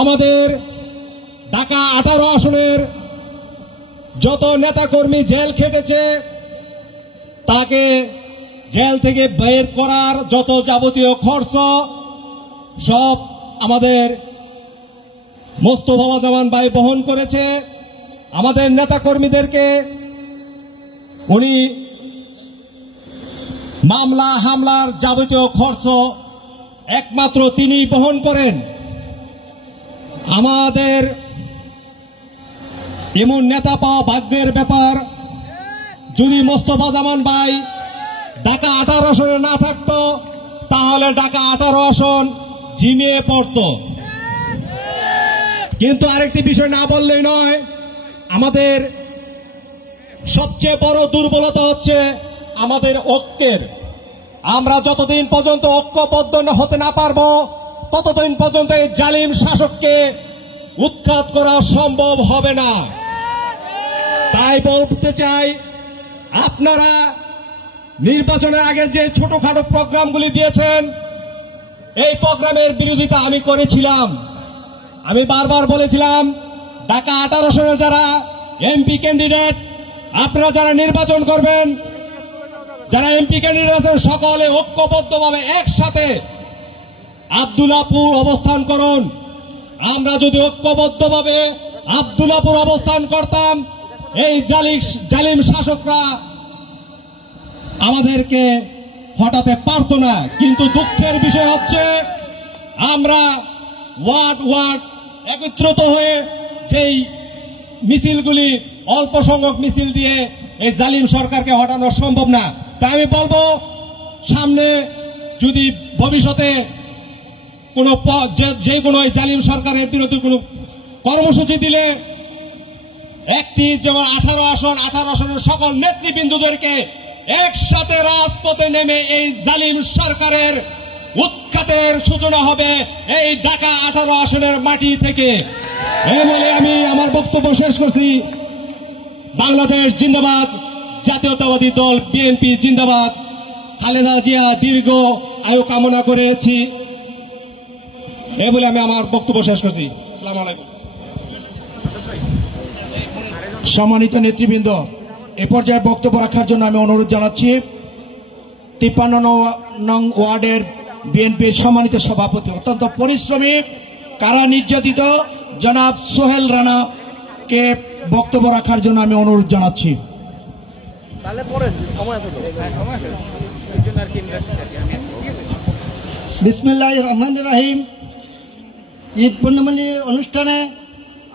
আমাদের ঢাকা 18 আসনের যত নেতাকর্মী জেল খেটেছে তাকে জেল থেকে বের করার যত যাবতীয় খরচ সব আমাদের মোস্তফা জামান ভাই বহন করেছে। আমাদের নেতাকর্মীদেরকে উনি মামলা হামলার যাবতীয় খরচ একমাত্র তিনিই বহন করেন। আমাদের এমন নেতা পাওয়া ভাগ্যের ব্যাপার। যদি মোস্তফা জামান ভাই ঢাকা 18 আসনে না থাকতো তাহলে ঢাকা 18 আসন ঝিমিয়ে পড়ত। কিন্তু আরেকটি বিষয় না বললেই নয়, আমাদের সবচেয়ে বড় দুর্বলতা হচ্ছে আমাদের ঐক্যের। আমরা যতদিন পর্যন্ত ঐক্যবদ্ধ হতে না পারবো ততদিন পর্যন্ত এই জালিম শাসককে উৎখাত করা সম্ভব হবে না। তাই বলতে চাই, আপনারা নির্বাচনের আগে যে ছোটখাটো প্রোগ্রামগুলি দিয়েছেন এই প্রোগ্রামের বিরোধিতা আমি করেছিলাম। আমি বারবার বলেছিলাম ঢাকা 18 আসনে যারা এমপি ক্যান্ডিডেট, আপনারা যারা নির্বাচন করবেন, যারা এমপি ক্যান্ডিডেট আছেন সকলে ঐক্যবদ্ধভাবে একসাথে আব্দুল্লাহপুর অবস্থান করুন। আমরা যদি ঐক্যবদ্ধভাবে আব্দুল্লাহপুর অবস্থান করতাম এই জালিম শাসকরা আমাদেরকে হটাতে পারত না। কিন্তু দুঃখের বিষয় হচ্ছে আমরা ওয়ার্ড একত্রিত হয়ে যেই মিছিলগুলি অল্প সংখ্যক মিছিল দিয়ে এই জালিম সরকারকে হটানো সম্ভব না। তাই আমি বলবো, সামনে যদি ভবিষ্যতে কোন যে কোনো জালিম সরকারের বিরুদ্ধে কোন কর্মসূচি দিলে একটি যেমন 18 আসনের সকল নেতৃবৃন্দদেরকে একসাথে রাজপথে নেমে এই জালিম সরকারের উৎখাতের সূচনা হবে এই ঢাকা 18 আসনের মাটি থেকে। এই বলে আমি আমার বক্তব্য শেষ করছি। বাংলাদেশ জিন্দাবাদ, জাতীয়তাবাদী দল বিএনপি জিন্দাবাদ। খালেদা জিয়া দীর্ঘ আয়ু কামনা করেছি। এই বলে আমি আমার বক্তব্য শেষ করছি। আসসালামু আলাইকুম। সম্মানিত নেতৃবৃন্দ, এ পর্যায়ে বক্তব্য রাখার জন্য আমি অনুরোধ জানাচ্ছি 53 নং ওয়ার্ডের বিএনপির সম্মানিত সভাপতি, অত্যন্ত পরিশ্রমী, কারা নির্যাতিত জনাব সোহেল রানাকে বক্তব্য রাখার জন্য আমি অনুরোধ জানাচ্ছি। বিসমিল্লাহির রহমানির রহিম। ঈদ পূর্ণিমা অনুষ্ঠানে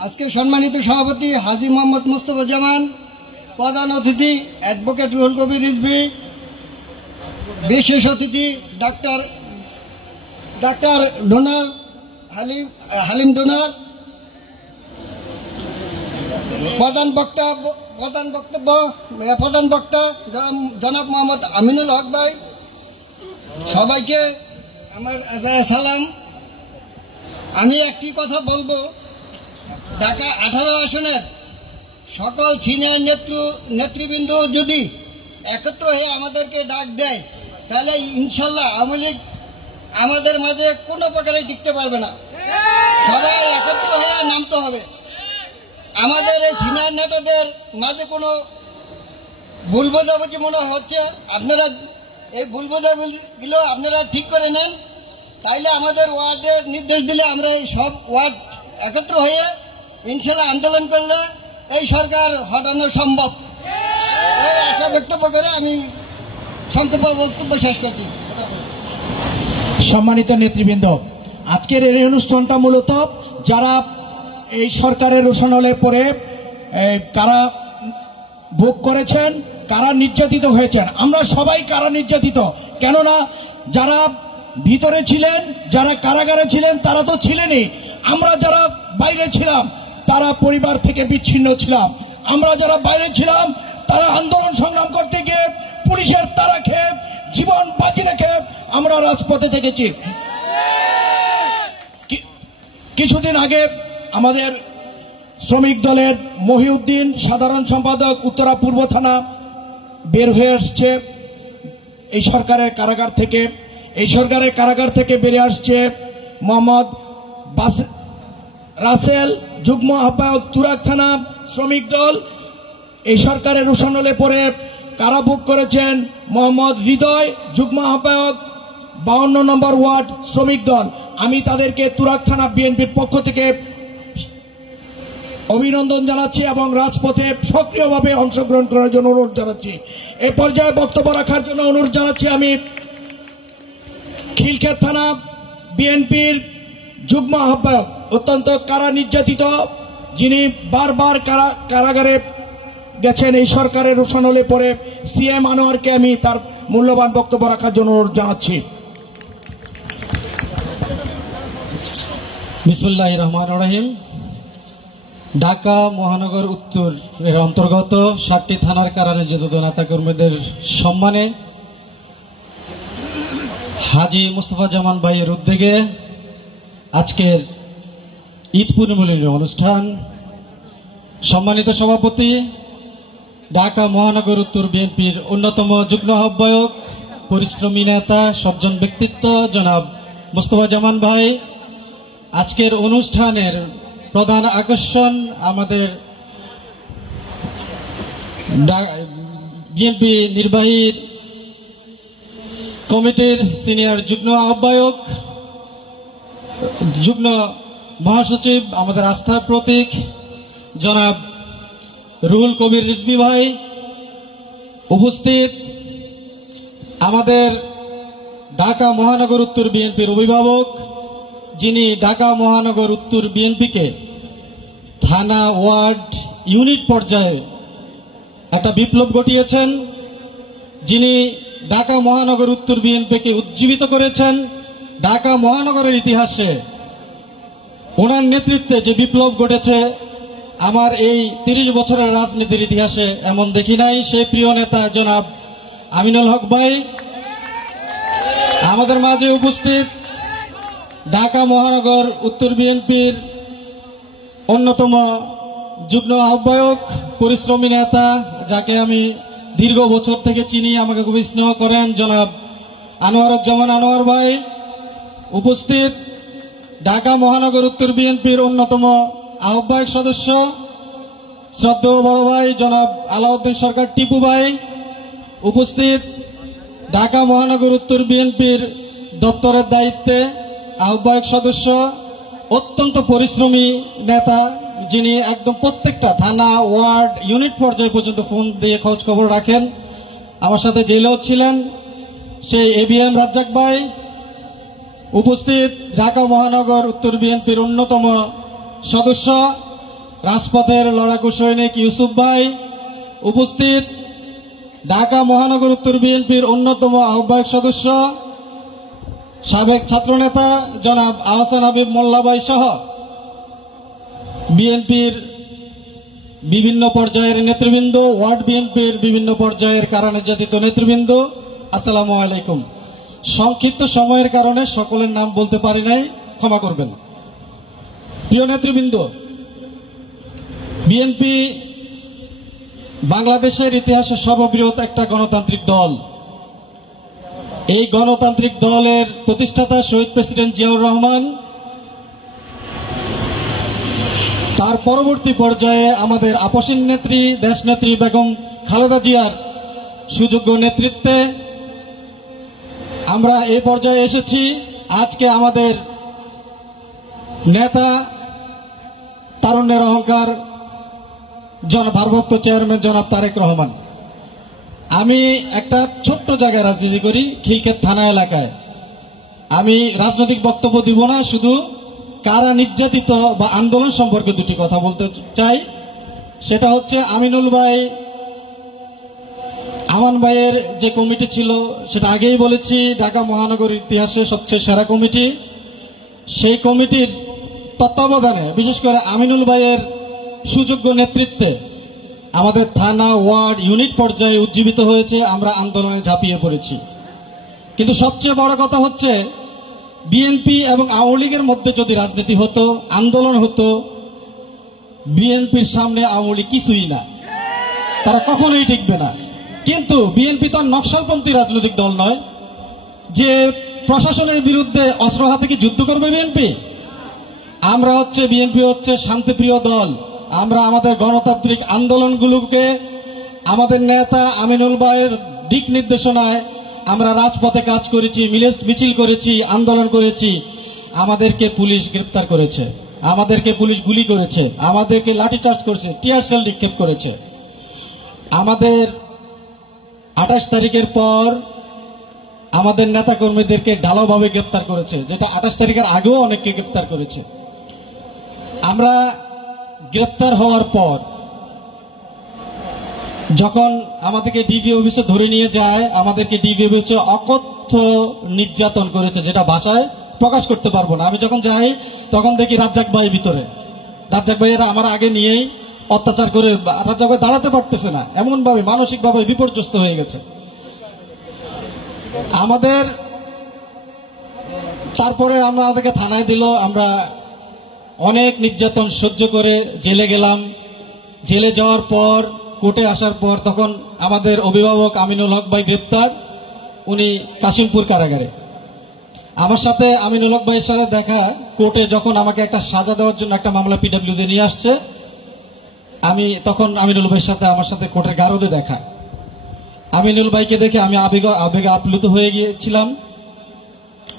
আজকে সম্মানিত সভাপতি হাজী মোহাম্মদ মোস্তফা জামান, প্রধান অতিথি অ্যাডভোকেট রুহুল কবির রিজভী, বিশেষ অতিথি ডাক্তার ডোনার হালিম ডোনার, প্রধান বক্তা জনাব মোহাম্মদ আমিনুল হক ভাই, সবাইকে আমার সালাম। আমি একটি কথা বলবো, ঢাকা 18 আসনের সকল সিনিয়র নেতৃবৃন্দ যদি একত্র হয়ে আমাদেরকে ডাক দেয় তাহলে ইনশাল্লাহ আওয়ামী লীগ আমাদের মাঝে কোনো প্রকারে টিকতে পারবে না। সবাই একত্র হয়ে নামতে হবে। আমাদের এই সিনিয়র নেতাদের মাঝে কোনো ভুল বোঝাবুঝি মনে হচ্ছে, আপনারা এই ভুল বোঝাবুঝিগুলো আপনারা ঠিক করে নেন। তাইলে আমাদের ওয়ার্ডের নির্দেশ দিলে আমরা এই সব ওয়ার্ড একত্র হয়ে ইনশাল্লাহ আন্দোলন করলে এই সরকার হটানো সম্ভব। এই আশা বক্তব্য করে আমি বক্তব্য শেষ করছি। সম্মানিত নেতৃবৃন্দ, আজকের এই অনুষ্ঠানটা মূলত যারা এই সরকারের রোশনালে পরে কারা ভোগ করেছেন, কারা নির্যাতিত হয়েছেন, আমরা সবাই কারা নির্যাতিত। কেননা যারা ভিতরে ছিলেন, যারা কারাগারে ছিলেন তারা তো ছিলেনই, আমরা যারা বাইরে ছিলাম তারা পরিবার থেকে বিচ্ছিন্ন ছিলাম। আমরা যারা বাইরে ছিলাম তারা আন্দোলন সংগ্রাম করতে গিয়ে পুলিশের তাড়া খেয়ে জীবন বাজি রেখে আমরা রাজপথে থেকেছি। কিছুদিন আগে আমাদের শ্রমিক দলের মহিউদ্দিন সাধারণ সম্পাদক উত্তরা পূর্ব থানা বের হয়ে আসছে এই সরকারের কারাগার থেকে। এই সরকারের কারাগার থেকে বেরিয়ে আসছে মোহাম্মদ রাসেল, যুগ্ম আহ্বায়ক তুরাগ থানা শ্রমিক দল। এই সরকারের রোষানলে পরে কারা ভোগ করেছেন মোহাম্মদ হৃদয়, যুগ্ম আহ্বায়ক 52 নম্বর ওয়ার্ড শ্রমিক দল। আমি তাদেরকে তুরাগ থানা বিএনপির পক্ষ থেকে অভিনন্দন জানাচ্ছি এবং রাজপথে সক্রিয়ভাবে অংশগ্রহণ করার জন্য অনুরোধ জানাচ্ছি। এ পর্যায়ে বক্তব্য রাখার জন্য অনুরোধ জানাচ্ছি আমি খিলক্ষেত থানা বিএনপির যুগ্ম আহ্বায়ক, অত্যন্ত কারা নির্যাতিত, যিনি বারবার কারাগারে গেছেন এই সরকারের রোষানলে পরে, সিএম আনোয়ারকে আমি তার মূল্যবান বক্তব্য রাখার জন্য অনুরোধ জানাচ্ছি। বিসমিল্লাহির রহমানির রহিম। ঢাকা মহানগর উত্তর এর অন্তর্গত 7টি থানার কারা নির্যাতিত নেতা কর্মীদের সম্মানে হাজী মুস্তফা জামান ভাইয়ের উদ্যোগে আজকের ঈদ পুনর্মিলনী অনুষ্ঠান। সম্মানিত সভাপতি, ঢাকা মহানগর উত্তর বিএনপির অন্যতম যুগ্ম আহ্বায়ক, পরিশ্রমী নেতা, সজ্জন ব্যক্তিত্ব জনাব মুস্তফা জামান ভাই, আজকের অনুষ্ঠানের প্রধান আকর্ষণ আমাদের বিএনপি নির্বাহী কমিটির সিনিয়র যুগ্ম আহ্বায়ক, যুগ্ম মহাসচিব, আমাদের আস্থার প্রতীক জনাব রুহুল কবির রিজভী ভাই, উপস্থিত আমাদের ঢাকা মহানগর উত্তর বিএনপির অভিভাবক, যিনি ঢাকা মহানগর উত্তর বিএনপিকে থানা, ওয়ার্ড, ইউনিট পর্যায়ে একটা বিপ্লব ঘটিয়েছেন, যিনি ঢাকা মহানগর উত্তর বিএনপিকে উজ্জীবিত করেছেন। ঢাকা মহানগরের ইতিহাসে ওনার নেতৃত্বে যে বিপ্লব ঘটেছে, আমার এই 30 বছরের রাজনীতির ইতিহাসে এমন দেখি নাই। সেই প্রিয় নেতা জনাব আমিনুল হক ভাই আমাদের মাঝে উপস্থিত, ঢাকা মহানগর উত্তর বিএনপির অন্যতম যুগ্ম আহ্বায়ক, পরিশ্রমী নেতা, যাকে আমি দীর্ঘ বছর থেকে চিনি, আমাকে খুবই স্নেহ করেন, জনাব আনোয়ারুজ্জামান আনোয়ার ভাই উপস্থিত, ঢাকা মহানগর উত্তর বিএনপির অন্যতম আহ্বায়ক সদস্য শ্রদ্ধেয় বড় ভাই জনাব আলাউদ্দিন সরকার টিপু ভাই উপস্থিত, ঢাকা মহানগর উত্তর বিএনপির দপ্তরের দায়িত্বে আহ্বায়ক সদস্য, অত্যন্ত পরিশ্রমী নেতা, যিনি একদম প্রত্যেকটা থানা, ওয়ার্ড, ইউনিট পর্যায়ে পর্যন্ত ফোন দিয়ে খোঁজ খবর রাখেন। আমার সাথে জেলেও ছিলেন সেই এবিএম রাজ্জাক ভাই উপস্থিত, ঢাকা মহানগর উত্তর বিএনপির অন্যতম সদস্য, রাজপথের লড়াকু সৈনিক ইউসুফ ভাই উপস্থিত, ঢাকা মহানগর উত্তর বিএনপির অন্যতম আহ্বায়ক সদস্য, সাবেক ছাত্রনেতা জনাব আহসান হাবিব মোল্লা ভাই সহ বিএনপির বিভিন্ন পর্যায়ের নেতৃবৃন্দ, ওয়ার্ড বিএনপির বিভিন্ন পর্যায়ের কারা নির্যাতিত নেতৃবৃন্দ, আসসালামু আলাইকুম। সংক্ষিপ্ত সময়ের কারণে সকলের নাম বলতে পারি নাই, ক্ষমা করবেন। প্রিয় নেতৃবৃন্দ, বিএনপি বাংলাদেশের ইতিহাসে সর্ববৃহৎ একটা গণতান্ত্রিক দল। এই গণতান্ত্রিক দলের প্রতিষ্ঠাতা শহীদ প্রেসিডেন্ট জিয়াউর রহমান, তার পরবর্তী পর্যায়ে আমাদের আপসীন নেত্রী দেশনেত্রী বেগম খালেদা জিয়ার সুযোগ্য নেতৃত্বে আমরা এই পর্যায়ে এসেছি। আজকে আমাদের নেতা, তারুণ্যের অহংকার, ভারপ্রাপ্ত চেয়ারম্যান জনাব তারেক রহমান। আমি একটা ছোট্ট জায়গায় রাজনীতি করি, খিলক্ষেত থানা এলাকায়। আমি রাজনৈতিক বক্তব্য দিব না, শুধু কারা নির্যাতিত বা আন্দোলন সম্পর্কে দুটি কথা বলতে চাই। সেটা হচ্ছে আমিনুল ভাই, আমান ভাইয়ের যে কমিটি ছিল, সেটা আগেই বলেছি, ঢাকা মহানগর ইতিহাসে সবচেয়ে সেরা কমিটি। সেই কমিটির তত্ত্বাবধানে, বিশেষ করে আমিনুল ভাইয়ের সুযোগ্য নেতৃত্বে আমাদের থানা, ওয়ার্ড, ইউনিট পর্যায়ে উজ্জীবিত হয়েছে, আমরা আন্দোলনে ঝাঁপিয়ে পড়েছি। কিন্তু সবচেয়ে বড় কথা হচ্ছে, বিএনপি এবং আওয়ামী লীগের মধ্যে যদি রাজনীতি হতো, আন্দোলন হতো, বিএনপির সামনে আওয়ামী লীগ কিছুই না, তারা কখনোই টিকবে না। কিন্তু বিএনপি তো নকশালপন্থী রাজনৈতিক দল নয় যে প্রশাসনের বিরুদ্ধে অস্ত্র হাতে কি যুদ্ধ করবে বিএনপি? আমরা বিএনপি শান্তিপ্রিয় দল। আমরা আমাদের গণতান্ত্রিক আন্দোলনগুলোকে আমাদের নেতা আমিনুল ভাইয়ের দিক নির্দেশনায় আমরা রাজপথে কাজ করেছি, মিছিল করেছি, আন্দোলন করেছি। আমাদেরকে পুলিশ গ্রেপ্তার করেছে, আমাদেরকে পুলিশ গুলি করেছে, আমাদেরকে লাঠিচার্জ করেছে, টিয়ার সেল নিক্ষেপ করেছে। আমাদের 28 তারিখের পর আমাদের নেতা কর্মীদেরকে ঢালাওভাবে গ্রেপ্তার করেছে, যেটা 28 তারিখের আগেও অনেককে গ্রেপ্তার করেছে। আমরা গ্রেপ্তার হওয়ার পর যখন আমাদেরকে ডিবি অফিসে ধরে নিয়ে যায়, আমাদেরকে ডিবি অফিসে অকথ্য নির্যাতন করেছে, যেটা ভাষায় প্রকাশ করতে পারবো না। আমি যখন যাই তখন দেখি রাজ্জাক ভাই ভিতরে, রাজ্জাক ভাইয়েরা আমার আগে নিয়েই অত্যাচার করে, রাজ্জাক ভাই দাঁড়াতে পারতেছে না, এমন ভাবে মানসিকভাবে বিপর্যস্ত হয়ে গেছে। আমাদের তারপরে আমাদেরকে থানায় দিল, আমরা অনেক নির্যাতন সহ্য করে জেলে গেলাম। জেলে যাওয়ার পর কোর্টে আসার পর তখন আমাদের অভিভাবক আমিনুল হক ভাই গ্রেপ্তার, উনি কাশিমপুর কারাগারে। আমার সাথে আমিনুল হক ভাইয়ের সাথে দেখা কোর্টে, যখন আমাকে একটা সাজা দেওয়ার জন্য একটা মামলা পিডব্লিউতে নিয়ে আসছে, আমি তখন আমিনুল ভাইয়ের সাথে আমার সাথে কোর্টের গারদে দেখা। আমিনুল ভাইকে দেখে আমি আবেগে আপ্লুত হয়ে গিয়েছিলাম।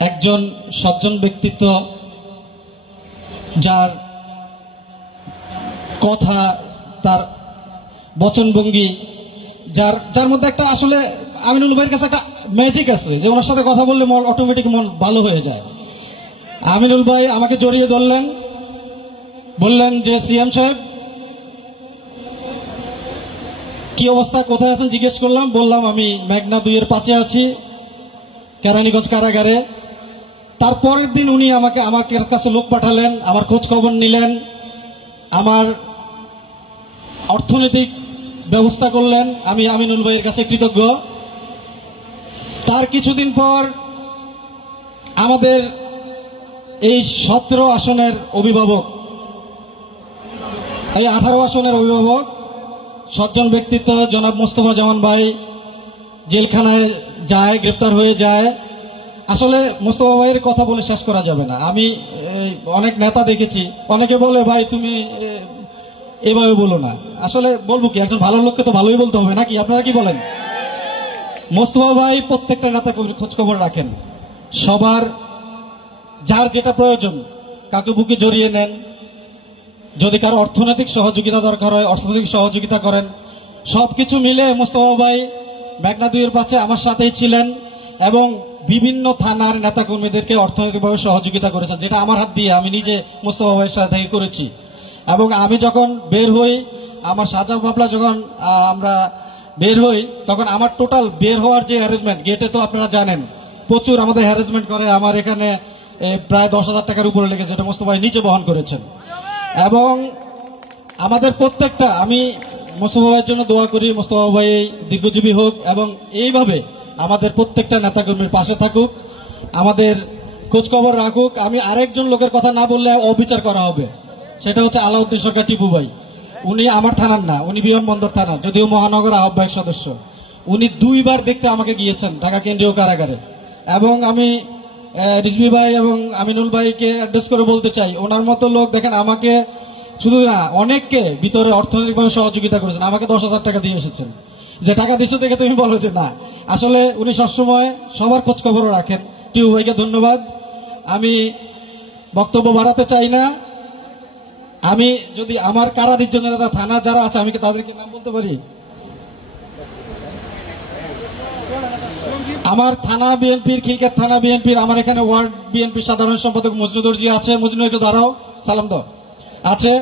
একজন সজ্জন ব্যক্তিত্ব, যার কথা, তার বচনভঙ্গি, যার মধ্যে একটা আসলে আমিনুল ভাইয়ের কাছে একটা ম্যাজিক আছে, যে ওনার সাথে কথা বললে অটোমেটিক মন ভালো হয়ে যায়। আমিনুল ভাই আমাকে জড়িয়ে ধরলেন, বললেন যে সিএম সাহেব কি অবস্থা, কোথায় আছেন জিজ্ঞেস করলাম। বললাম আমি মেঘনা 2-এর 5-এ আছি, কেরানীগঞ্জ কারাগারে। তারপরের দিন উনি আমার কাছে লোক পাঠালেন, আমার খোঁজ খবর নিলেন, আমার অর্থনৈতিক ব্যবস্থা করলেন। আমি আমিনুল ভাইয়ের কাছে কৃতজ্ঞ। তার কিছুদিন পর আমাদের এই 17 আসনের অভিভাবক, এই 18 আসনের অভিভাবক সজ্জন ব্যক্তিত্ব জনাব মোস্তফা জামান ভাই জেলখানায় যায়, গ্রেপ্তার হয়ে যায়। আসলে মোস্তফা ভাইয়ের কথা বলে শেষ করা যাবে না। আমি অনেক নেতা দেখেছি, অনেকে বলে ভাই তুমি এভাবে বলো না। আসলে বলবো কি, একজন ভালো লোককে তো ভালোই বলতে হবে নাকি, আপনারা কি বলেন? মোস্তফা ভাই প্রত্যেকটা নেতা কর্মীর খোঁজ খবর রাখেন, সবার যার যেটা প্রয়োজন কাকে বুকে জড়িয়ে নেন। যদি কারো অর্থনৈতিক সহযোগিতা দরকার হয় অর্থনৈতিক সহযোগিতা করেন। সবকিছু মিলে মোস্তফা ভাই মেঘনা 2-এর 5-এ আমার সাথেই ছিলেন এবং বিভিন্ন থানার নেতা কর্মীদেরকে অর্থনৈতিকভাবে সহযোগিতা করেছেন, যেটা আমার হাত দিয়ে আমি নিজে মোস্তফা ভাইয়ের সাথে থেকে করেছি। এবং আমি যখন বের হই, আমার সাজা মামলা যখন আমরা বের হই, তখন আমার টোটাল বের হওয়ার যে হ্যারাসমেন্ট, গেটে তো আপনারা জানেন প্রচুর আমাদের হ্যারাসমেন্ট করে। আমার এখানে প্রায় 10,000 টাকার উপরে লেগেছে, যেটা মোস্তফা ভাই নিজে বহন করেছেন। এবং আমাদের প্রত্যেকটা, আমি মোস্তফা ভাইয়ের জন্য দোয়া করি, মোস্তফা ভাই দীর্ঘজীবী হোক এবং এইভাবে আমাদের প্রত্যেকটা নেতাকর্মীর পাশে থাকুক, আমাদের খোঁজখবর রাখুক। আমি আরেকজন লোকের কথা না বললে অবিচার করা হবে, সেটা হচ্ছে আলাউদ্দিন সরকার টিপু ভাই। উনি আমার থানার না, উনি বিমানবন্দর থানার, যদিও মহানগর আহ্বায়ক সদস্য। উনি 2 বার দেখতে আমাকে গিয়েছেন ঢাকা কেন্দ্রীয় কারাগারে। এবং আমি রিজভী ভাই এবং আমিনুল ভাইকে অ্যাড্রেস করে বলতে চাই, ওনার মতো লোক দেখেন আমাকে শুধু না, অনেককে ভিতরে অর্থনৈতিকভাবে সহযোগিতা করেছেন। আমাকে 10,000 টাকা দিয়ে এসেছেন, যে টাকা দিচ্ছ দেখে তুমি বলো যে না। আসলে উনি সবসময় সবার খোঁজ খবরও রাখেন। টিপু ভাইকে ধন্যবাদ। আমি বক্তব্য বাড়াতে চাই না। আমি যদি আমার কারা নির্যাতন নেতা থানা যারা আছে, আমি কি তাদেরকে নাম বলতে পারি? আমার থানা বিএনপির, খিলক্ষেত থানা বিএনপির, আমার এখানে ওয়ার্ড বিএনপির সাধারণ সম্পাদক মজনু দর্জি আছে। মজনু একটু দাঁড়াও, সালাম দাও। আছে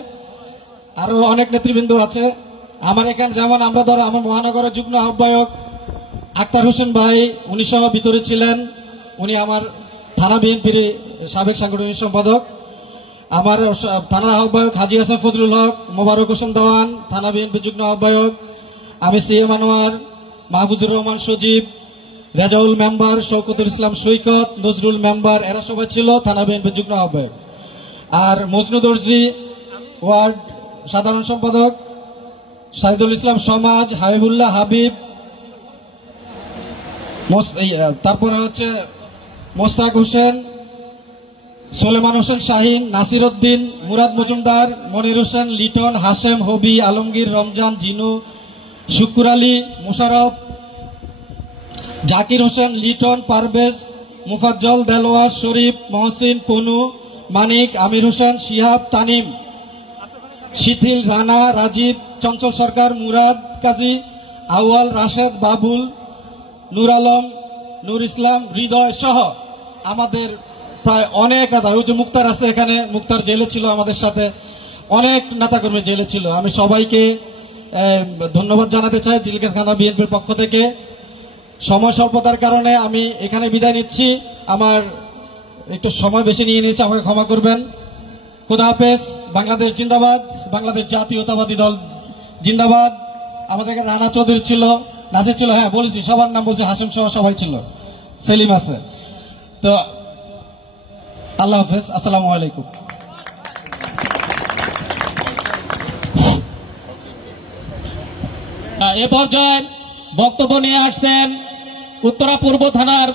আরো অনেক নেতৃবৃন্দ আছে আমার এখানে, যেমন আমরা ধরো আমার মহানগরের যুগ্ম আহ্বায়ক আক্তার হোসেন ভাই, উনি সহ ভিতরে ছিলেন। উনি আমার থানা বিএনপির সাবেক সাংগঠনিক সম্পাদক। আমার থানার আহ্বায়ক হাজী হাসান ফজলুল হক, মোবারক হোসেন দেওয়ান, থানা বিএনপি যুগ্ম আহ্বায়ক। আমি সিএম আনোয়ার, মাহফুজুর রহমান সজীব, রেজাউল মেম্বার, শওকতুল ইসলাম সৈকত, নজরুল মেম্বার, এরা সবাই ছিল থানা বিএনপি যুগ্ম আহ্বায়ক। আর মজনু দর্জি ওয়ার্ড সাধারণ সম্পাদক, সাইদুল ইসলাম সমাজ, হাবিবুল্লাহ হাবিব, তারপরে হচ্ছে মোস্তাক হোসেন, সোলেমান হোসেন শাহিন, নাসির উদ্দিন, মুরাদ মজুমদার, মনির হোসেন, লিটন, হাশেম, হবি, আলমগীর, রমজান, জিনু, শুকুর আলী, মুশারফ, জাকির হোসেন, লিটন, পারভেজ, মুফাজ্জল, দেলোয়ার, শরীফ, মহসিন, পনু, মানিক, আমির হোসেন, শিহাব, তানিম, শিথিল, রানা, রাজীব, চঞ্চল সরকার, মুরাদ কাজী, আউয়াল, রাশেদ, বাবুল, নূর আলম, নূর ইসলাম, হৃদয় সহ আমাদের প্রায় অনেক নেতা, ওই যে মুক্তার আছে এখানে, মুক্তার জেলে ছিল আমাদের সাথে, অনেক নেতাকর্মী জেলে ছিল। আমি সবাইকে ধন্যবাদ জানাতে চাই জিলগাছখানা বিএনপির পক্ষ থেকে। সময় স্বল্পতার কারণে আমি এখানে বিদায় নিচ্ছি। আমার একটু সময় বেশি নিয়ে নিয়েছি, আমাকে ক্ষমা করবেন। খুদা হাফেজ। বাংলাদেশ জিন্দাবাদ, বাংলাদেশ জাতীয়তাবাদী দল জিন্দাবাদ। আমাদের এখানে রানা চৌধুরী ছিল, নাসির ছিল, হ্যাঁ বলেছি, সবার নাম বলছি, হাসিম সহ সবাই ছিল, সেলিম আছে। তো আল্লাহ হাফেজ, আসসালামু আলাইকুম। এ পর্যায়ে বক্তব্য নিয়ে আসছেন উত্তরা পূর্ব থানার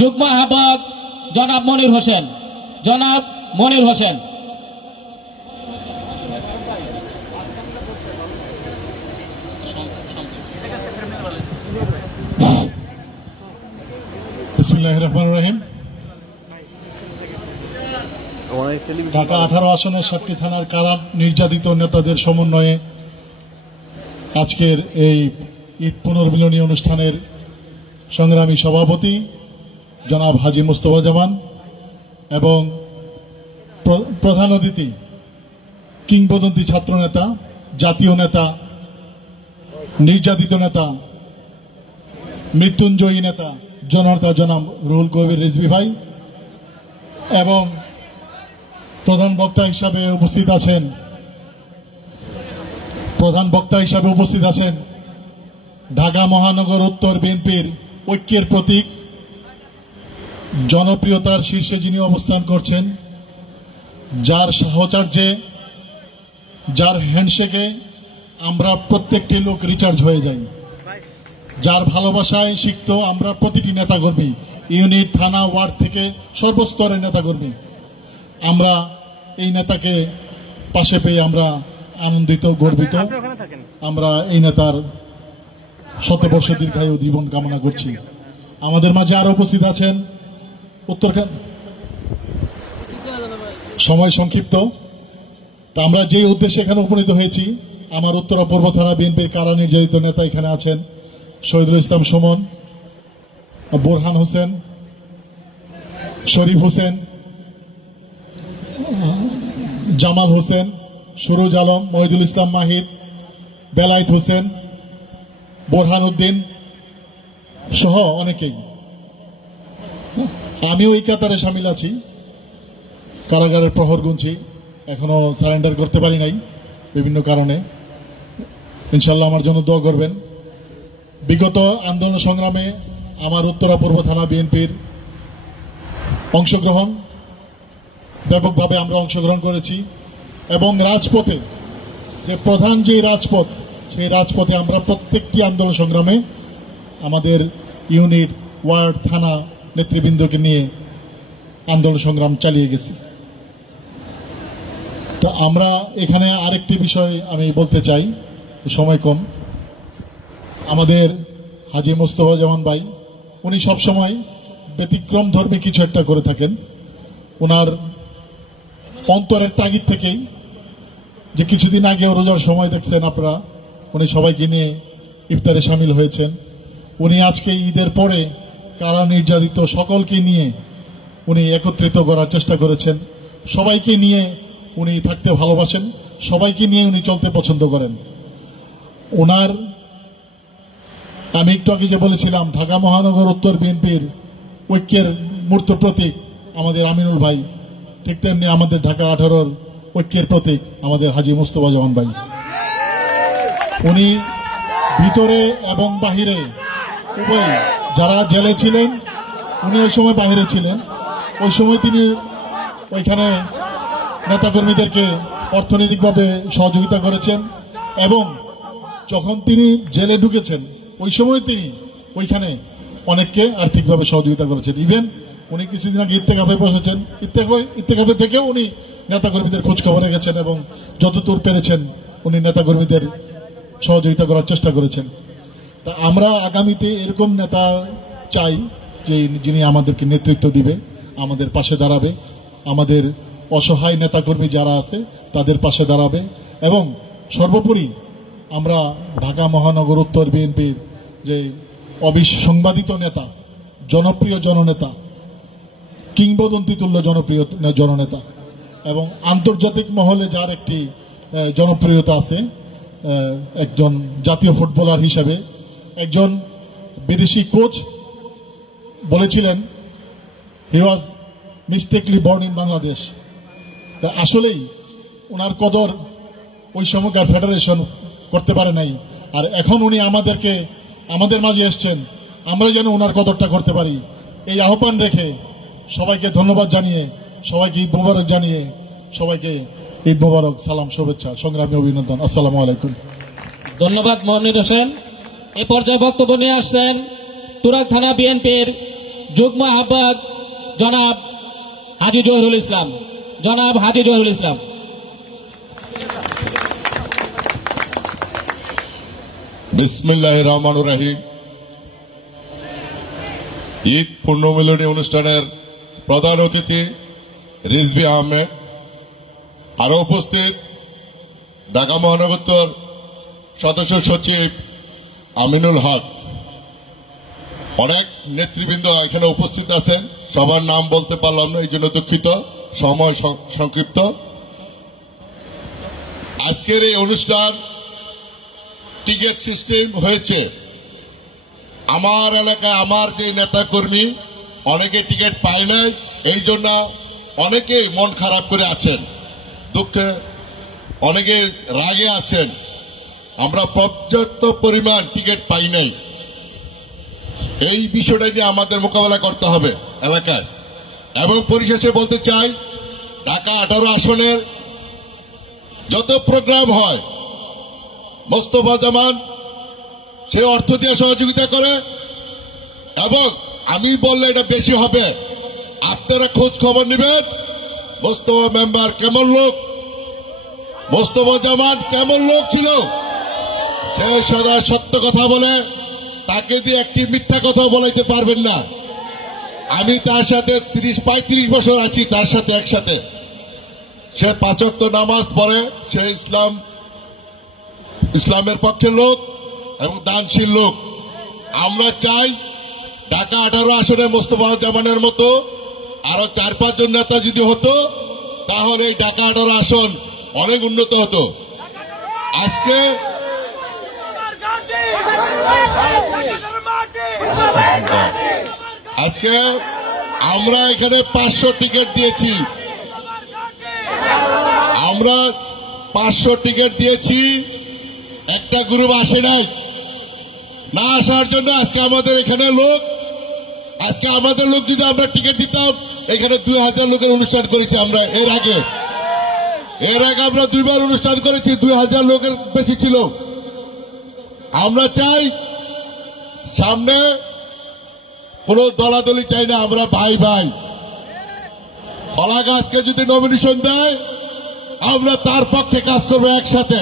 যুগ্ম আহ্বায়ক জনাব মনির হোসেন। জনাব মনির হোসেন। বিসমিল্লাহির রহমানির রহিম। ঢাকা 18 আসনের সাতটি থানার কারা নির্যাতিত নেতাদের সমন্বয়ে আজকের এই ঈদ পুনর্মিলনী অনুষ্ঠানের সংগ্রামী সভাপতি জনাব হাজী মুস্তফা জামান এবং প্রধান অতিথি কিংবদন্তি ছাত্র নেতা, জাতীয় নেতা, নির্যাতিত নেতা, মৃত্যুঞ্জয়ী নেতা জনতা জনাব রুহুল কবির রিজভী ভাই এবং প্রধান বক্তা হিসাবে উপস্থিত আছেন ঢাকা মহানগর উত্তর বিএনপির ঐক্যের প্রতীক, জনপ্রিয়তার শীর্ষে যিনি অবস্থান করছেন, যার সাহচর্যে, যার হ্যান্ডশেকে আমরা প্রত্যেকটি লোক রিচার্জ হয়ে যাই, যার ভালোবাসায় শিখত আমরা প্রতিটি নেতাকর্মী, ইউনিট, থানা, ওয়ার্ড থেকে সর্বস্তরের নেতাকর্মী, আমরা এই নেতাকে পাশে পেয়ে আমরা আনন্দিত, গর্বিত। আমরা এই নেতার শতবর্ষ দীর্ঘায়ু জীবন কামনা করছি। আমাদের মাঝে আরো উপস্থিত আছেন সময় সংক্ষিপ্ত, তা আমরা যে উদ্দেশ্যে এখানে উপনীত হয়েছি, আমার উত্তরা পূর্ব থানা বিএনপির কারা নির্যাতিত নেতা এখানে আছেন শহীদুল ইসলাম সুমন, বোরহান হোসেন, শরীফ হোসেন, জামাল হোসেন, সুরুজ আলম, মহিদুল ইসলাম মাহিদ, বেলায়েত হোসেন, বোরহান উদ্দিন সহ অনেকেই। আমিও এই কাতারে সামিল আছি। কারাগারের প্রহর গুনছি, এখনো সারেন্ডার করতে পারি নাই বিভিন্ন কারণে। ইনশাল্লাহ আমার জন্য দোয়া করবেন। বিগত আন্দোলন সংগ্রামে আমার উত্তরা পূর্ব থানা বিএনপির অংশগ্রহণ, ব্যাপকভাবে আমরা অংশগ্রহণ করেছি এবং রাজপথে যে প্রধান যে রাজপথ, সেই রাজপথে আমরা প্রত্যেকটি আন্দোলন সংগ্রামে আমাদের ইউনিট, ওয়ার্ড, থানা নেতৃবৃন্দকে নিয়ে আন্দোলন সংগ্রাম চালিয়ে গেছি। তো আমরা এখানে আরেকটি বিষয় আমি বলতে চাই, সময় কম। আমাদের হাজী মুস্তফা জামান ভাই, উনি সবসময় ব্যতিক্রম ধর্মী কিছু একটা করে থাকেন। ওনার অন্তরের তাগিদ থেকেই, যে কিছুদিন আগে রোজার সময় দেখছেন আপনারা, উনি সবাইকে নিয়ে ইফতারে সামিল হয়েছেন। উনি আজকে ঈদের পরে কারা নির্যাতিত সকলকে নিয়ে উনি একত্রিত করার চেষ্টা করেছেন। সবাইকে নিয়ে উনি থাকতে ভালোবাসেন, সবাইকে নিয়ে উনি চলতে পছন্দ করেন। ওনার, আমি একটু আগে যে বলেছিলাম, ঢাকা মহানগর উত্তর বিএনপির ঐক্যের মূর্ত প্রতীক আমাদের আমিনুল ভাই, ঠিক তেমনি আমাদের ঢাকা 18-র ঐক্যের প্রতীক আমাদের হাজী মুস্তফা জামান ভাই। উনি ভিতরে এবং বাহিরে উভয়, যারা জেলে ছিলেন উনি ওই সময় বাহিরে ছিলেন, ওই সময় তিনি ওইখানে নেতাকর্মীদেরকে অর্থনৈতিকভাবে সহযোগিতা করেছেন এবং যখন তিনি জেলে ঢুকেছেন ওই সময় তিনি ওইখানে অনেককে আর্থিকভাবে সহযোগিতা করেছেন। ইভেন উনি কিছুদিন আগে ইত্তেকাফে বসেছেন, ইত্তেকাফে থেকেও উনি নেতাকর্মীদের খোঁজ খবর রেখেছেন এবং যতদূর পেরেছেন উনি নেতাকর্মীদের সহযোগিতা করার চেষ্টা করেছেন। তা আমরা আগামীতে এরকম নেতা চাই যে যিনি আমাদেরকে নেতৃত্ব দিবে, আমাদের পাশে দাঁড়াবে, আমাদের অসহায় নেতাকর্মী যারা আছে তাদের পাশে দাঁড়াবে এবং সর্বোপরি আমরা ঢাকা মহানগর উত্তর বিএনপির যে অবিসংবাদিত নেতা, জনপ্রিয় জননেতা, কিংবদন্তি তুল্য জনপ্রিয় জননেতা এবং আন্তর্জাতিক মহলে যার একটি জনপ্রিয়তা আছে, একজন জাতীয় ফুটবলার হিসেবে, একজন বিদেশি কোচ বলেছিলেন হি ওয়াজ মিস্টেকলি বর্ন ইন বাংলাদেশ। আসলেই ওনার কদর ওই সময়কার ফেডারেশন করতে পারে নাই, আর এখন উনি আমাদের মাঝে এসছেন, আমরা যেন ওনার কদরটা করতে পারি। এই আহ্বান রেখে সবাইকে ধন্যবাদ জানিয়ে, সবাইকে ঈদ মোবারক জানিয়ে, সবাইকে ঈদ মোবারক, সালাম, শুভেচ্ছা, সংগ্রামী অভিনন্দন। আসসালামু আলাইকুম। ধন্যবাদ মনির হোসেন। এ পর্যায়ে বক্তব্য নিয়ে আসছেন তুরাগ থানা বিএনপির যুগ্ম আহ্বায়ক জনাব হাজী জহিরুল ইসলাম। জনাব হাজী জহিরুল ইসলাম। বিসমিল্লাহির রহমানির রহিম। ঈদ পুণ্যমিলনী অনুষ্ঠানের প্রধান অতিথি রিজভী আহমেদ, আরো উপস্থিত ঢাকা মহানগর উত্তর সদস্য সচিব আমিনুল হক, অনেক নেতৃবৃন্দ এখানে উপস্থিত আছেন, সবার নাম বলতে পারলাম না, এই জন্য দুঃখিত, সময় সংক্ষিপ্ত। আজকের এই অনুষ্ঠান টিকিট সিস্টেম হয়েছে। আমার এলাকায় আমার যে নেতা কর্মী অনেকে টিকিট পায় নাই, এই জন্য অনেকেই মন খারাপ করে আছেন, দুঃখে অনেকে রাগে আছেন। আমরা পর্যাপ্ত পরিমাণ টিকিট পাই নাই, এই বিষয়টা নিয়ে আমাদের মোকাবেলা করতে হবে এলাকায়। এবং পরিশেষে বলতে চাই, ঢাকা 18 আসনের যত প্রোগ্রাম হয় মোস্তফা জামান সে অর্থ দিয়ে সহযোগিতা করে, এবং আমি বললে এটা বেশি হবে, আপনারা খোঁজ খবর নেবেন মোস্তফা মেম্বার কেমন লোক, মোস্তফা জামান কেমন লোক ছিল। সে সদা সত্য কথা বলে, তাকে দিয়ে একটি মিথ্যা কথা বলাইতে পারবেন না। আমি তার সাথে 30-35 বছর আছি, তার সাথে একসাথে। সে 5 ওয়াক্ত নামাজ পড়ে, সে ইসলামের পক্ষের লোক এবং দানশীল লোক। আমরা চাই ঢাকা 18 আসনে মোস্তফা জামানের মতো আরো 4-5 জন নেতা যদি হতো, তাহলে এই ঢাকা 18 আসন অনেক উন্নত হতো। আজকে আমরা এখানে 500 টিকিট দিয়েছি, আমরা 500 টিকিট দিয়েছি, একটা গ্রুপ আসে নাই। না আসার জন্য আজকে আমাদের এখানে লোক, আজকে আমাদের লোক যদি আমরা টিকিট দিতাম, এখানে 2000 লোকের অনুষ্ঠান করেছি আমরা। এর আগে আমরা 2 বার অনুষ্ঠান করেছি, 2000 লোকের বেশি ছিল। আমরা চাই সামনে কোন দলাদলি চাই না, আমরা ভাই ভাই। কলা গাছকে যদি নমিনেশন দেয়, আমরা তার পক্ষে কাজ করবো একসাথে।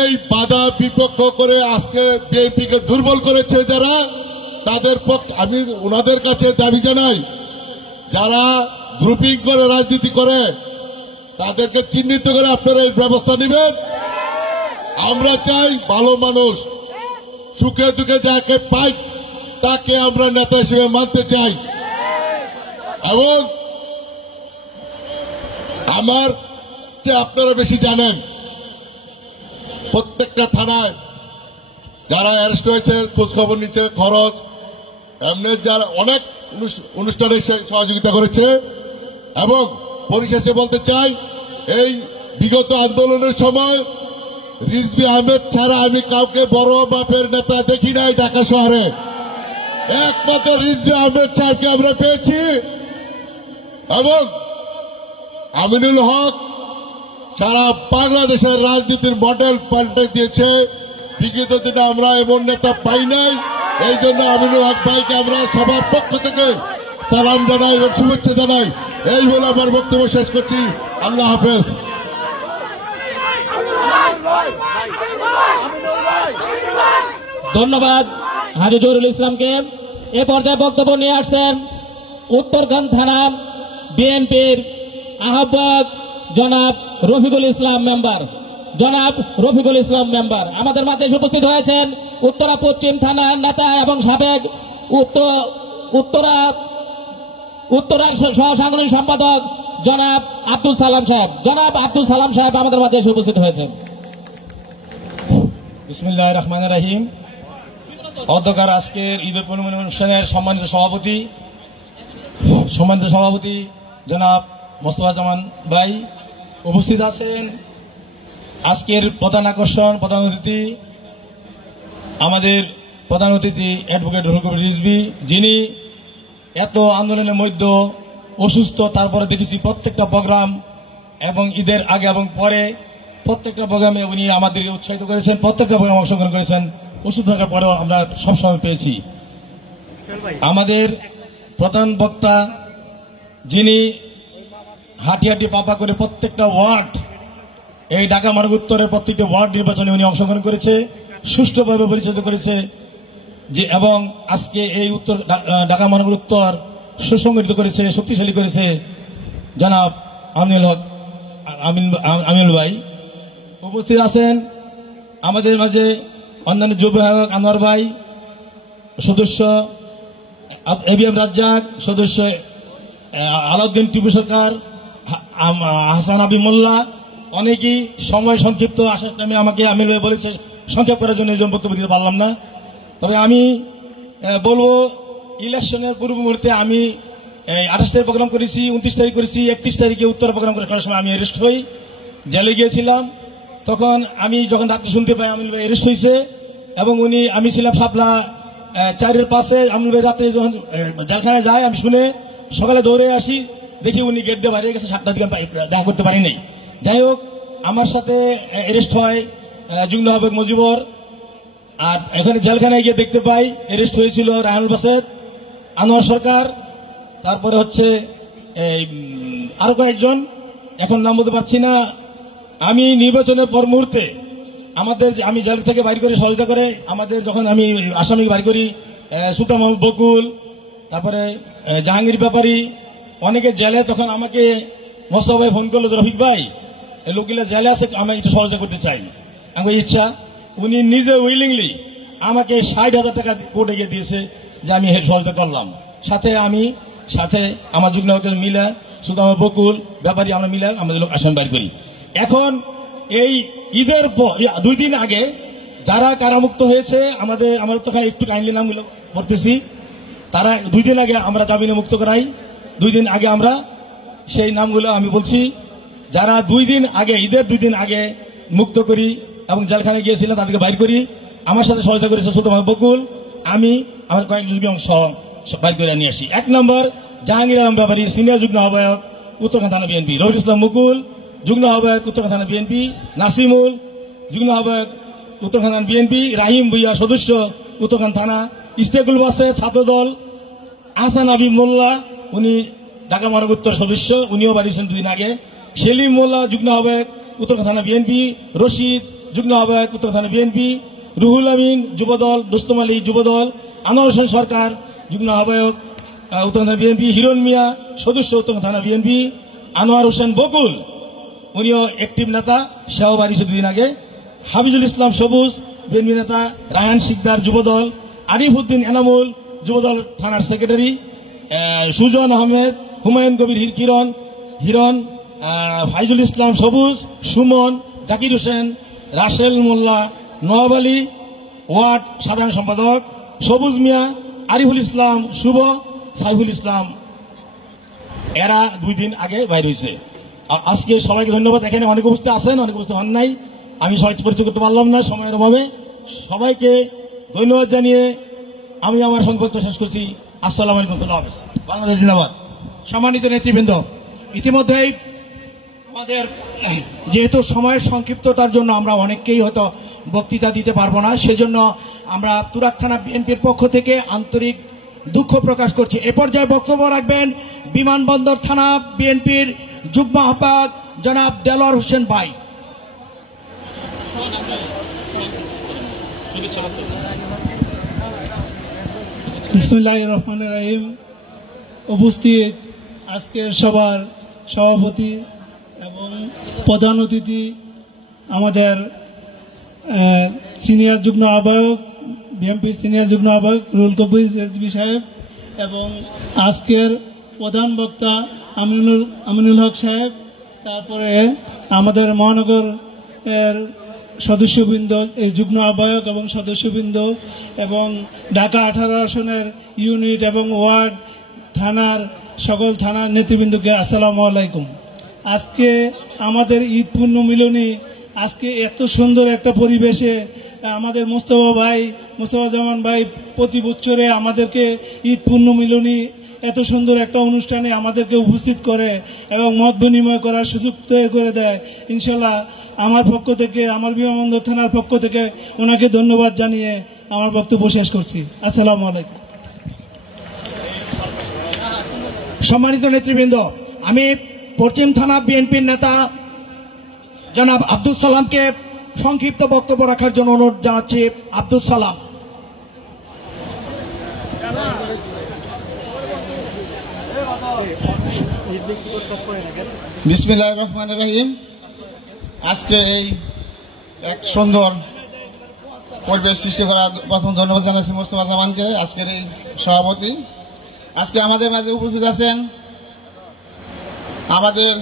এই বাধা বিপক্ষ করে আজকে বিএনপিকে দুর্বল করেছে যারা, তাদের পক্ষে আমি ওনাদের কাছে দাবি জানাই, যারা গ্রুপিং করে রাজনীতি করে তাদেরকে চিহ্নিত করে আপনারা এই ব্যবস্থা নেবেন। আমরা চাই ভালো মানুষ, সুখে দুঃখে যাকে পাই তাকে আমরা নেতা হিসেবে মানতে চাই। এবং আমার যে আপনারা বেশি জানেন, প্রত্যেকটা থানায় যারা অ্যারেস্ট হয়েছে, খোঁজ খবর নিচ্ছে, খরচ এমনি যারা অনেক অনুষ্ঠানে সহযোগিতা করেছে। এবং পরিশেষে বলতে চাই, এই বিগত আন্দোলনের সময় রিজভী আহমেদ ছাড়া আমি কাউকে বড় বাপের নেতা দেখি নাই ঢাকা শহরে। একমাত্র রিজভী আহমেদ সাহেবকে আমরা পেয়েছি। এবং আমিনুল হক সারা বাংলাদেশের রাজনীতির মডেল পাল্টে দিয়েছে। বিগত দিনে আমরা এমন নেতা পাই নাই। এই জন্য আমিনুল হক ভাইকে আমরা সবার পক্ষ থেকে সালাম জানাই এবং শুভেচ্ছা জানাই। এই বলে আমার বক্তব্য শেষ করছি। আল্লাহ হাফেজ। ধন্যবাদ হাজী জহুরুল ইসলামকে। এ পর্যায়ে বক্তব্য নিয়ে আসছেন উত্তরখান থানা বিএনপির আহ্বায়ক জনাব রফিকুল ইসলাম মেম্বার। আমাদের মাঝে উপস্থিত হয়েছেন উত্তরা পশ্চিম থানার নেতা এবং সাবেক উত্তরার সহ সাংগঠনিক সম্পাদক জনাব আব্দুল সালাম সাহেব আমাদের মাঝে উপস্থিত হয়েছেন। বিসমিল্লাহির রহমানির রহিম। অধ্যকার আজকের ঈদ উল ফিতর অনুষ্ঠানের সম্মানিত সভাপতি জনাব মোস্তফা জামান ভাই উপস্থিত আছেন। আজকের প্রধান আকর্ষণ, প্রধান অতিথি অ্যাডভোকেট রুহুল কবির রিজভী, যিনি এত আন্দোলনের মধ্যে অসুস্থ, তারপরে দেখেছি প্রত্যেকটা প্রোগ্রাম এবং ঈদের আগে এবং পরে প্রত্যেকটা প্রোগ্রামে উনি আমাদেরকে উৎসাহিত করেছেন, প্রত্যেকটা প্রোগ্রামে অংশগ্রহণ করেছেন। অসুস্থ থাকার পরেও আমরা সবসময় পেয়েছি। আমাদের প্রধান বক্তা, যিনি হাঁটি হাঁটি পাপা করে প্রত্যেকটা ওয়ার্ড, এই ঢাকা মহানগর উত্তরের প্রত্যেকটা ওয়ার্ড নির্বাচনে উনি অংশগ্রহণ করেছে, সুষ্ঠুভাবে পরিচালিত করেছে এবং আজকে এই ঢাকা মহানগর উত্তর সুসংগঠিত করেছে, শক্তিশালী করেছে জনাব আমিনুল ভাই। উপস্থিত আছেন আমাদের মাঝে অন্যান্য যুব আহ্বায়ক আনোয়ার ভাই, সদস্য এবিএম রাজ্জাক, সদস্য আলাউদ্দিন টিপু সরকার, হাসান আবি মোল্লা। অনেকেই সময় সংক্ষিপ্ত আসার টাইমে আমাকে আমির ভাই বলেছে সংক্ষেপ করার জন্য এই জন্য বক্তব্য দিতে পারলাম না। তবে আমি বলবো, ইলেকশনের পূর্ব মুহূর্তে আমি 28 তারিখ প্রোগ্রাম করেছি, 29 তারিখ করেছি, 31 তারিখে উত্তর প্রোগ্রাম করার সময় আমি অ্যারেস্ট হই, জেলে গিয়েছিলাম। তখন আমি যখন রাত্রে শুনতে পাই আমির ভাই অ্যারেস্ট হয়েছে এবং আমি ছিলাম শাপলা 4-এর পাশে। আমির ভাই রাত্রে যখন জেলখানায় যায়, আমি শুনে সকালে দৌড়ে আসি, দেখি উনি গেট দিয়ে বাইরে গেছে। 7টার দিকে দেখা করতে পারি নাই। যাই হোক, আমার সাথে অ্যারেস্ট হয় যুগ্ম আহ্বায়ক মজিবর। আর এখানে জেলখানায় গিয়ে দেখতে পাই অ্যারেস্ট হয়েছিল রায়নুল বাসেদ, আনোয়ার সরকার, তারপরে হচ্ছে আরো কয়েকজন, এখন নাম বলতে পারছি না। আমি নির্বাচনের পর মুহূর্তে আমি জেল থেকে বাইর করে সহযোগিতা করে আমাদের যখন আমি আসামিকে বাইর করি, সুলতান মাহমুদ বকুল, তারপরে জাহাঙ্গীর ব্যাপারী, অনেকে জেলে, তখন আমাকে মোস্তফা ভাই ফোন করলো, রফিক ভাই লোকগুলা জেলে আছে, আমি একটু সহযোগিতা করতে চাই। আমার ইচ্ছা, উনি নিজে উইলিংলি আমাকে 60,000 টাকা কোর্টে গিয়ে দিয়েছে যে আমি সহযোগিতা করলাম। সাথে আমার যুগ্ম মিলে সুলতান বকুল ব্যাপারী আমরা মিলে আমাদের লোক আসামি বাইর করি। এখন এই ঈদের 2 দিন আগে যারা কারামুক্ত হয়েছে, আমার তো একটু কাইন্ডলি নামগুলো পড়তেছি, তারা 2 দিন আগে আমরা জামিনে মুক্ত করাই। 2 দিন আগে আমরা সেই নামগুলো আমি বলছি, যারা 2 দিন আগে, ঈদের 2 দিন আগে মুক্ত করি এবং জেলখানে গিয়েছিলেন তাদেরকে বাইর করি। আমার সাথে সহায়তা করেছে সুলতান বকুল, আমার কয়েকজন সহ বাইর করে নিয়ে আসি। 1 নম্বর জাহাঙ্গীর আলম ব্যাপারী, সিনিয়র যুগ্ম আহ্বায়ক উত্তরখান থানা বিএনপি, রবিউল ইসলাম মুকুল যুগ্ম আহ্বায়ক উত্তরখান থানা বিএনপি, নাসিমুল যুগ্ম আহ্বায়ক উত্তরখান থানা বিএনপি, রাহিম ভুইয়া সদস্য উত্তরখান থানা, ইস্তেকুল বাসে ছাত্রদল, আহসান আবি মোল্লা উনি ঢাকা মহানগর উত্তর সদস্য, উনিও বাড়িয়েছেন 2 দিন আগে, সেলিম মোল্লা যুগ্ম আহ্বায়ক উত্তরখান থানা বিএনপি, রশিদ যুগ্ম আহ্বায়ক উত্তরখান থানা বিএনপি, রুহুল আমিন যুবদল, রুস্তম আলী যুবদল, আনোয়ার হোসেন সরকার যুগ্ম আহ্বায়ক উত্তরখান থানা বিএনপি, হিরণ মিয়া সদস্য উত্তরখান থানা বিএনপি, আনোয়ার হোসেন বকুল উনিও অ্যাক্টিভ নেতা, সেও বাড়িয়েছে 2 দিন আগে, হাফিজুল ইসলাম সবুজ বিএনপি নেতা, রায়ান শিকদার যুবদল, আরিফ উদ্দিন এনামুল যুবদল থানার সেক্রেটারি, সুজন আহমেদ, হুমায়ুন কবির হিরণ, ফাইজুল ইসলাম সবুজ, সুমন, জাকির হোসেন, রাসেল মোল্লা, নওয়াব আলী ওয়ার্ড সাধারণ সম্পাদক, সবুজ মিয়া, আরিফুল ইসলাম শুভ, সাইফুল ইসলাম, এরা 2 দিন আগে বাইর হয়েছে। আজকে সবাইকে ধন্যবাদ। এখানে অনেক উপস্থিত আছেন, অনেক উপস্থিত হন নাই, আমি সবাই পরিচয় করতে পারলাম না সময়ের অভাবে। সবাইকে ধন্যবাদ জানিয়ে আমি আমার সংক্ষিপ্ত শেষ করছি। আসসালামু আলাইকুম, বাংলাদেশ জিন্দাবাদ। সম্মানিত নেতৃবৃন্দ, ইতিমধ্যেই আমাদের যেহেতু সময়ের সংক্ষিপ্ততার জন্য আমরা অনেককেই হয়তো বক্তৃতা দিতে পারবো না, সেজন্য আমরা তুরাগ থানা বিএনপির পক্ষ থেকে আন্তরিক দুঃখ প্রকাশ করছি। এ পর্যায়ে বক্তব্য রাখবেন বিমানবন্দর থানা বিএনপির যুগ্ম আহ্বায়ক জনাব দেলোয়ার হোসেন ভাই। বিসমিল্লাহির রহমানির রহিম। উপস্থিত আজকের সভার সভাপতি এবং প্রধান অতিথি আমাদের সিনিয়র যুগ্ম আহ্বায়ক, বিএনপির সিনিয়র যুগ্ম আহ্বায়ক রুহুল কবির রেজভী সাহেব, এবং আজকের প্রধান বক্তা আমিনুল হক সাহেব, তারপরে আমাদের মহানগর এর সদস্যবৃন্দ, এই যুগ্ম আহ্বায়ক এবং সদস্যবৃন্দ, এবং ঢাকা 18 আসনের ইউনিট এবং ওয়ার্ড থানার সকল থানার নেতৃবৃন্দকে আসসালামু আলাইকুম। আজকে আমাদের ঈদ পূর্ণ মিলনী, আজকে এত সুন্দর একটা পরিবেশে আমাদের মোস্তফা জামান ভাই প্রতি বছরে আমাদেরকে ঈদ পূর্ণ মিলনী এত সুন্দর একটা অনুষ্ঠানে আমাদেরকে উপস্থিত করে এবং মত বিনিময় করার সুযোগ তৈরি করে দেয়। ইনশাল্লাহ আমার পক্ষ থেকে, আমার বিমানবন্দর থানার পক্ষ থেকে ওনাকে ধন্যবাদ জানিয়ে আমার বক্তব্য শেষ করছি। আসসালামু আলাইকুম। সম্মানিত নেতৃবৃন্দ, আমি পশ্চিম থানা বিএনপির নেতা জনাব আব্দুল সালামকে সংক্ষিপ্ত বক্তব্য রাখার জন্য অনুরোধ জানাচ্ছি। আব্দুল সালাম। বিসমিল্লাহির রহমানির রহিম। আজকে এই এক সুন্দর পরিবেশ সৃষ্টি করার প্রথম ধন্যবাদ জানাচ্ছি মোস্তফা জামানকে, আজকের এই সভাপতি। আজকে আমাদের মাঝে উপস্থিত আছেন আমাদের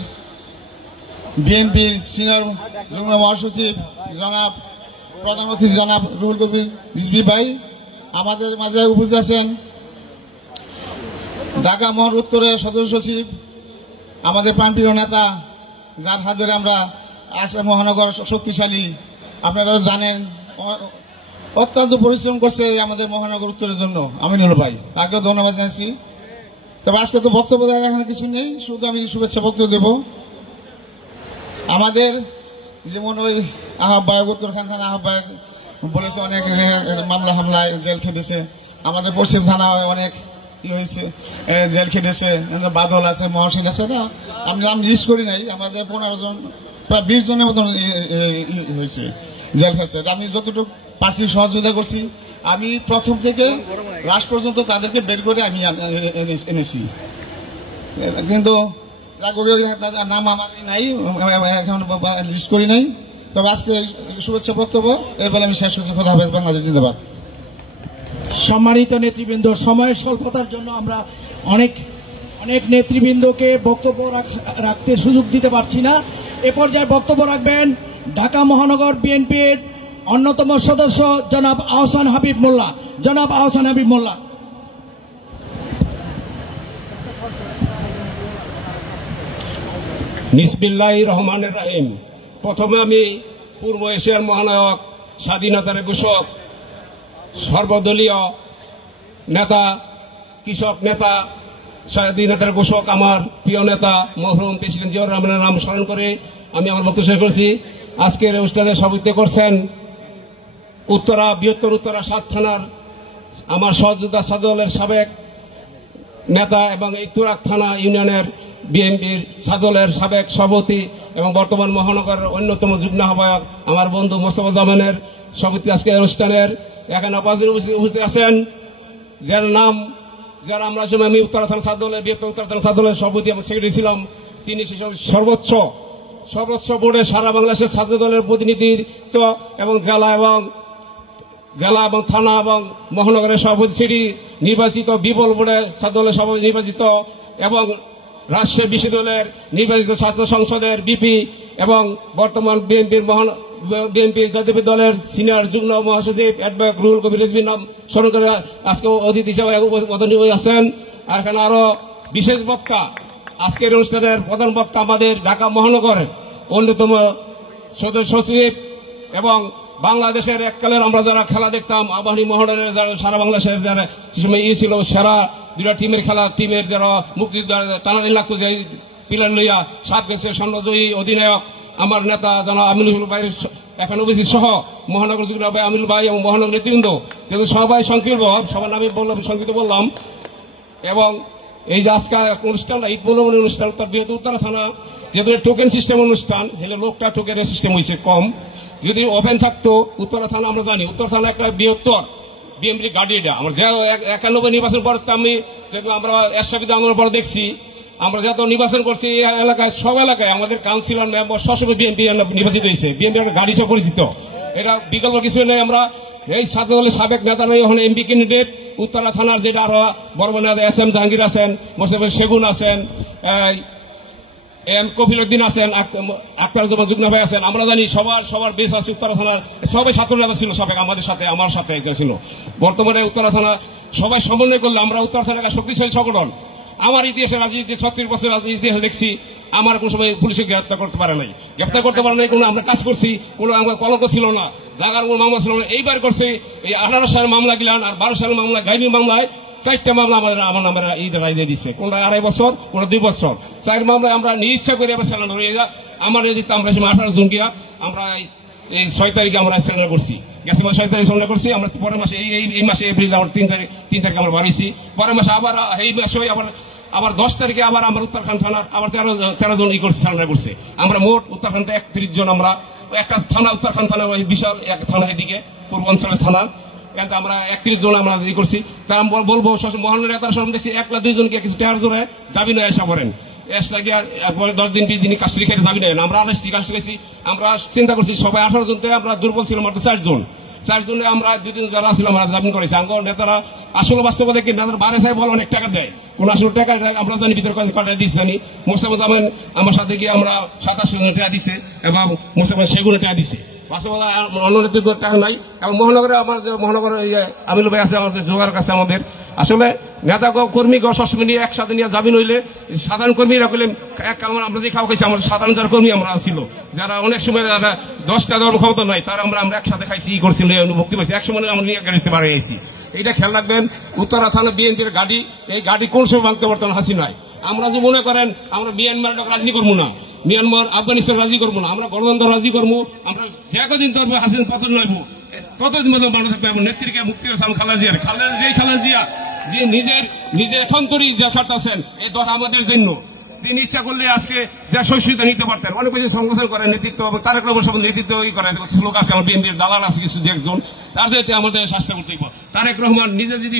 বিএনপির সিনিয়র যুগ্ম মহাসচিব জনাব প্রধান অতিথি জনাব রুহুল কবির রিজভী ভাই। আমাদের মাঝে উপস্থিত আছেন ঢাকা মহানগর উত্তরের সদস্য সচিব, আমাদের প্রাণপ্রিয় নেতা, যার হাত ধরে আমরা আজকে মহানগর শক্তিশালী। আপনারা জানেন অত্যন্ত পরিশ্রম করছে আমাদের মহানগর উত্তরের জন্য আমিনুল ভাই, তাকেও ধন্যবাদ জানাচ্ছি। তবে আজকে তো বক্তব্য দেওয়ার এখানে কিছু নেই, শুধু আমি শুভেচ্ছা বক্তব্য দেব। আমাদের যেমন ওই আহ্বায়ক, উত্তরখান থানা আহ্বায়ক বলেছে অনেক মামলা হামলায় জেল খেটেছে, আমাদের পশ্চিম থানা অনেক হয়েছে, জেল খেটেছে, বাদল আছে, মহসিন আছে, না আমি নাম লিস্ট করি নাই, আমাদের 15 জন প্রায় 20 জনের মতন হয়েছে, জেল খেয়েছে। আমি যতটুকু পার্সি সহযোগিতা করছি, আমি প্রথম থেকে লাস্ট পর্যন্ত তাদেরকে বের করে আমি এনেছি, কিন্তু নাম আমার নাই, এখন লিস্ট করি নাই। তবে আজকে শুভেচ্ছা বক্তব্য এর বলে আমি শেষ করছি। কথা হবে, বাংলাদেশ জিন্দাবাদ। সম্মানিত নেতৃবৃন্দ, সময়ের স্বল্পতার জন্য আমরা অনেক নেতৃবৃন্দকে বক্তব্য রাখতে সুযোগ দিতে পারছি না। এ পর্যায়ে বক্তব্য রাখবেন ঢাকা মহানগর বিএনপির অন্যতম সদস্য জনাব আহসান হাবিব মোল্লা। জনাব আহসান হাবিব মোল্লা। বিসমিল্লাহির রহমানির রহিম। প্রথমে আমি পূর্ব এশিয়ার মহানায়ক, স্বাধীনতার ঘোষক, সর্বদলীয় নেতা, কৃষক নেতা, স্বাধীনতার ঘোষক, আমার প্রিয় নেতা মরহুম প্রেসিডেন্ট জিয়াউর রহমানের নাম স্মরণ করে আমি আমার বক্তব্য শেষ করছি। আজকের অনুষ্ঠানে সভাপতিত্ব করছেন বৃহত্তর উত্তরা 7 থানার আমার সহযোদ্ধা সাদলের সাবেক নেতা এবং এই তুরাগ থানা ইউনিয়নের বিএনপির সাদলের সাবেক সভাপতি এবং বর্তমান মহানগর অন্যতম যুগ্ম আহ্বায়ক আমার বন্ধু মোস্তফা জামানের সভাপতি আজকের অনুষ্ঠানের এখানে উপস্থিত আছেন, যার নাম যারা আমরা সময় আমি উত্তরা থানা সাদলের বৃহত্তর উত্তরা থানা সাদলের সভাপতি এবং সেক্রেটারি ছিলাম, তিনি সর্বোচ্চ বোর্ডে সারা বাংলাদেশের ছাত্র দলের প্রতিনিধিত্ব এবং জেলা এবং থানা এবং মহানগরের সভাপতি সেটি নির্বাচিত, বিপুল বোর্ডে ছাত্র দলের সভাপতি নির্বাচিত এবং রাজশাহী বিশ্ববিদ্যালয়ের নির্বাচিত ছাত্র সংসদের বিপি এবং বর্তমান বিএনপির জাতীয় দলের সিনিয়র যুগ্ম মহাসচিব অ্যাডভোকেট রুহুল কবির রিজভীর নাম স্মরণ করে আজকে অতিথি হিসেবে উপস্থিত আছেন। আর এখানে আরো বিশেষ বক্তা, আজকের অনুষ্ঠানের প্রধান বক্তা আমাদের ঢাকা মহানগরের অন্যতম সদস্য সচিব এবং বাংলাদেশের এককালের আমরা যারা খেলা দেখতাম, আবাহনী মহড়ের যারা সারা বাংলাদেশের যারা ছিল সেরা 2টা টিমের খেলা, টিমের যারা মুক্তিযোদ্ধা টানাটানি লাগতো, যে প্লেয়ার লইয়া সাত দেশের স্বর্ণজয়ী অধিনায়ক আমার নেতা জনাব আমিনুল ভাই এখন উপস্থিত সহ মহানগর যুগ্ম ভাই আমিনুল ভাই এবং মহানগর নেতৃবৃন্দ যেহেতু সবাই সংক্ষিপ্ত সবার নামে বললাম সংক্ষিপ্ত বললাম। এবং এই যে আজকে অনুষ্ঠানটা ঈদ বলবনী অনুষ্ঠান যেহেতু উত্তরা থানা যেহেতু টোকেন সিস্টেম অনুষ্ঠান যেহেতু লোকটা টোকেনের সিস্টেম হয়েছে কম, যদি ওপেন থাকতো উত্তরা থানা আমরা জানি উত্তরা থানা একটা বৃহত্তর বিএনপি গাড়ি এটা আমরা যে 91 নির্বাচন পর আমি যেহেতু আমরা এরশাদ আন্দোলনের পর দেখছি আমরা যত নির্বাচন করছি এলাকায় সব এলাকায় আমাদের কাউন্সিলর মেম্বার সবসময় বিএনপি নির্বাচিত হয়েছে, বিএনপি একটা গাড়ি সব পরিচিত। এটা বিকল্প কিছু নেই। আমরা এই ছাত্র দলের সাবেক নেতা নয় এখন এমপি ক্যান্ডিডেট উত্তরা থানার যেটা আরো বড় বড় নেতা এস এম জাহাঙ্গীর আছেন, মোসাফের সেগুন আছেন, এম কফিলউদ্দিন আছেন, আক্তার জমা যুগ্ম ভাই আছেন। আমরা জানি সবার বেশ আছে উত্তরা থানার সবাই ছাত্র নেতা ছিল সাবেক আমাদের সাথে আমার সাথে ছিল। বর্তমানে উত্তরা থানা সবাই সমন্বয় করলে আমরা উত্তরা থানা শক্তিশালী সংগঠন। আমার ইতিহাসে রাজনীতি 36 বছর রাজনীতি ইতিহাস দেখছি আমার কোন সময় পুলিশে গ্রেপ্তার করতে পারে নাই কোনো আমরা কাজ করছি কোনো আমরা কলঙ্ক ছিল না, জাগার কোনো মামলা ছিল না। এইবার করছে এই 18 সালের মামলা গিলান আর 12 সালের মামলা গাইবি মামলায় 4টা মামলা আমার নামে ঈদ রায় দিয়ে দিচ্ছে, কোনটা 2.5 বছর কোনটা 2 বছর। 4 মামলায় আমরা নিরীক্ষা করে আমরা চালানো আমার দিতে আমরা 18 জন গিয়া আমরা এই 6 তারিখে আমরা সেমিনার করছি, গেছে মাসে 6 তারিখে সেমিনার করছি। আমরা পরের মাসে এই মাসে এপ্রিল আমার 3 তারিখে আমরা বাড়িছি। পরের মাসে আবার এই মাসে আবার 10 তারিখে আবার আমরা উত্তরাখণ্ড থানার আবার 13 জন করছি সেমিনার করছে। আমরা মোট উত্তরাখণ্ডে 31 জন আমরা একটা থানা উত্তরাখণ্ড থানা বিশাল এক থানা এদিকে পূর্বাঞ্চলের থানা কিন্তু আমরা 31 জন আমরা করছি। তাই আমরা বলবো মহানগর নেতারা সব দেখছি 1 লাখ 2 জনকে কিছু টাকার জোরে যাবি না এসা করেন 10 দিন 20 দিন কাস্টডি খেতে যাবি না। আমরা আরেস্টি কাস্টডি গেছি। আমরা চিন্তা করছি সবাই 18 জন থেকে আমরা দুর্বল ছিল মাত্র 4 জন। 4 জনে আমরা 2 দিন যারা ছিল আমরা জামিন করেছি। আঙ্গ নেতারা আসলে বাস্তবে দেখি নেতারা বাইরে থেকে বলে অনেক টাকা দেয়, কোন আসলে টাকা আমরা জানি ভিতরে কয়টা দিচ্ছে জানি। মোস্তাফা জামান আমার সাথে গিয়ে আমরা 27 জন টাকা দিছে এবং মোস্তাফা সেগুলো টাকা দিছে। বাস্তবতা অন্য নেতৃত্ব টাকা নাই। এবং মহানগরে আমার যে মহানগরের আমিনুল ভাই আছে আমাদের জোগাড় কাছে আমাদের আসলে নেতা কর্মী সবসময় নিয়ে একসাথে নিয়ে জামিন হইলে সাধারণ কর্মীরা করলেন আমরা যে খাওয়া খাইছি আমাদের সাধারণ যারা কর্মী আমরা ছিল যারা অনেক সময় 10টা দেওয়ার ক্ষমতা নাই তারা আমরা একসাথে খাইছি ই করছি মুক্তি পাইছি। এক সময় আমরা নিয়ে গাড়িতে বাড়ি আইছি। এইটা খেয়াল রাখবেন উত্তরা থানা বিএনপির গাড়ি এই গাড়ি কোন সময় ভাঙতে পারতেন হাসিনায়। আমরা যে মনে করেন আমরা মিয়ানমার রাজনীতি করবো না, মিয়ানমার আফগানিস্তান রাজনীতি করবো না, আমরা গণতন্ত্র রাজনীতি করবো। আমরা যে কদিন ধরবো হাসিনা পতন নইবো ততদিন মতো মানুষ থাকবে। নেত্রীকে মুক্তি খালেদা জিয়ার খালেদা জিয়া যে নিজের এখন্তরী যে ছাড়তেছেন এই দল আমাদের জন্য তিনি ইচ্ছা করলে আজকে যা সহিষ্ণুতা নিতে পারতেন। অনেক কিছু সংগঠন করে নেতৃত্ব তারেক রহমান সব নেতৃত্ব করে লোক আছে আমার বিএনপির দালাল আছে কিছু একজন তাদের আমাদের শাস্তি করতে হবে। তারেক রহমান নিজে যদি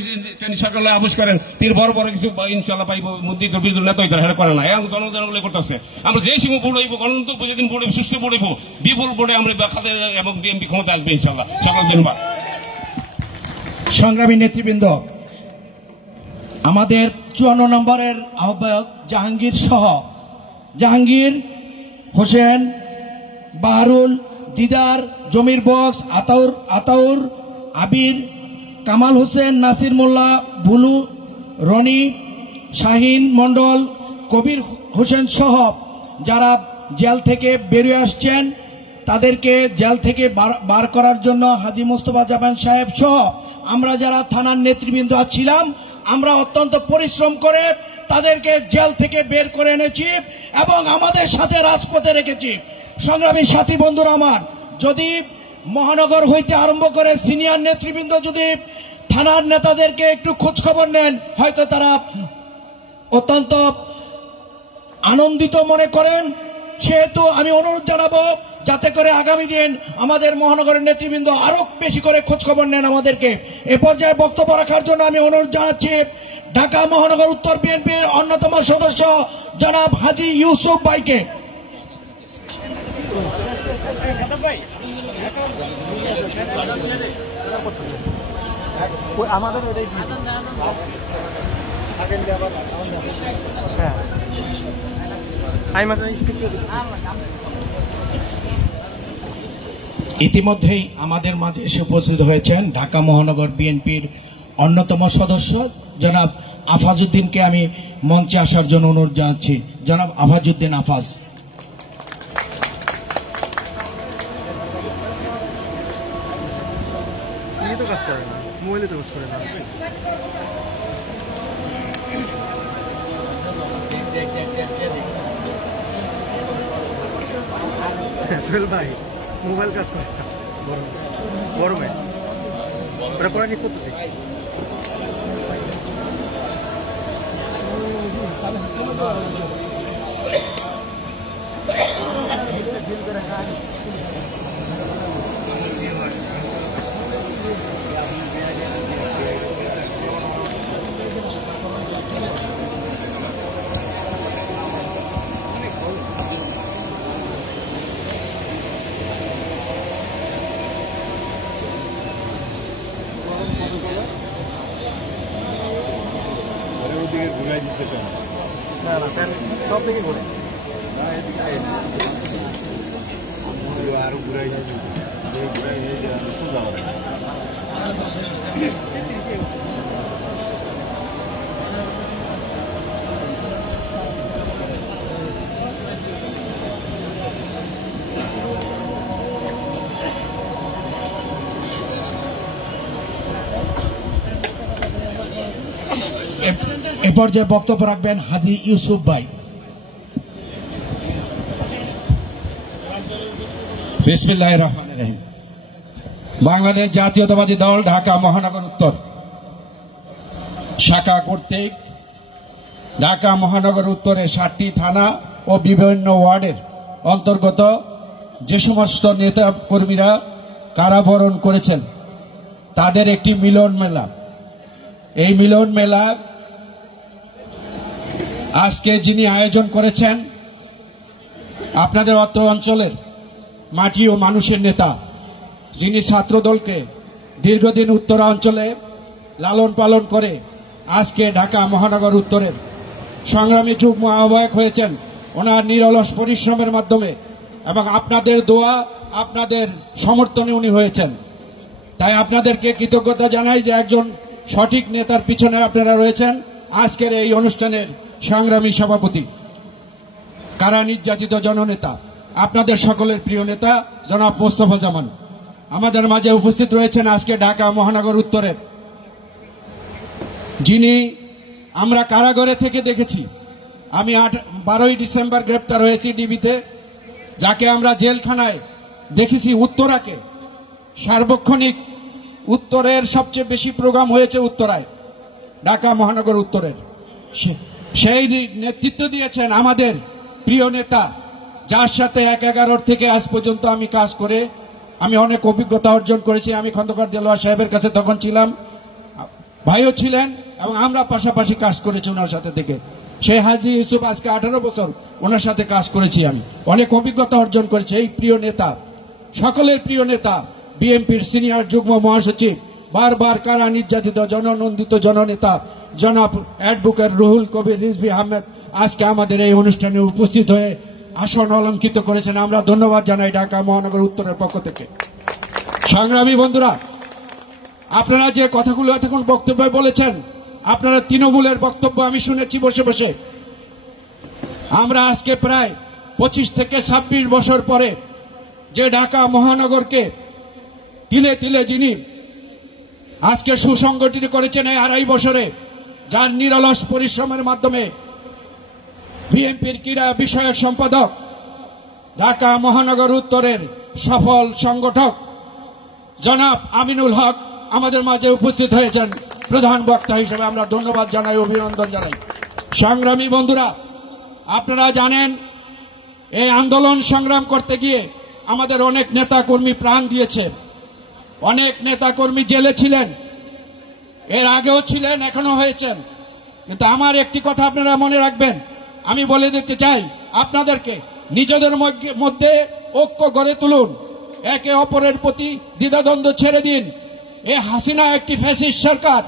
সরকারে আবুস করেন তিনি বড় বড় কিছু ইনশাল্লাহ পাইব মুদ্রিত বিরোধী নেতা এটা করে না এবং জনগণ করতেছে। আমরা যে সময় ভোট হইব গণতন্ত্র যেদিন ভোট সুস্থ ভোট হইব বিপুল ভোটে আমরা এবং বিএনপি ক্ষমতা আসবে ইনশাল্লাহ। সকল ধন্যবাদ। সংগ্রামী নেতৃবৃন্দ, আমাদের 54 নম্বরের আহ্বায়ক জাহাঙ্গীর হোসেন, বাহারুল, দিদার, জমির বক্স, আতাউর, আবির, কামাল হোসেন, নাসির মোল্লা, বুলু, রনি, শাহিন মন্ডল, কবির হোসেন সহ যারা জেল থেকে বেরিয়ে আসছেন তাদেরকে জেল থেকে বার করার জন্য হাজী মোস্তফা জামান সাহেব সহ আমরা যারা থানার নেতৃবৃন্দ ছিলাম আমরা অত্যন্ত পরিশ্রম করে তাদেরকে জেল থেকে বের করে এনেছি এবং আমাদের সাথে রাজপথে রেখেছি। সংগ্রামী সাথী বন্ধুরা আমার, যদি মহানগর হইতে আরম্ভ করে সিনিয়র নেতৃবৃন্দ যদি থানার নেতাদেরকে একটু খোঁজ খবর নেন হয়তো তারা অত্যন্ত আনন্দিত মনে করেন। সেহেতু আমি অনুরোধ জানাবো যাতে করে আগামী দিন আমাদের মহানগরের নেতৃবৃন্দ আরো বেশি করে খোঁজ খবর নেন আমাদেরকে। এ পর্যায়ে বক্তব্য রাখার জন্য আমি অনুরোধ জানাচ্ছি ঢাকা মহানগর উত্তর বিএনপির অন্যতম সদস্য জনাব হাজী ইউসুফ ভাইকে। ইতিমধ্যেই আমাদের মাঝে এসে উপস্থিত হয়েছেন ঢাকা মহানগর বিএনপির অন্যতম সদস্য জনাব আফাজউদ্দিনকে আমি মঞ্চে আসার জন্য অনুরোধ জানাচ্ছি। জনাব আফাজউদ্দিন আফাজ। সোহেল ভাই মোবাইল কাজ করে গরমে ওরা পড়া নিয়ে করতেছে। ঘুরাই দিচ্ছে না না সব দিকে ঘুরে আরো ঘুরাই দিচ্ছে ঘুরাই সোজা এ পর্যায়ে বক্তব্য রাখবেন হাজী ইউসুফ ভাই। বিসমিল্লাহির রহমানির রহিম। বাংলাদেশ জাতীয়তাবাদী দল ঢাকা মহানগর উত্তর শাখা কর্তৃক ঢাকা মহানগর উত্তরে 7টি থানা ও বিভিন্ন ওয়ার্ডের অন্তর্গত যে সমস্ত নেতা কর্মীরা কারাবরণ করেছেন তাদের একটি মিলন মেলা। এই মিলন মেলা আজকে যিনি আয়োজন করেছেন আপনাদের অত্র অঞ্চলের মাটি ও মানুষের নেতা, যিনি ছাত্রদলকে দীর্ঘদিন উত্তরাঞ্চলে লালন পালন করে আজকে ঢাকা মহানগর উত্তরের সংগ্রামী যুগ্ম আহ্বায়ক হয়েছেন ওনার নিরলস পরিশ্রমের মাধ্যমে এবং আপনাদের দোয়া আপনাদের সমর্থনে উনি হয়েছেন। তাই আপনাদেরকে কৃতজ্ঞতা জানাই যে একজন সঠিক নেতার পিছনে আপনারা রয়েছেন। আজকের এই অনুষ্ঠানের সংগ্রামী সভাপতি, কারা নির্যাতিত জননেতা, আপনাদের সকলের প্রিয় নেতা জনাব মোস্তফা জামান আমাদের মাঝে উপস্থিত রয়েছেন আজকে ঢাকা মহানগর উত্তরের, যিনি আমরা কারাগারে থেকে দেখেছি। আমি 12ই ডিসেম্বর গ্রেপ্তার হয়েছি ডিবিতে, যাকে আমরা জেলখানায় দেখেছি উত্তরাকে সার্বক্ষণিক উত্তরের সবচেয়ে বেশি প্রোগ্রাম হয়েছে উত্তরায়, ঢাকা মহানগর উত্তরের। সেই নেতৃত্ব দিয়েছেন আমাদের প্রিয় নেতা, যার সাথে 1-11 থেকে আজ পর্যন্ত আমি কাজ করে আমি অনেক অভিজ্ঞতা অর্জন করেছি। আমি খন্দকার দেলোয়ার সাহেবের কাছে তখন ছিলাম, ভাইও ছিলেন এবং আমরা পাশাপাশি কাজ করেছি ওনার সাথে থেকে। সেই হাজী ইউসুফ আজকে 18 বছর ওনার সাথে কাজ করেছি, আমি অনেক অভিজ্ঞতা অর্জন করেছি। এই প্রিয় নেতা, সকলের প্রিয় নেতা, বিএনপির সিনিয়র যুগ্ম মহাসচিব, বারবার কারা নির্যাতিত জননন্দিত জননেতা জনাব অ্যাডভোকেট রুহুল কবির রিজভী আহমেদ আজকে আমাদের এই অনুষ্ঠানে উপস্থিত হয়ে আসন অলঙ্কিত করেছেন। আমরা ধন্যবাদ জানাই ঢাকা মহানগর উত্তরের পক্ষ থেকে। সংগ্রামী বন্ধুরা, আপনারা যে কথাগুলো এতক্ষণ বক্তব্যে বলেছেন, আপনারা তৃণমূলের বক্তব্য আমি শুনেছি বসে বসে। আমরা আজকে প্রায় 25 থেকে 26 বছর পরে যে ঢাকা মহানগরকে তিলে তিলে যিনি আজকে সুসংগঠিত করেছেন এই 2.5 বছরে, যার নিরলস পরিশ্রমের মাধ্যমে বিএনপির ক্রীড়া বিষয়ক সম্পাদক, ঢাকা মহানগর উত্তরের সফল সংগঠক জনাব আমিনুল হক আমাদের মাঝে উপস্থিত হয়েছেন প্রধান বক্তা হিসেবে। আমরা ধন্যবাদ জানাই, অভিনন্দন জানাই। সংগ্রামী বন্ধুরা, আপনারা জানেন এই আন্দোলন সংগ্রাম করতে গিয়ে আমাদের অনেক নেতা কর্মী প্রাণ দিয়েছে, অনেক নেতা কর্মী জেলে ছিলেন, এর আগেও ছিলেন, এখনো হয়েছেন। কিন্তু আমার একটি কথা আপনারা মনে রাখবেন, আমি বলে দিতে চাই আপনাদেরকে, নিজেদের মধ্যে ঐক্য গড়ে তুলুন, একে অপরের প্রতি দ্বিধাদ্বন্দ্ব ছেড়ে দিন। এ হাসিনা একটি ফ্যাসিস্ট সরকার,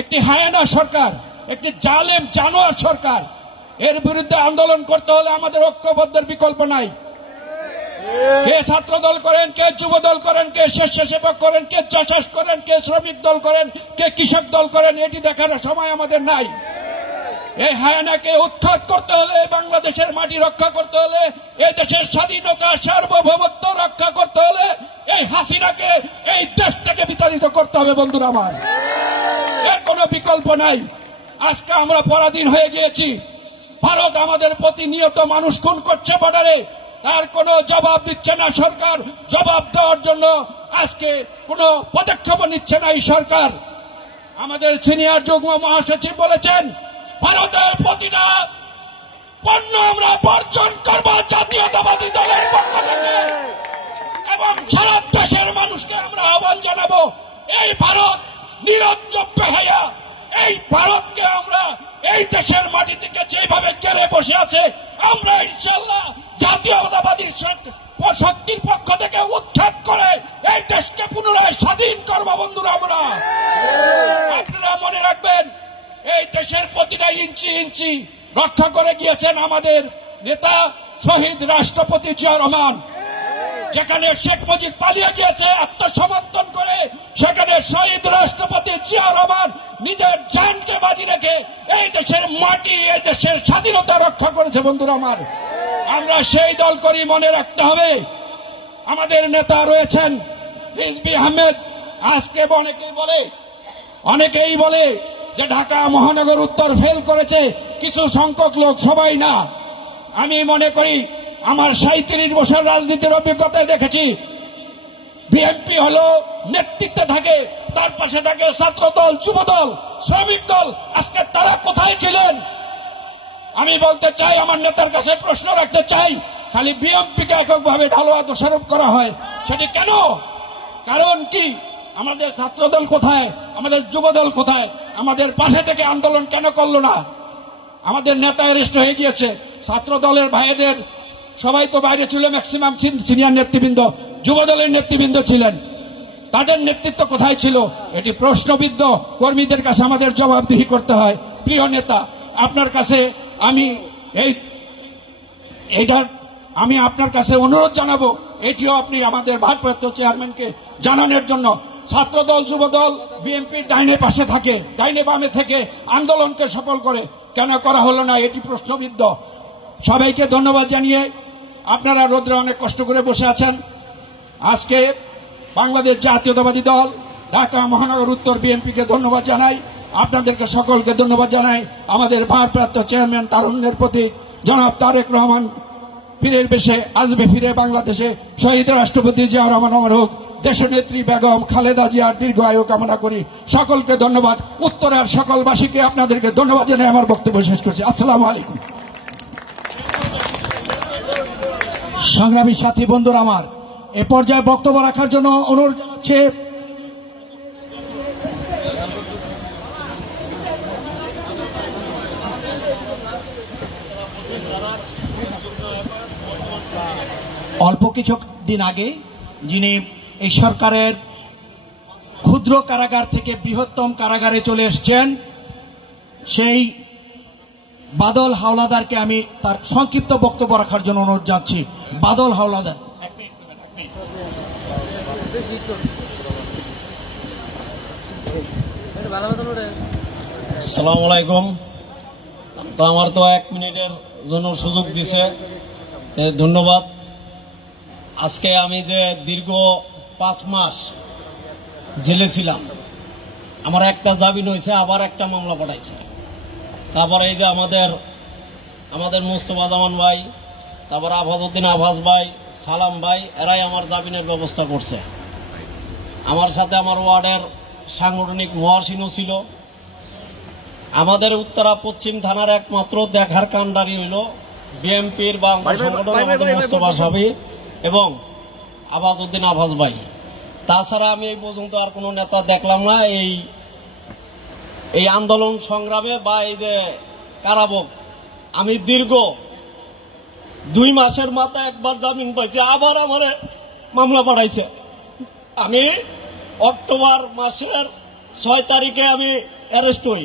একটি হায়ানা সরকার, একটি জালেম জানোয়ার সরকার। এর বিরুদ্ধে আন্দোলন করতে হলে আমাদের ঐক্যবদ্ধের বিকল্প নাই। কে ছাত্র দল করেন, কে যুব দল করেন, কে স্বেচ্ছাসেবক করেন, কে চাষাস করেন, কে শ্রমিক দল করেন, কে কৃষক দল করেন, এটি দেখার সময় আমাদের নাই। এই হায়ানাকে উৎখাত করতে হলে, বাংলাদেশের মাটি রক্ষা করতে হলে, এই দেশের স্বাধীনতা সার্বভৌমত্ব রক্ষা করতে হলে এই হাসিনাকে এই দেশ থেকে বিতাড়িত করতে হবে। বন্ধুরা আমার, এর কোনো বিকল্প নাই। আজকে আমরা পরাধীন হয়ে গিয়েছি। ভারত আমাদের প্রতিনিয়ত মানুষ খুন করছে বর্ডারে, তার কোনো জবাব দিচ্ছে না সরকার। জবাব দেওয়ার জন্য আজকে কোনো পদক্ষেপ নিচ্ছে না এই সরকার। আমাদের সিনিয়র যুগ্ম মহাসচিব বলেছেন, ভারতের প্রতিটা পণ্য আমরা বর্জন করব জাতীয়তাবাদী দলের পক্ষ থেকে, এবং সারা দেশের মানুষকে আমরা আহ্বান জানাবো, এই ভারত নিরজ্জ হইয়া এই ভারতকে আমরা এই দেশের মাটি থেকে যেভাবে কেড়ে বসে আছে, আমরা ইনশাল্লাহ জাতীয়তাবাদী শক্তির পক্ষ থেকে উৎখাত করে এই দেশকে পুনরায় স্বাধীন করবো। বন্ধুরা, আমরা আপনারা মনে রাখবেন, এই দেশের প্রতিটা ইঞ্চি ইঞ্চি রক্ষা করে গিয়েছেন আমাদের নেতা শহীদ রাষ্ট্রপতি জিয়া রহমান। যেখানে শেখ মুজিব পালিয়ে গিয়েছে আত্মসমর্পণ করে, সেখানে শহীদ রাষ্ট্রপতি জিয়া রহমান নিজের জানকে বাজি রেখে এই দেশের মাটি, এই দেশের স্বাধীনতা রক্ষা করেছে। বন্ধুরা আমার, আমরা সেই দল করি, মনে রাখতে হবে। আমাদের নেতা রয়েছেন রিজভী আহমেদ। আজকে অনেকেই বলে যে ঢাকা মহানগর উত্তর ফেল করেছে কিছু সংখ্যক লোক, সবাই না। আমি মনে করি, আমার 37 বছর রাজনীতির অভিজ্ঞতায় দেখেছি, বিএনপি হলো নেতৃত্বে থাকে, তার পাশে থাকে ছাত্র দল, যুব দল, শ্রমিক দল। আজকে তারা কোথায় ছিলেন? আমি বলতে চাই, আমার নেতার কাছে প্রশ্ন রাখতে চাই, খালি বিএনপিকে এককভাবে ঢালোয়া দোষারোপ করা হয়, সেটি কেন? কারণ কি? আমাদের ছাত্র দল কোথায়? আমাদের যুব দল কোথায়? আমাদের পাশে থেকে আন্দোলন কেন করলো না? আমাদের নেতা অ্যারেস্ট হয়ে গিয়েছে, ছাত্র দলের ভাইদের সবাই তো বাইরে ছিল, ম্যাক্সিমাম সিনিয়র নেতৃবৃন্দ, যুব দলের নেতৃবৃন্দ ছিলেন, তাদের নেতৃত্ব কোথায় ছিল? এটি প্রশ্নবিদ্ধ কর্মীদের কাছে আমাদের জবাবদিহি করতে হয়। প্রিয় নেতা, আপনার কাছে আমি আপনার কাছে অনুরোধ জানাবো, এটিও আপনি আমাদের ভারপ্রাপ্ত চেয়ারম্যানকে জানানোর জন্য। ছাত্র দল, যুব দল বিএনপির ডাইনে পাশে থাকে, ডাইনে বামে থেকে আন্দোলনকে সফল করে, কেন করা হলো না? এটি প্রশ্নবিদ্ধ। সবাইকে ধন্যবাদ জানিয়ে, আপনারা রোদ্রে অনেক কষ্ট করে বসে আছেন। আজকে বাংলাদেশ জাতীয়তাবাদী দল ঢাকা মহানগর উত্তর বিএনপিকে ধন্যবাদ জানাই, আপনাদেরকে সকলকে ধন্যবাদ জানাই। আমাদের ভারপ্রাপ্ত চেয়ারম্যান তারুণ্যের প্রতীক জনাব তারেক রহমান পীরের বেশে আসবে ফিরে বাংলাদেশে। শহীদ রাষ্ট্রপতি জিয়া রহমান অমর হোক। দেশনেত্রী বেগম খালেদা জিয়ার দীর্ঘ আয়ু কামনা করি। সকলকে ধন্যবাদ। উত্তরার সকলবাসীকে আপনাদেরকে ধন্যবাদ জানিয়ে আমার বক্তব্য শেষ করছি। আসসালামু আলাইকুম। সংগ্রামী সাথী বন্ধুরা আমার, এ পর্যায়ে বক্তব্য রাখার জন্য অনুরোধ জানাচ্ছে অল্প কিছু দিন আগে যিনি এই সরকারের ক্ষুদ্র কারাগার থেকে বৃহত্তম কারাগারে চলে এসেছেন, সেই বাদল হাওলাদারকে আমি তার সংক্ষিপ্ত বক্তব্য রাখার জন্য অনুরোধ জানাচ্ছি। বাদল হাওলাদার। আসসালামু আলাইকুম। তো আমার তো 1 মিনিটের জন্য সুযোগ দিছে, ধন্যবাদ। আজকে আমি যে দীর্ঘ 5 মাস জেলে ছিলাম, আমার একটা জামিন হয়েছে, আবার একটা মামলা পাঠাইছে। তারপরে এই যে আমাদের মুস্তফা জামান ভাই, তারপরে আফাজউদ্দিন আফাজ ভাই, সালাম ভাই, এরাই আমার জামিনের ব্যবস্থা করছে। আমার সাথে আমার ওয়ার্ডের সাংগঠনিক মহাসিনও ছিল। আমাদের উত্তরা পশ্চিম থানার একমাত্র দেখার কাণ্ডারি হইল বিএনপির বা সংগঠন আমাদের মুস্তফা সাবি এবং আফাজউদ্দিন আফাজ ভাই। তাছাড়া আমি এই পর্যন্ত আর কোন নেতা দেখলাম না এই আন্দোলন সংগ্রামে বা এই যে কারাভোগ। আমি দীর্ঘ 2 মাসের মাথায় একবার জামিন পাইছি, আবার আমার মামলা পাঠাইছে। আমি অক্টোবর মাসের 6 তারিখে আমি অ্যারেস্ট হই,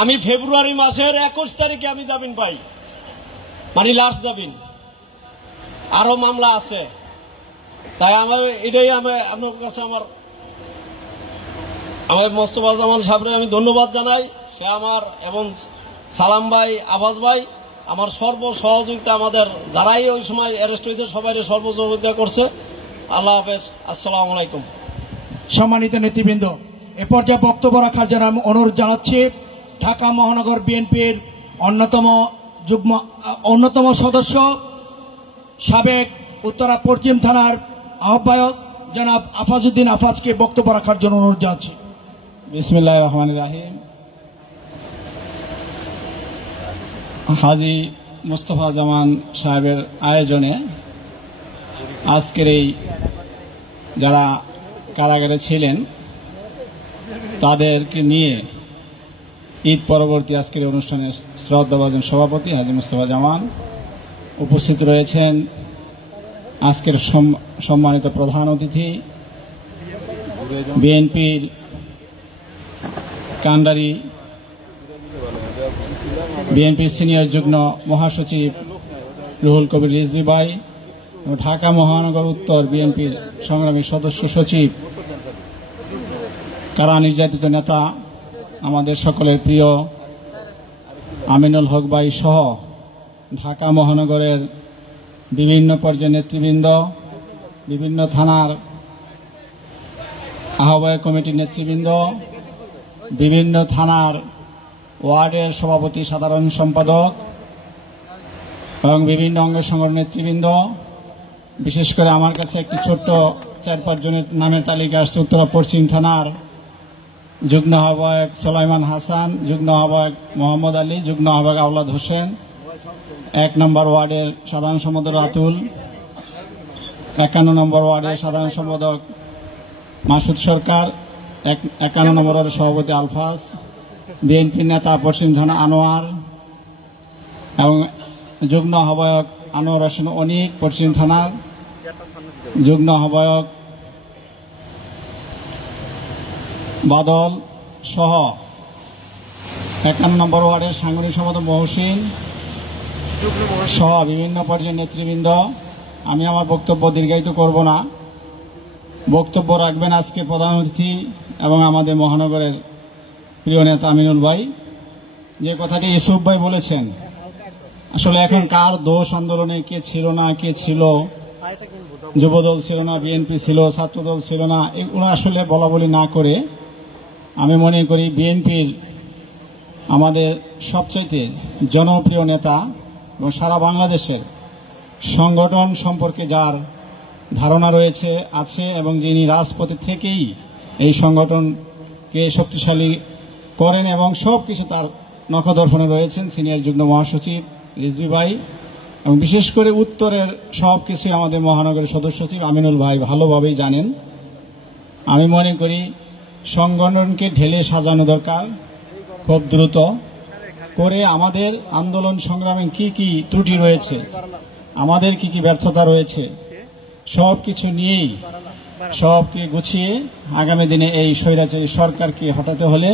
আমি ফেব্রুয়ারি মাসের 21 তারিখে আমি জামিন পাই, মানে লাস্ট জামিন। আরো মামলা আছে। তাই এটাই আপনার কাছে আমার মোস্তফা জামান সাহেবকে আমি ধন্যবাদ জানাই। সে আমার এবং সালাম ভাই, আবাস ভাই আমার সহযোগিতা, আমাদের যারাই ওই সময় অ্যারেস্ট হয়েছে সবাই সহযোগিতা করছে। আল্লাহ হাফেজ। আসসালামু আলাইকুম। সম্মানিত নেতৃবৃন্দ, এ পর্যায়ে বক্তব্য রাখার জন্য আমি অনুরোধ জানাচ্ছি ঢাকা মহানগর বিএনপির অন্যতম সদস্য সাবেক উত্তরা পশ্চিম থানার আহ্বায়ক জনাব আফাজউদ্দিন আফাজকে বক্তব্য রাখার জন্য অনুরোধ জানাচ্ছি। বিসমিল্লাহির রহমানির রহিম। হাজী মোস্তফা জামান সাহেবের আয়োজনে আজকের এই যারা কারাগারে ছিলেন তাদেরকে নিয়ে ঈদ পরবর্তী আজকের অনুষ্ঠানে শ্রদ্ধাভাজন সভাপতি হাজী মোস্তফা জামান উপস্থিত রয়েছেন। আজকের সম্মানিত প্রধান অতিথি বিএনপির কান্ডারি বিএনপির সিনিয়র যুগ্ম মহাসচিব রুহুল কবির রিজভী ভাই, ঢাকা মহানগর উত্তর বিএনপির সংগ্রামী সদস্য সচিব, কারা নির্যাতিত নেতা আমাদের সকলের প্রিয় আমিনুল হক ভাই সহ ঢাকা মহানগরের বিভিন্ন পর্যায়ের নেতৃবৃন্দ, বিভিন্ন থানার আহ্বায়ক কমিটির নেতৃবৃন্দ, বিভিন্ন থানার ওয়ার্ডের সভাপতি সাধারণ সম্পাদক এবং বিভিন্ন অঙ্গ সংগঠনের নেতৃবৃন্দ, বিশেষ করে আমার কাছে একটি ছোট্ট 4-5 জনের নামের তালিকা আসছে। উত্তরা পশ্চিম থানার যুগ্ম আহ্বায়ক সোলাইমান হাসান, যুগ্ম আহ্বায়ক মোহাম্মদ আলী, যুগ্ম আহ্বায়ক আওলাদ হোসেন, 1 নম্বর ওয়ার্ডের সাধারণ সম্পাদক রাতুল, 51 নম্বর ওয়ার্ডের সাধারণ সম্পাদক মাসুদ সরকার, 51 নম্বর ওয়ার্ডের সভাপতি আলফাজ, বিএনপি নেতা পশ্চিম থানা আনোয়ার এবং যুগ্ম আহ্বায়ক আনোয়ার হোসেন অনিক পশ্চিম থানার, যুগ্ম আহ্বায়ক বাদল সহ 51 নম্বর ওয়ার্ডের সাংগঠনিক সম্পাদক মহসিন সহ বিভিন্ন পর্যায়ের নেতৃবৃন্দ। আমি আমার বক্তব্য দীর্ঘায়িত করব না। বক্তব্য রাখবেন আজকে প্রধান অতিথি এবং আমাদের মহানগরের প্রিয় নেতা আমিনুল ভাই। যে কথাটি ইউসুফ ভাই বলেছেন, আসলে এখন কার দোষ আন্দোলনে কে ছিল না, কে ছিল, যুবদল ছিল না, বিএনপি ছিল, ছাত্রদল ছিল না, এগুলো আসলে বলা বলি না করে আমি মনে করি বিএনপির আমাদের সবচাইতে জনপ্রিয় নেতা এবং সারা বাংলাদেশের সংগঠন সম্পর্কে যার ধারণা রয়েছে আছে এবং যিনি রাজপথে থেকেই এই সংগঠনকে শক্তিশালী করেন এবং সবকিছু তার নখদর্পণে রয়েছেন সিনিয়র যুগ্ম মহাসচিব রিজভী ভাই এবং বিশেষ করে উত্তরের সবকিছু আমাদের মহানগরের সদস্য সচিব আমিনুল ভাই ভালোভাবেই জানেন। আমি মনে করি সংগঠনকে ঢেলে সাজানো দরকার খুব দ্রুত করে। আমাদের আন্দোলন সংগ্রামে কি কি ত্রুটি রয়েছে, আমাদের কি কি ব্যর্থতা রয়েছে, সবকিছু নিয়েই সবকে গুছিয়ে আগামী দিনে এই স্বৈরাচারী সরকারকে হটাতে হলে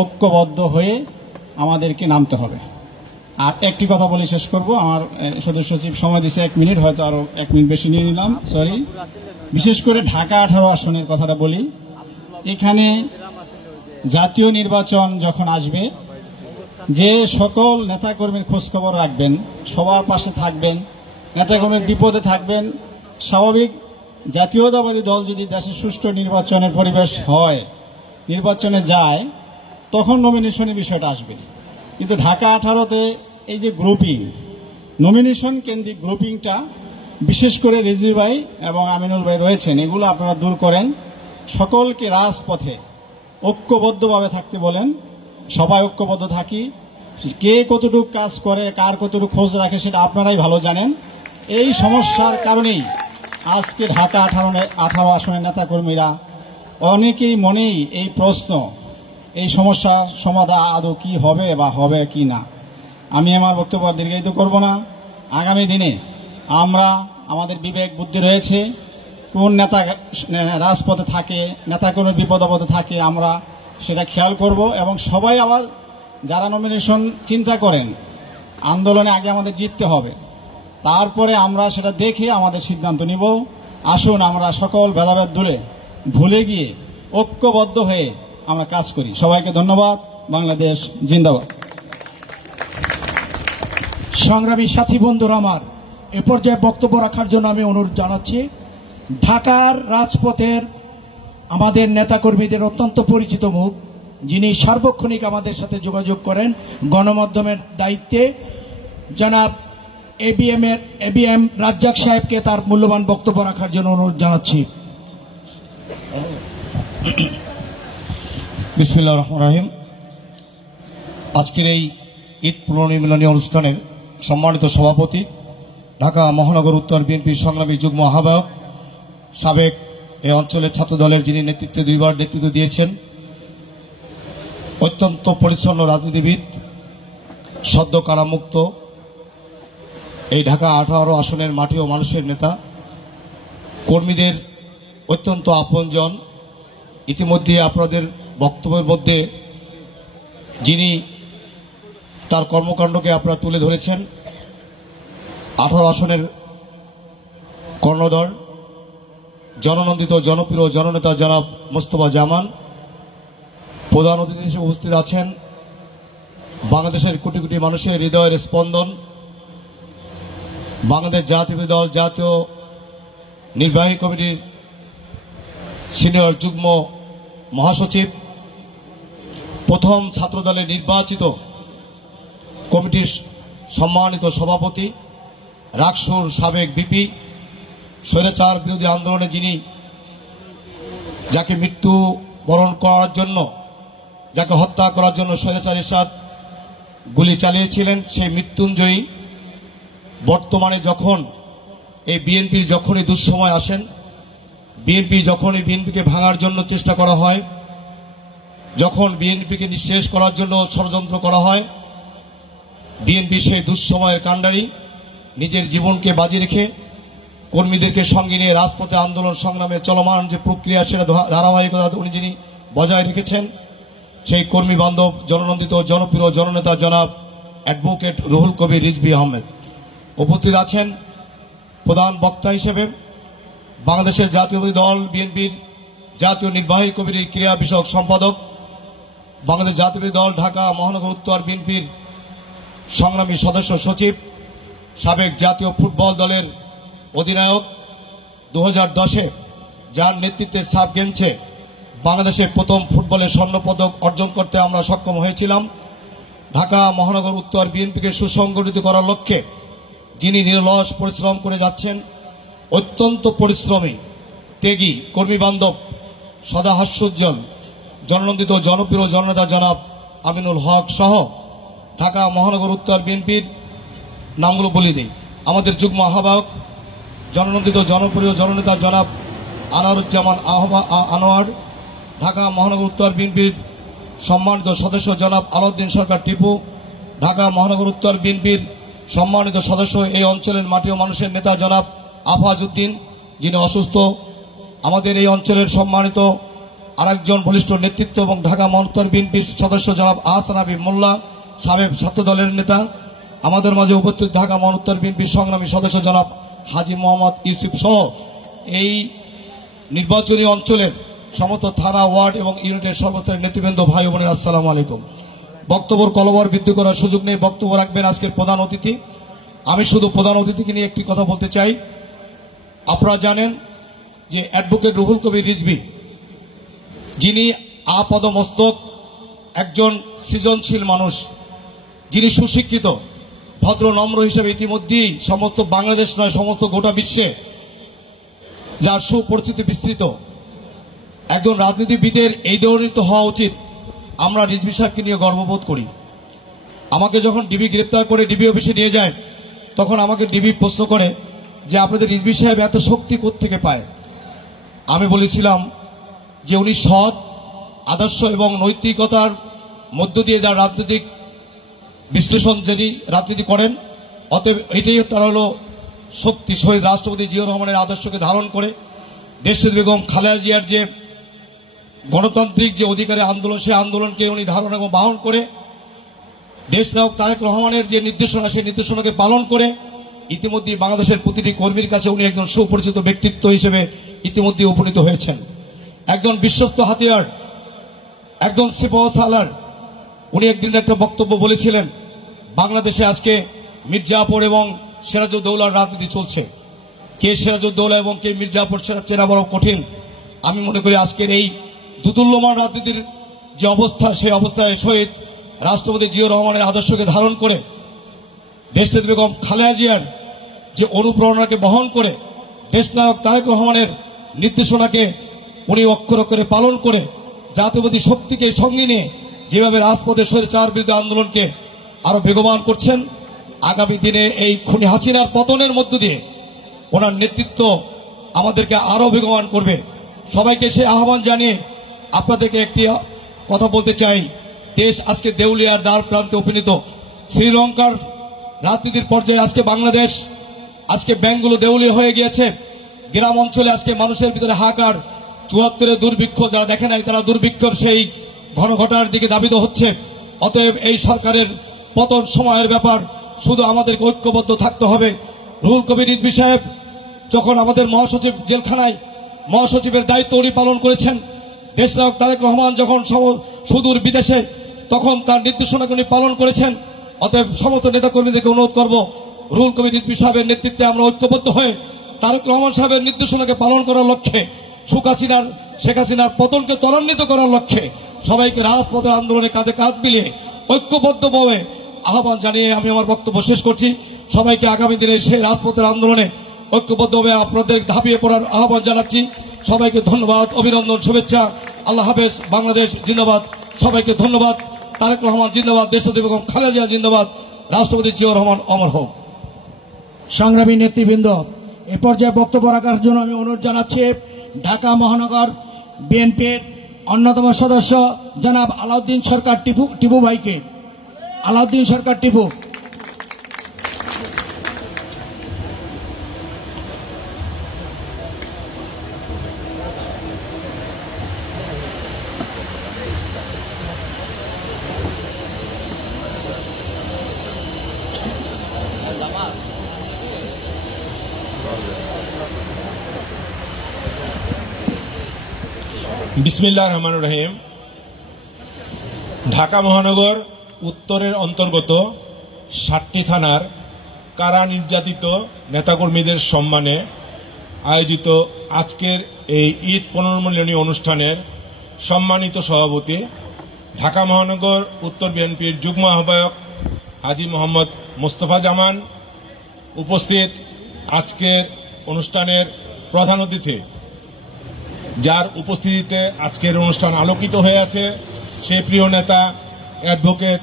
ঐক্যবদ্ধ হয়ে আমাদেরকে নামতে হবে। আর একটি কথা বলে শেষ করব। আমার সদস্য সচিব সময় দিচ্ছে 1 মিনিট, হয়তো আরো 1 মিনিট বেশি নিয়ে নিলাম, সরি। বিশেষ করে ঢাকা 18 আসনের কথাটা বলি। এখানে জাতীয় নির্বাচন যখন আসবে, যে সকল নেতাকর্মীর খোঁজখবর রাখবেন, সবার পাশে থাকবেন, নেতাকর্মীর বিপদে থাকবেন। স্বাভাবিক জাতীয়তাবাদী দল যদি দেশে সুষ্ঠু নির্বাচনের পরিবেশ হয়, নির্বাচনে যায়, তখন নমিনেশনের বিষয়টা আসবে। কিন্তু ঢাকা 18তে এই যে গ্রুপিং, নমিনেশন কেন্দ্রিক গ্রুপিংটা বিশেষ করে রিজভী ভাই এবং আমিনুল ভাই রয়েছেন, এগুলো আপনারা দূর করেন। সকলকে রাজপথে ঐক্যবদ্ধভাবে থাকতে বলেন, সবাই ঐক্যবদ্ধ থাকি। কে কতটুকু কাজ করে, কার কতটুকু খোঁজ রাখে সেটা আপনারাই ভালো জানেন। এই সমস্যার কারণেই আজকে ঢাকা 18 আসনের নেতাকর্মীরা অনেকেই মনেই এই প্রশ্ন, এই সমস্যার সমাধান আদৌ কি হবে বা হবে কি না। আমি আমার বক্তব্য দীর্ঘায়িত করব না। আগামী দিনে আমরা, আমাদের বিবেক বুদ্ধি রয়েছে, কোন নেতা রাজপথে থাকে, নেতাকর্মীর বিপদ আপদে থাকে, আমরা সেটা খেয়াল করব এবং সবাই আবার যারা নমিনেশন চিন্তা করেন, আন্দোলনে আগে আমাদের জিততে হবে, তারপরে আমরা সেটা দেখে আমাদের সিদ্ধান্ত নিব। আসুন আমরা সকল ভেদাভেদ ভুলে গিয়ে ঐক্যবদ্ধ হয়ে আমরা কাজ করি। সবাইকে ধন্যবাদ। বাংলাদেশ জিন্দাবাদ। সংগ্রামী সাথী বন্ধুরা আমার, এ পর্যায়ে বক্তব্য রাখার জন্য আমি অনুরোধ জানাচ্ছি ঢাকার রাজপথের আমাদের নেতাকর্মীদের অত্যন্ত পরিচিত মুখ, যিনি সার্বক্ষণিক আমাদের সাথে যোগাযোগ করেন গণমাধ্যমের দায়িত্বে, জনাব এবিএম রাজ্জাক সাহেবকে তার মূল্যবান বক্তব্য রাখার জন্য অনুরোধ জানাচ্ছি। বিসমিল্লাহির রহমানির রহিম। আজকের এই ঈদ পুনর্মিলনী অনুষ্ঠানের সম্মানিত সভাপতি, ঢাকা মহানগর উত্তর বিএনপির সংগ্রামী যুগ্ম আহ্বায়ক, সাবেক এই অঞ্চলের ছাত্র দলের যিনি দুইবার নেতৃত্ব দিয়েছেন, অত্যন্ত পরিচ্ছন্ন রাজনীতিবিদ, সদ্য কারামুক্ত, এই ঢাকা 18 আসনের মাটি ও মানুষের নেতা, কর্মীদের অত্যন্ত আপনজন, ইতিমধ্যে আপনাদের বক্তব্যের মধ্যে যিনি তার কর্মকাণ্ডকে আপনারা তুলে ধরেছেন, 18 আসনের কর্ণধর, জননন্দিত জনপ্রিয় জননেতা জনাব মোস্তফা জামান, প্রধান অতিথি হিসেবে উপস্থিত আছেন বাংলাদেশের কোটি কোটি মানুষের হৃদয়ের স্পন্দন, বাংলাদেশ জাতীয় দল জাতীয় নির্বাহী কমিটির সিনিয়র যুগ্ম মহাসচিব, প্রথম ছাত্র দলে নির্বাচিত কমিটির সম্মানিত সভাপতি, রাকসুর সাবেক বিপি, স্বৈরাচার বিরোধী আন্দোলনে যিনি যাকে মৃত্যু বরণ করার জন্য, যাকে হত্যা করার জন্য স্বৈরাচার এরশাদ গুলি চালিয়েছিলেন, সেই মৃত্যুঞ্জয়ী বর্তমানে যখন এই বিএনপির যখনই দুঃসময় আসেন, যখনই বিএনপিকে ভাঙার জন্য চেষ্টা করা হয়, যখন বিএনপিকে নিঃশেষ করার জন্য ষড়যন্ত্র করা হয়, বিএনপি সেই দুঃসময়ের কাণ্ডারি নিজের জীবনকে বাজি রেখে কর্মীদেরকে সঙ্গে নিয়ে রাজপথে আন্দোলন সংগ্রামে চলমান যে প্রক্রিয়া, সেটা ধারাবাহিকতা উনি যিনি বজায় রেখেছেন, সেই কর্মী বান্ধব জননন্দিত জনপ্রিয় জননেতা জনাব অ্যাডভোকেট রুহুল কবির রিজভী আহমেদ। উপস্থিত আছেন প্রধান বক্তা হিসেবে বাংলাদেশের জাতীয়বাদী দল বিএনপির জাতীয় নির্বাহী কমিটির ক্রীড়া বিষয়ক সম্পাদক, বাংলাদেশ জাতীয়বাদী দল ঢাকা মহানগর উত্তর বিএনপির সংগ্রামী সদস্য সচিব, সাবেক জাতীয় ফুটবল দলের অধিনায়ক, 2010-এ যার নেতৃত্বে সাব গেমসে বাংলাদেশের প্রথম ফুটবলের স্বর্ণপদক অর্জন করতে আমরা সক্ষম হয়েছিলাম। ঢাকা মহানগর উত্তর বিএনপিকে সুসংগঠিত করার লক্ষ্যে যিনি নিরলস পরিশ্রম করে যাচ্ছেন, অত্যন্ত পরিশ্রমী, ত্যাগী, কর্মী বান্ধব, সদা হাস্যোজ্জ্বল, জননন্দিত জনপ্রিয় জননেতা জনাব আমিনুল হক সহ ঢাকা মহানগর উত্তর বিএনপির নামগুলো বলে দেই। আমাদের যুগ্ম আহ্বায়ক, জননন্দিত জনপ্রিয় জননেতা জনাব আনারুজ্জামান আনোয়ার, ঢাকা মহানগর উত্তর বিএনপির সম্মানিত সদস্য জনাব আলাউদ্দিন সরকার টিপু, ঢাকা মহানগর উত্তর বিএনপির সম্মানিত সদস্য এই অঞ্চলের মাটি ও মানুষের নেতা জনাব আফাজ উদ্দিন, যিনি অসুস্থ, আমাদের এই অঞ্চলের সম্মানিত আরেকজন বলিষ্ঠ নেতৃত্ব এবং ঢাকা মহানগর বিএনপির সদস্য জনাব আহসান হাবিব মোল্লা, সাবেক ছাত্র দলের নেতা, আমাদের মাঝে উপস্থিত ঢাকা মহানগর বিএনপির সংগ্রামী সদস্য জনাব হাজী মোহাম্মদ ইউসুফ সহ এই নির্বাচনী অঞ্চলের সমস্ত থানা, ওয়ার্ড এবং ইউনিটের সর্বস্তরের নেতৃবৃন্দ, ভাই বোনের, আসসালামু আলাইকুম। বক্তব্যের কলবর বৃদ্ধি করার সুযোগ নেই, বক্তব্য রাখবেন আজকের প্রধান অতিথি। আমি শুধু প্রধান অতিথিকে নিয়ে একটি কথা বলতে চাই। আপনারা জানেন যে অ্যাডভোকেট রুহুল কবির রিজভী, যিনি আপাদমস্তক একজন সৃজনশীল মানুষ, যিনি সুশিক্ষিত, ভদ্র, নম্র হিসেবে ইতিমধ্যেই সমস্ত বাংলাদেশ নয়, সমস্ত গোটা বিশ্বে যার সুপরিচিতি বিস্তৃত, একজন রাজনীতিবিদের এই ধরনের তো হওয়া উচিত। আমরা রিজভী সাহেবকে নিয়ে গর্ববোধ করি। আমাকে যখন ডিবি গ্রেপ্তার করে ডিবি অফিসে নিয়ে যায়, তখন আমাকে ডিবি প্রশ্ন করে যে আপনাদের রিজভী সাহেব এত শক্তি কোত্থেকে পায়। আমি বলেছিলাম যে উনি সৎ, আদর্শ এবং নৈতিকতার মধ্য দিয়ে যার রাজনৈতিক বিশ্লেষণ যদি রাজনীতি করেন, অতএব এটাই তার হল শক্তি। শহীদ রাষ্ট্রপতি জিয়াউর রহমানের আদর্শকে ধারণ করে দেশনেত্রী বেগম খালেদা জিয়ার যে গণতান্ত্রিক যে অধিকারের আন্দোলন, সেই আন্দোলনকে উনি ধারণ এবং বাহন করে দেশনায়ক তারেক রহমানের যে নির্দেশনা, সেই নির্দেশনাকে পালন করে ইতিমধ্যে বাংলাদেশের প্রতিটি কর্মীর কাছে উনি একজন সুপরিচিত ব্যক্তিত্ব হিসেবে ইতিমধ্যে উপনীত হয়েছেন। একজন বিশ্বস্ত হাতিয়ার, একজন সিপাহ সালার। উনি একদিন একটা বক্তব্য বলেছিলেন, বাংলাদেশে আজকে মির্জাপুর এবং সিরাজউদ্দৌলার রাজনীতি চলছে। কে সিরাজউদ্দৌলা এবং কে মির্জাপুর সেটা চেনা বড় কঠিন। আমি মনে করি আজকের এই দুদুল্যমান রাজনীতির যে অবস্থা, সেই অবস্থায় শহীদ রাষ্ট্রপতি জিয়াউর রহমানের আদর্শকে ধারণ করে দেশনেত্রী বেগম খালেদা জিয়ার যে অনুপ্রেরণাকে বহন করে দেশনায়ক তারেক রহমানের নির্দেশনাকে উনি অক্ষরে অক্ষরে পালন করে জাতীয়বাদী শক্তিকে সঙ্গে নিয়ে যেভাবে রাজপথে স্বৈরাচার বিরোধী আন্দোলনকে আরো বেগবান করছেন, আগামী দিনে এই খুনি হাসিনার পতনের মধ্য দিয়ে ওনার নেতৃত্ব আমাদেরকে আরো বেগবান করবে। সবাইকে সে আহ্বান জানিয়ে আপনাদেরকে একটি কথা বলতে চাই। দেশ আজকে দেউলিয়ার দ্বার প্রান্তে উপনীত। শ্রীলঙ্কার রাজনীতির পর্যায়ে আজকে বাংলাদেশ, আজকে ব্যাংকগুলো দেউলিয়া হয়ে গিয়েছে। গ্রাম অঞ্চলে আজকে মানুষের ভিতরে হাহাকার। ৭৪ দুর্ভিক্ষ যারা দেখে নাই তারা দুর্ভিক্ষর সেই ঘন ঘটার দিকে ধাবিত হচ্ছে। অতএব এই সরকারের পতন সময়ের ব্যাপার, শুধু আমাদেরকে ঐক্যবদ্ধ থাকতে হবে। রুহুল কবির রিজভী সাহেব যখন আমাদের মহাসচিব জেলখানায় মহাসচিবের দায়িত্ব উনি পালন করেছেন, দেশনায়ক তারেক রহমান যখন সুদূর বিদেশে তখন তার নির্দেশনাকে উনি পালন করেছেন। অতএব সমস্ত নেতাকর্মীদেরকে অনুরোধ করব, রুহুল কবির রিজভী সাহেবের নেতৃত্বে আমরা ঐক্যবদ্ধ হয়ে তারেক রহমান সাহেবের নির্দেশনাকে পালন করার লক্ষ্যে, শেখ হাসিনার পতনকে ত্বরান্বিত করার লক্ষ্যে সবাইকে রাজপথের আন্দোলনে কাঁধে কাঁধ মিলিয়ে ঐক্যবদ্ধভাবে আহ্বান জানিয়ে আমি আমার বক্তব্য শেষ করছি। সবাইকে আগামী দিনে সেই রাজপথের আন্দোলনে ঐক্যবদ্ধভাবে আপনাদের ধাবিয়ে পড়ার আহ্বান জানাচ্ছি। সবাইকে ধন্যবাদ, অভিনন্দন, শুভেচ্ছা। আল্লাহ হাফেজ। বাংলাদেশ জিন্দাবাদ। সবাইকে ধন্যবাদ। তারেক রহমান জিন্দাবাদ। দেশনেত্রী বেগম খালেদা জিয়া জিন্দাবাদ। রাষ্ট্রপতি জিয়াউর রহমান অমর হোক। সংগ্রামী নেতৃবৃন্দ, এ পর্যায়ে বক্তব্য রাখার জন্য আমি অনুরোধ জানাচ্ছি ঢাকা মহানগর বিএনপির অন্যতম সদস্য জনাব আলাউদ্দিন সরকার টিপু ভাইকে। আলাউদ্দিন সরকার টিপু। বিসমিল্লাহির রহমানির রহিম। ঢাকা মহানগর উত্তরের অন্তর্গত 7টি থানার কারা নির্যাতিত নেতাকর্মীদের সম্মানে আয়োজিত আজকের এই ঈদ পুনর্মিলনী অনুষ্ঠানের সম্মানিত সভাপতি, ঢাকা মহানগর উত্তর বিএনপির যুগ্ম আহ্বায়ক হাজী মোহাম্মদ মোস্তফা জামান, উপস্থিত আজকের অনুষ্ঠানের প্রধান অতিথি, যার উপস্থিতিতে আজকের অনুষ্ঠান আলোকিত হয়ে আছে, সেই প্রিয় নেতা অ্যাডভোকেট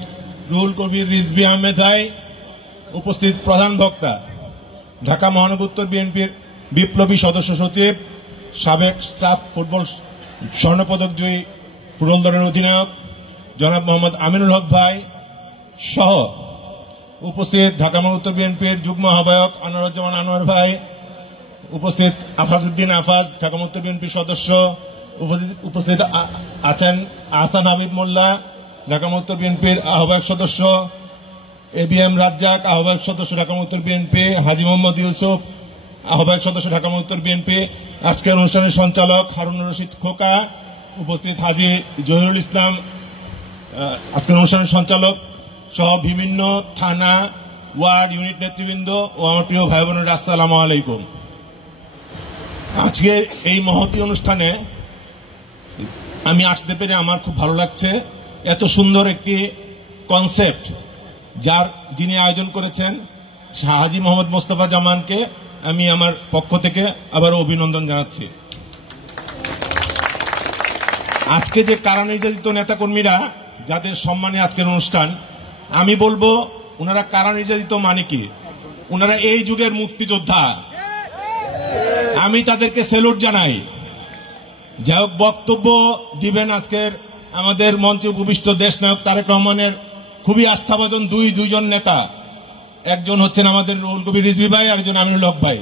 রুহুল কবির রিজভী আহমেদ ভাই, উপস্থিত প্রধান বক্তা ঢাকা মহানগর উত্তর বিএনপির বিপ্লবী সদস্য সচিব, সাবেক সাফ ফুটবল স্বর্ণপদক জয়ী পুরন্দরের অধিনায়ক জনাব মোহাম্মদ আমিনুল হক ভাই সহ উপস্থিত ঢাকা মহানগর উত্তর বিএনপির যুগ্ম আহ্বায়ক আনোয়ারুজ্জামান আনোয়ার ভাই, উপস্থিত আফাজউদ্দিন আফাজ ঢাকা উত্তর বিএনপির সদস্য, উপস্থিত আছেন আহসান হাবিব মোল্লা ঢাকা উত্তর বিএনপির আহ্বায়ক সদস্য, এবিএম রাজ্জাক আহ্বায়ক সদস্য ঢাকা উত্তর বিএনপি, হাজী মোহাম্মদ ইউসুফ আহ্বায়ক সদস্য ঢাকা উত্তর বিএনপি, আজকের অনুষ্ঠানের সঞ্চালক হারুনুর রশিদ খোকা, উপস্থিত হাজী জহিরুল ইসলাম আজকের অনুষ্ঠানের সঞ্চালক সহ বিভিন্ন থানা, ওয়ার্ড, ইউনিট নেতৃবৃন্দ ও আমার প্রিয় ভাই বোনেরা, আসসালামু আলাইকুম। আজকে এই মহতী অনুষ্ঠানে আমি আসতে পেরে আমার খুব ভালো লাগছে। এত সুন্দর একটি কনসেপ্ট যিনি আয়োজন করেছেন হাজী মোহাম্মদ মোস্তফা জামানকে আমি আমার পক্ষ থেকে আবারও অভিনন্দন জানাচ্ছি। আজকে যে কারা নির্যাতিত নেতাকর্মীরা যাদের সম্মানে আজকের অনুষ্ঠান, আমি বলবো ওনারা কারা নির্যাতিত মানে কি, ওনারা এই যুগের মুক্তিযোদ্ধা। আমি তাদেরকে স্যালুট জানাই। যাই হোক, বক্তব্য দিবেন আজকের আমাদের মঞ্চে উপবিষ্ট দেশনায়ক তারেক রহমানের খুবই আস্থাভাজন দুইজন নেতা, একজন হচ্ছেন আমাদের রুহুল কবির রিজভী ভাই, আরেকজন আমিনুল হক ভাই।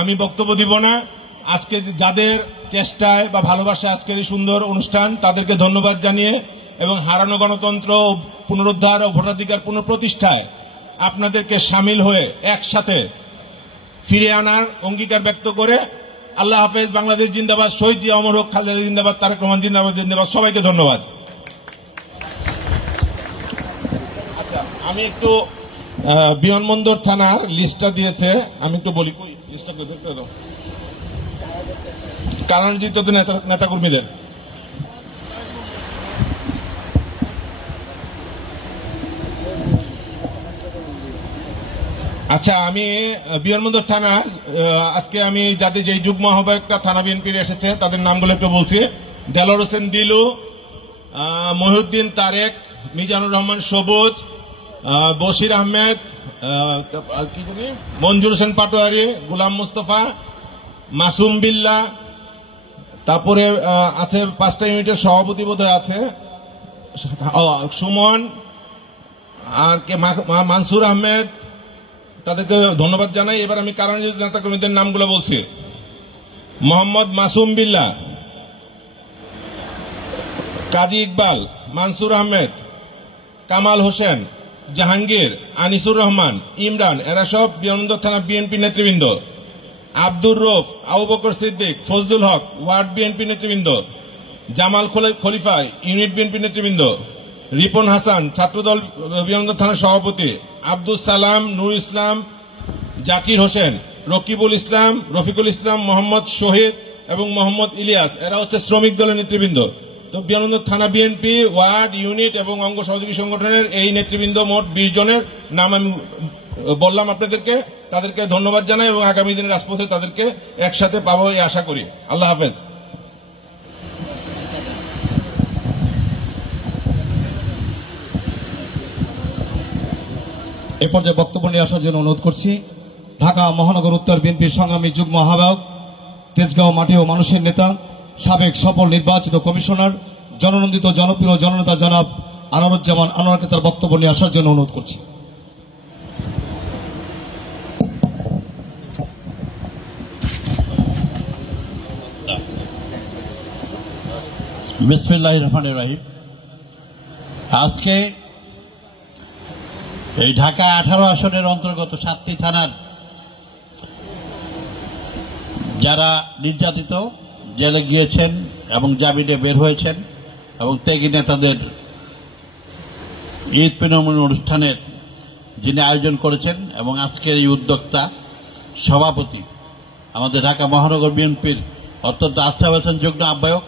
আমি বক্তব্য দিব না। আজকে যাদের চেষ্টায় বা ভালোবাসায় আজকের এই সুন্দর অনুষ্ঠান, তাদেরকে ধন্যবাদ জানিয়ে এবং হারানো গণতন্ত্র পুনরুদ্ধার ও ভোটাধিকার পুনঃপ্রতিষ্ঠায় আপনাদেরকে সামিল হয়ে একসাথে ফিরে আনার অঙ্গীকার ব্যক্ত করে আল্লাহ হাফেজ। বাংলাদেশ জিন্দাবাদ। শহীদ জিয়া অমর হোক। খালেদা জিন্দাবাদ। তারেক রহমান জিন্দাবাদ। জিন্দাবাদ। সবাইকে ধন্যবাদ। আচ্ছা, আমি একটু বিমানবন্দর থানার লিস্টটা দিয়েছে, আমি একটু বলি লিস্টটা দেখতে দাও। কারা নির্যাতিত নেতাকর্মীদের আচ্ছা, আমি বিমানবন্দর থানা আজকে আমি যাদের যে যুগ্ম আহ্বায়করা থানা বিএনপির এসেছে তাদের নামগুলো একটু বলছি। দেলোয়ার হোসেন দিলু, মহিউদ্দিন তারেক, মিজানুর রহমান সবুজ, বশির আহমেদ, মঞ্জুর হোসেন পাটোয়ারি, গোলাম মুস্তফা, মাসুম বিল্লাহ, তারপরে আছে 5টা ইউনিটের সভাপতি বোধহয় আছে সুমন, আর কে মানসুর আহমেদ, তাদেরকে ধন্যবাদ জানাই। এবার আমি কারণ নেতা কর্মীদের নামগুলো বলছি। মোহাম্মদ মাসুম বিল্লাহ, কাজী ইকবাল, মানসুর আহমেদ, কামাল হোসেন, জাহাঙ্গীর, আনিসুর রহমান, ইমরান, এরা সব বিমানবন্দর থানা বিএনপি নেতৃবৃন্দ। আব্দুর রৌফ, আবু বকর সিদ্দিক, ফজলুল হক, ওয়ার্ড বিএনপি নেতৃবৃন্দ। জামাল খলিফা, ইউনিট বিএনপি নেতৃবৃন্দ। রিপন হাসান, ছাত্রদল বিমানবন্দর থানার সভাপতি। আব্দুল সালাম, নুর ইসলাম, জাকির হোসেন, রকিবুল ইসলাম, রফিকুল ইসলাম, মোহাম্মদ শহীদ এবং মোহাম্মদ ইলিয়াস, এরা হচ্ছে শ্রমিক দলের নেতৃবৃন্দ। তো বিমানবন্দর থানা বিএনপি, ওয়ার্ড, ইউনিট এবং অঙ্গ সহযোগী সংগঠনের এই নেতৃবৃন্দ মোট 20 জনের নাম আমি বললাম আপনাদেরকে। তাদেরকে ধন্যবাদ জানাই এবং আগামী দিনের রাজপথে তাদেরকে একসাথে পাবো এই আশা করি। আল্লাহ হাফেজ। এ পর্যায়ে বক্তব্য নিয়ে আসার জন্য অনুরোধ করছি ঢাকা মহানগর উত্তর বিএনপির সংগ্রামী যুগ্ম আহ্বায়ক, তেজগাঁও মাটি ও মানুষের নেতা, সাবেক সফল নির্বাচিত কমিশনার, জননন্দিত জনপ্রিয় জননেতা জনাব আনোয়ারুজ্জামান আনোয়ারকে তার বক্তব্য নিয়ে আসার জন্য অনুরোধ করছি। বিসমিল্লাহির রহমানির রহিম। আজকে এই ঢাকা 18 আসনের অন্তর্গত 7টি থানার যারা নির্যাতিত, জেলে গিয়েছেন এবং জামিনে বের হয়েছেন এবং ত্যাগী নেতাদের ঈদ পেনমন অনুষ্ঠানের যিনি আয়োজন করেছেন এবং আজকের এই উদ্যোক্তা সভাপতি আমাদের ঢাকা মহানগর বিএনপির অত্যন্ত আস্থাভাজন যুগ্ম আহ্বায়ক,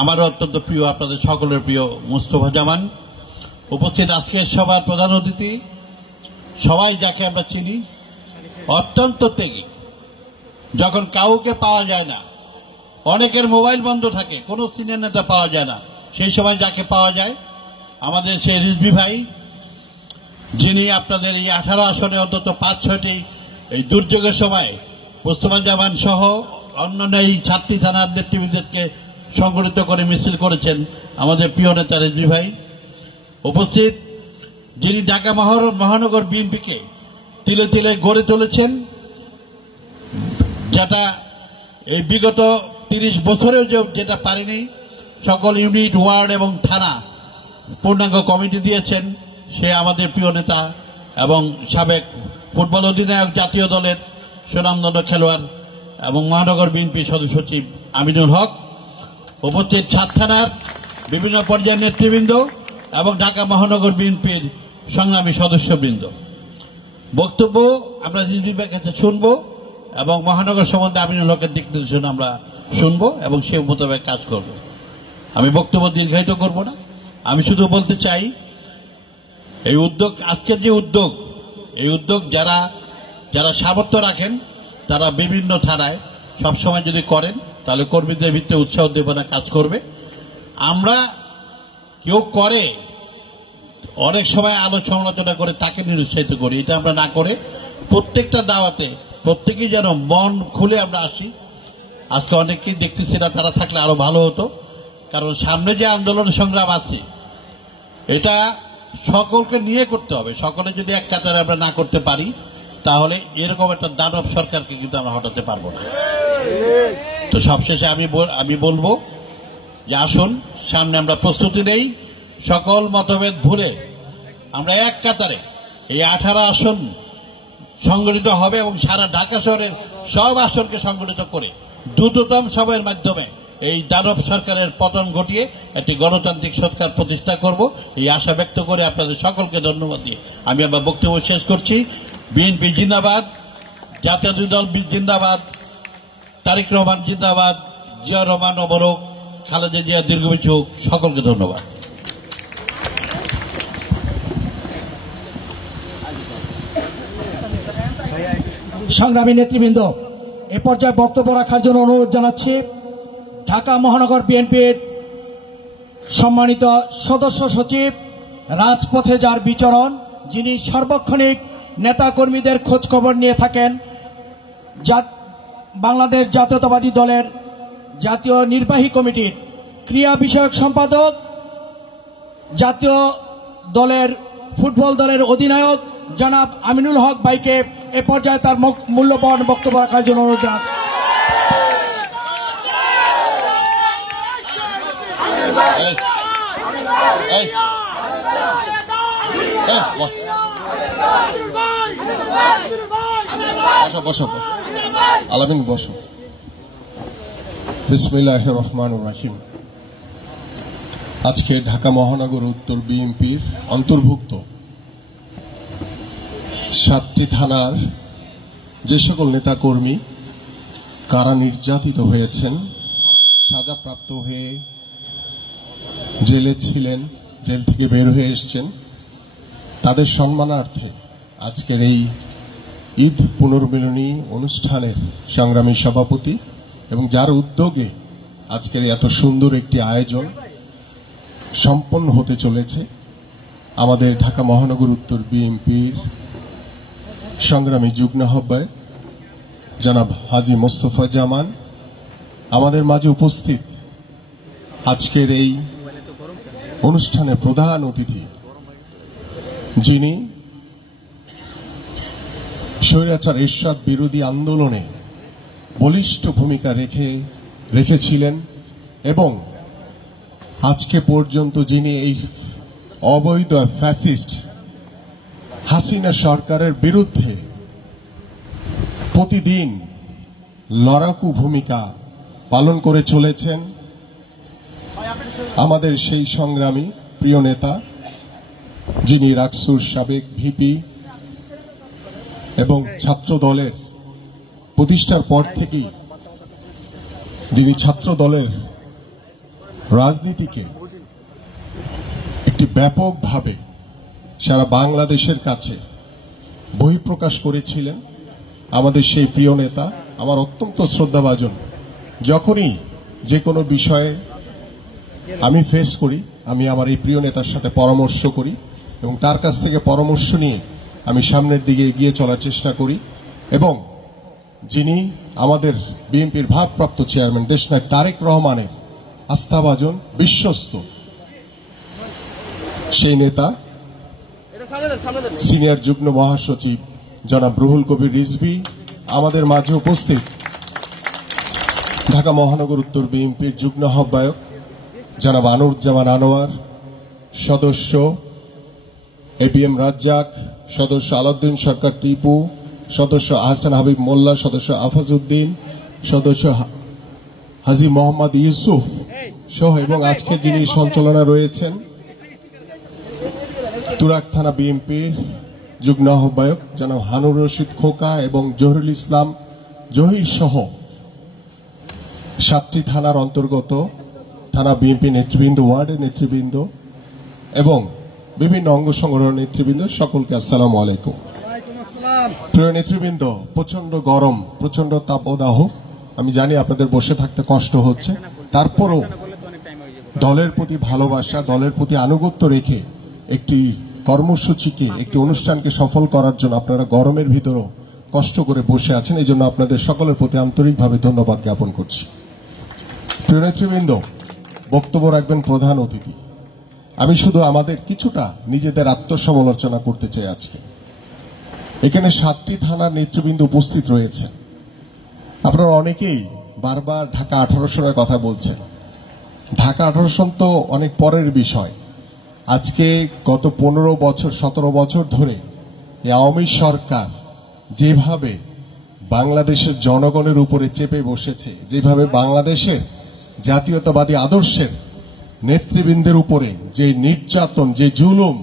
আমারও অত্যন্ত প্রিয়, আপনাদের সকলের প্রিয় মুস্তফা জামান, উপস্থিত আজকের সভার প্রধান অতিথি, সবাই যাকে আমরা চিনি, অত্যন্ত ত্যাগী। যখন কাউকে পাওয়া যায় না, অনেকের মোবাইল বন্ধ থাকে, কোনো সিনিয়র নেতা পাওয়া যায় না, সেই সময় যাকে পাওয়া যায় আমাদের সেই রিজভী ভাই, যিনি আপনাদের এই 18 আসনে অন্তত 5-6টি এই দুর্যোগের সময় মুস্তফা জামান সহ অন্যান্য এই 7টি থানার নেতৃবৃন্দকে সংগঠিত করে মিছিল করেছেন আমাদের প্রিয় নেতা রিজভী ভাই। উপস্থিত যিনি ঢাকা মহানগর বিএনপিকে তিলে তিলে গড়ে তুলেছেন, যেটা এই বিগত 30 বছরেও যেটা পারেনি, সকল ইউনিট, ওয়ার্ড এবং থানা পূর্ণাঙ্গ কমিটি দিয়েছেন, সে আমাদের প্রিয় নেতা এবং সাবেক ফুটবল অধিনায়ক, জাতীয় দলের সুনামধন্য খেলোয়াড় এবং মহানগর বিএনপি সদস্য সচিব আমিনুল হক। উপস্থিত 7 থানার বিভিন্ন পর্যায়ের নেতৃবৃন্দ এবং ঢাকা মহানগর বিএনপির সংগ্রামী সদস্যবৃন্দ। বক্তব্য আমরা রিজভীর কাছে শুনব এবং মহানগর সম্বন্ধে আমিনুল হকের দিক নির্দেশনা আমরা শুনব এবং সে মোতাবেক কাজ করব। আমি বক্তব্য দীর্ঘায়িত করব না, আমি শুধু বলতে চাই এই উদ্যোগ, আজকের যে উদ্যোগ, এই উদ্যোগ যারা যারা সামর্থ্য রাখেন তারা বিভিন্ন থানায় সবসময় যদি করেন তাহলে কর্মীদের ভিত্তিতে উৎসাহ উদ্দীপনা কাজ করবে। আমরা কেউ করে অনেক সময় আলোচনা করে তাকে নিরুৎসাহিত করি, এটা আমরা না করে প্রত্যেকটা দাওয়াতে প্রত্যেকেই যেন মন খুলে আমরা আসি। আজকে অনেকেই দেখতেছি না, তারা থাকলে আরো ভালো হতো, কারণ সামনে যে আন্দোলন সংগ্রাম আছে এটা সকলকে নিয়ে করতে হবে। সকলে যদি এক কাতারে আমরা না করতে পারি তাহলে এরকম একটা দানব সরকারকে কিন্তু আমরা হটাতে পারবো না। তো সবশেষে আমি বলবো যে আসুন সামনে আমরা প্রস্তুতি নেই, সকল মতভেদ ভুলে আমরা এক কাতারে এই 18 আসন সংগঠিত হবে এবং সারা ঢাকা শহরের সব আসনকে সংগঠিত করে দ্রুততম সময়ের মাধ্যমে এই দানব সরকারের পতন ঘটিয়ে একটি গণতান্ত্রিক সরকার প্রতিষ্ঠা করব, এই আশা ব্যক্ত করে আপনাদের সকলকে ধন্যবাদ দিয়ে আমি আমার বক্তব্য শেষ করছি। বিএনপি জিন্দাবাদ, জাতীয় দল জিন্দাবাদ, তারেক রহমান জিন্দাবাদ, জিয়া রহমান অমরক, খালেদা জিয়া দীর্ঘজীবী হোক। সকলকে ধন্যবাদ। সংগ্রামী নেতৃবৃন্দ, এ পর্যায়ে বক্তব্য রাখার জন্য অনুরোধ জানাচ্ছি ঢাকা মহানগর বিএনপির সম্মানিত সদস্য সচিব, রাজপথে যার বিচরণ, যিনি সার্বক্ষণিক নেতাকর্মীদের খোঁজখবর নিয়ে থাকেন, বাংলাদেশ জাতীয়তাবাদী দলের জাতীয় নির্বাহী কমিটির ক্রীড়া বিষয়ক সম্পাদক, জাতীয় দলের ফুটবল দলের অধিনায়ক জনাব আমিনুল হক ভাইকে এ পর্যায়ে তার মূল্যবান বক্তব্য রাখার জন্য অনুরোধ জানাচ্ছি। আলামিন বসো। বিসমিল্লাহির রহমানির রহিম। আজকে ঢাকা মহানগর উত্তর বিএনপির অন্তর্ভুক্ত 7টি থানার যে সকল নেতাকর্মী কারা নির্যাতিত হয়েছেন, সাজাপ্রাপ্ত হয়ে জেলে ছিলেন, জেল থেকে বের হয়ে এসছেন, তাদের সম্মানার্থে আজকের এই ঈদ পুনর্মিলনী অনুষ্ঠানের সংগ্রামী সভাপতি এবং যার উদ্যোগে আজকের এত সুন্দর একটি আয়োজন সম্পন্ন হতে চলেছে, আমাদের ঢাকা মহানগর উত্তর বিএনপির সংগ্রামী যুগ্ম আহ্বায়ক জনাব হাজী মোস্তফা জামান, আমাদের মাঝে উপস্থিত আজকের এই অনুষ্ঠানের প্রধান অতিথি, যিনি স্বৈরাচার এরশাদ বিরোধী আন্দোলনে বলিষ্ঠ ভূমিকা রেখেছিলেন এবং আজকে পর্যন্ত যিনি এই অবৈধ ফ্যাসিস্ট হাসিনা সরকারের বিরুদ্ধে প্রতিদিন লড়াকু ভূমিকা পালন করে চলেছেন, আমাদের সেই সংগ্রামী প্রিয় নেতা, যিনি রাকসুর সাবেক ভিপি এবং ছাত্র দলের প্রতিষ্ঠার পর থেকেই যিনি ছাত্র দলের রাজনীতিকে একটি ব্যাপকভাবে সারা বাংলাদেশের কাছে বহিঃপ্রকাশ করেছিলেন, আমাদের সেই প্রিয় নেতা, আমার অত্যন্ত শ্রদ্ধাভাজন। যখনই যে কোনো বিষয়ে আমি ফেস করি, আমি আমার এই প্রিয় নেতার সাথে পরামর্শ করি এবং তার কাছ থেকে পরামর্শ নিয়ে আমি সামনের দিকে এগিয়ে চলার চেষ্টা করি এবং যিনি আমাদের বিএনপির ভারপ্রাপ্ত চেয়ারম্যান দেশনায়ক তারেক রহমানের আস্থাভাজন, বিশ্বস্ত সেই নেতা, সিনিয়র যুগ্ম মহাসচিব জনাব রুহুল কবির রিজভী, আমাদের মাঝে উপস্থিত ঢাকা মহানগর উত্তর বিএনপির যুগ্ম আহ্বায়ক জনাব আনুরুজ্জামান আনোয়ার, সদস্য এবিএম রাজ্জাক, সদস্য আলাউদ্দিন সরকার টিপু, সদস্য আহসান হাবিব মোল্লা, সদস্য আফাজউদ্দিন, সদস্য হাজী মোহাম্মদ ইউসুফ সহ এবং আজকে যিনি সঞ্চালনা রয়েছেন তুরাগ থানা বিএনপির যুগ্ম আহ্বায়ক জনাব হানুর রশিদ খোকা এবং জহিরুল ইসলাম জহির সহ 7টি থানার অন্তর্গত থানা বিএনপি নেতৃবৃন্দ, ওয়ার্ডের নেতৃবৃন্দ এবং বিভিন্ন অঙ্গ সংগঠনের নেতৃবৃন্দ, সকলকে আসসালামু আলাইকুম। প্রিয় নেতৃবৃন্দ, প্রচন্ড গরম, প্রচন্ড তাপদাহ, আমি জানি আপনাদের বসে থাকতে কষ্ট হচ্ছে, তারপরও দলের প্রতি ভালোবাসা, দলের প্রতি আনুগত্য রেখে একটি কর্মসূচিকে, একটি অনুষ্ঠানকে সফল করার জন্য আপনারা গরমের ভিতরেও কষ্ট করে বসে আছেন, এই জন্য আপনাদের সকলের প্রতি আন্তরিকভাবে ধন্যবাদ জ্ঞাপন করছি। প্রিয় নেতৃবৃন্দ, বক্তব্য রাখবেন প্রধান অতিথি। আমি শুধু আমাদের কিছুটা নিজেদের আত্মসমালোচনা করতে চাই। আজকে এখানে 7টি থানার নেতৃবৃন্দ উপস্থিত রয়েছে। আপনারা অনেকেই বারবার ঢাকা 18 সনের কথা বলছেন। ঢাকা 18 সন তো অনেক পরের বিষয়। আজকে গত 15 বছর 17 বছর ধরে এই আওয়ামী সরকার যেভাবে বাংলাদেশের জনগণের উপরে চেপে বসেছে, যেভাবে বাংলাদেশের জাতীয়তাবাদী আদর্শের নেতৃবৃন্দের উপরে যে নির্যাতন, যে জুলুম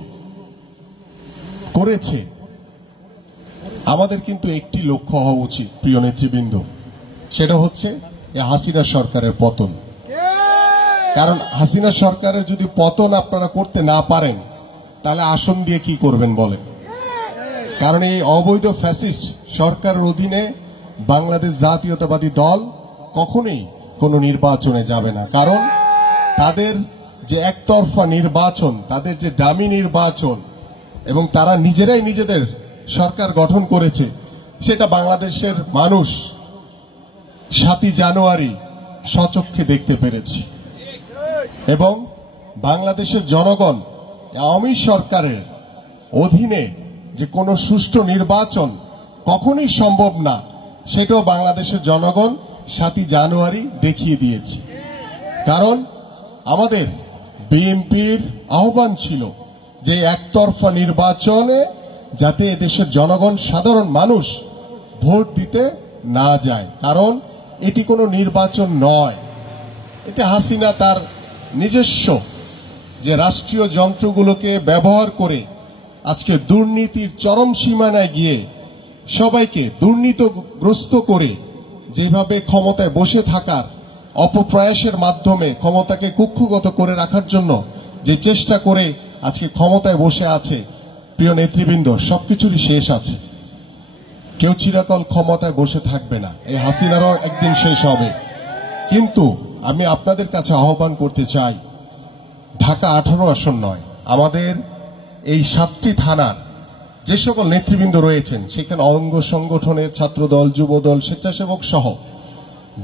করেছে, আমাদের কিন্তু একটি লক্ষ্য হওয়া উচিত প্রিয় নেতৃবৃন্দ, সেটা হচ্ছে এই হাসিনা সরকারের পতন। কারণ হাসিনা সরকারের যদি পতন আপনারা করতে না পারেন, তাহলে আসন দিয়ে কি করবেন বলেন? কারণ এই অবৈধ ফ্যাসিস্ট সরকারের অধীনে বাংলাদেশ জাতীয়তাবাদী দল কখনোই কোনো নির্বাচনে যাবে না। কারণ তাদের যে একতরফা নির্বাচন, তাদের যে ডামি নির্বাচন এবং তারা নিজেরাই নিজেদের সরকার গঠন করেছে, সেটা বাংলাদেশের মানুষ 7ই জানুয়ারি স্বচক্ষে দেখতে পেরেছে। এবং বাংলাদেশের জনগণ আওয়ামী সরকারের অধীনে যে কোনো সুষ্ঠু নির্বাচন কখনোই সম্ভব না, সেটাও বাংলাদেশের জনগণ 7ই জানুয়ারি দেখিয়ে দিয়েছে। কারণ আমাদের বিএনপির আহ্বান ছিল যে একতরফা নির্বাচনে যাতে দেশের জনগণ, সাধারণ মানুষ ভোট দিতে না যায়। কারণ এটি কোনো নির্বাচন নয়, এটা হাসিনা তার নিজস্ব যে রাষ্ট্রীয় যন্ত্রগুলোকে ব্যবহার করে আজকে দুর্নীতির চরম সীমানায় গিয়ে সবাইকে দুর্নীতিগ্রস্ত করে যেভাবে ক্ষমতায় বসে থাকার অপপ্রয়াসের মাধ্যমে ক্ষমতাকে কুক্ষুগত করে রাখার জন্য যে চেষ্টা করে আজকে ক্ষমতায় বসে আছে, প্রিয় নেতৃবৃন্দ, সবকিছুরই শেষ আছে। কেউ চিরকাল ক্ষমতায় বসে থাকবে না, এই হাসিনারও একদিন শেষ হবে। কিন্তু আমি আপনাদের কাছে আহ্বান করতে চাই, ঢাকা 18 আসন নয়, আমাদের এই 7টি থানার যে সকল নেতৃবৃন্দ রয়েছেন, সেখানে অঙ্গ সংগঠনের ছাত্রদল, যুবদল, স্বেচ্ছাসেবক সহ,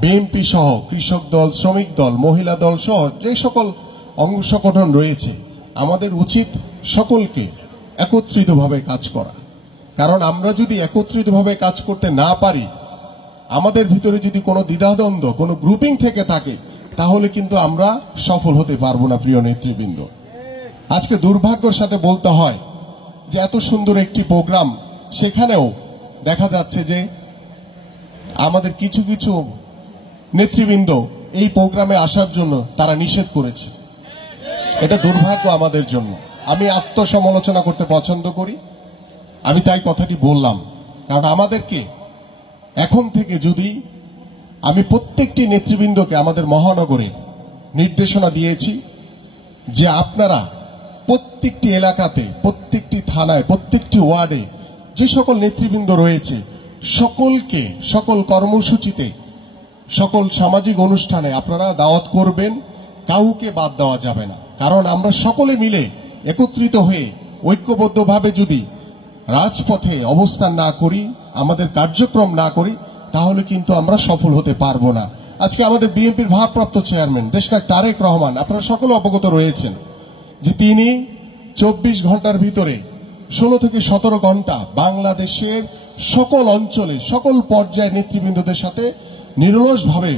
বিএনপি সহ, কৃষক দল, শ্রমিক দল, মহিলা দল সহ যে সকল অঙ্গ সংগঠন রয়েছে, আমাদের উচিত সকলকে একত্রিতভাবে কাজ করা। কারণ আমরা যদি একত্রিতভাবে কাজ করতে না পারি, আমাদের ভিতরে যদি কোনো দ্বিধাদ্বন্দ্ব, কোনো গ্রুপিং থেকে থাকে, তাহলে কিন্তু আমরা সফল হতে পারবো না। প্রিয় নেতৃবৃন্দ, আজকে দুর্ভাগ্যের সাথে বলতে হয় যে এত সুন্দর একটি প্রোগ্রাম, সেখানেও দেখা যাচ্ছে যে আমাদের কিছু কিছু নেতৃবৃন্দ এই প্রোগ্রামে আসার জন্য তারা নিষেধ করেছে। এটা দুর্ভাগ্য আমাদের জন্য। আমি আত্মসমালোচনা করতে পছন্দ করি, আমি তাই কথাটি বললাম। কারণ আমাদেরকে এখন থেকে যদি আমি প্রত্যেকটি নেতৃবৃন্দকে আমাদের মহানগরে নির্দেশনা দিয়েছি যে আপনারা প্রত্যেকটি এলাকাতে, প্রত্যেকটি থানায়, প্রত্যেকটি ওয়ার্ডে যে সকল নেতৃবৃন্দ রয়েছে সকলকে সকল কর্মসূচিতে, সকল সামাজিক অনুষ্ঠানে আপনারা দাওয়াত করবেন, কাউকে বাদ দেওয়া যাবে না। কারণ আমরা সকলে মিলে একত্রিত হয়ে ঐক্যবদ্ধভাবে যদি রাজপথে অবস্থান না করি, আমাদের কার্যক্রম না করি, তাহলে কিন্তু আমরা সফল হতে পারবো না। আজকে আমাদের বিএনপির ভারপ্রাপ্ত চেয়ারম্যান দেশনায়ক তারেক রহমান, আপনারা সকলে অবগত রয়েছেন যে তিনি 24 ঘন্টার ভিতরে 16 থেকে 17 ঘন্টা বাংলাদেশের সকল অঞ্চলে, সকল পর্যায়ের নেতৃবৃন্দদের সাথে নিরলসভাবে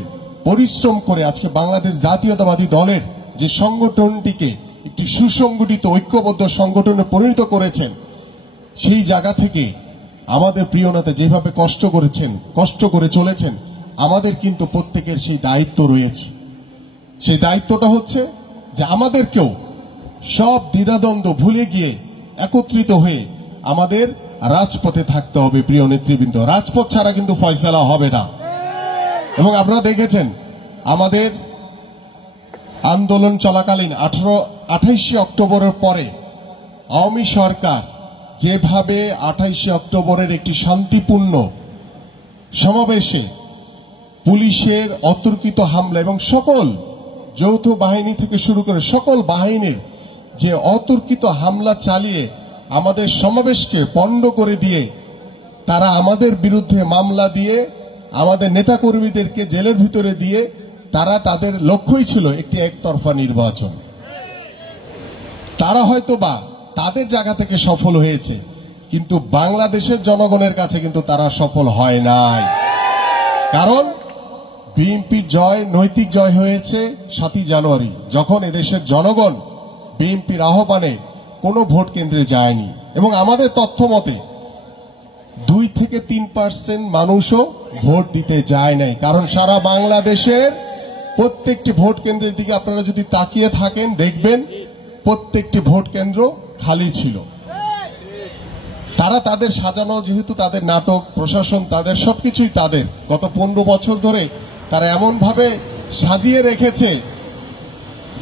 পরিশ্রম করে আজকে বাংলাদেশ জাতীয়তাবাদী দলের যে সংগঠনটিকে একটি সুসংগঠিত ঐক্যবদ্ধ সংগঠনে পরিণত করেছেন। সেই জায়গা থেকে আমাদের প্রিয় নেতা যেভাবে কষ্ট করে চলেছেন, আমাদের কিন্তু প্রত্যেকের সেই দায়িত্ব রয়েছে। সেই দায়িত্বটা হচ্ছে যে আমাদেরকেও সব দ্বিধাদ্বন্দ্ব ভুলে গিয়ে একত্রিত হয়ে আমাদের রাজপথে থাকতে হবে। প্রিয় নেতৃবৃন্দ, রাজপথ ছাড়া কিন্তু ফয়সালা হবে না। এবং আপনারা দেখেছেন আমাদের আন্দোলন চলাকালীন 28শে অক্টোবরের পরে আওয়ামী সরকার যেভাবে 28শে অক্টোবরের একটি শান্তিপূর্ণ সমাবেশে পুলিশের অতর্কিত হামলা এবং সকল যৌথ বাহিনী থেকে শুরু করে সকল বাহিনীর যে অতর্কিত হামলা চালিয়ে আমাদের সমাবেশকে পণ্ড করে দিয়ে তারা আমাদের বিরুদ্ধে মামলা দিয়ে আমাদের নেতাকর্মীদেরকে জেলের ভিতরে দিয়ে তারা তাদের লক্ষ্যই ছিল একটি একতরফা নির্বাচন। তারা হয়তো বা তাদের জায়গা থেকে সফল হয়েছে, কিন্তু বাংলাদেশের জনগণের কাছে কিন্তু তারা সফল হয় নাই। কারণ বিএনপির জয় নৈতিক জয় হয়েছে 7ই জানুয়ারি, যখন এদেশের জনগণ বিএনপির আহ্বানে কোনো ভোট কেন্দ্রে যায়নি। এবং আমাদের তথ্য মতে 2 থেকে 3% মানুষও ভোট দিতে যায় নাই। কারণ সারা বাংলাদেশের প্রত্যেকটি ভোট কেন্দ্রের দিকে আপনারা যদি তাকিয়ে থাকেন, দেখবেন প্রত্যেকটি ভোট কেন্দ্র খালি ছিল। তারা তাদের সাজানো, যেহেতু তাদের নাটক, প্রশাসন, তাদের সবকিছুই তাদের গত 15 বছর ধরে তারা এমনভাবে সাজিয়ে রেখেছে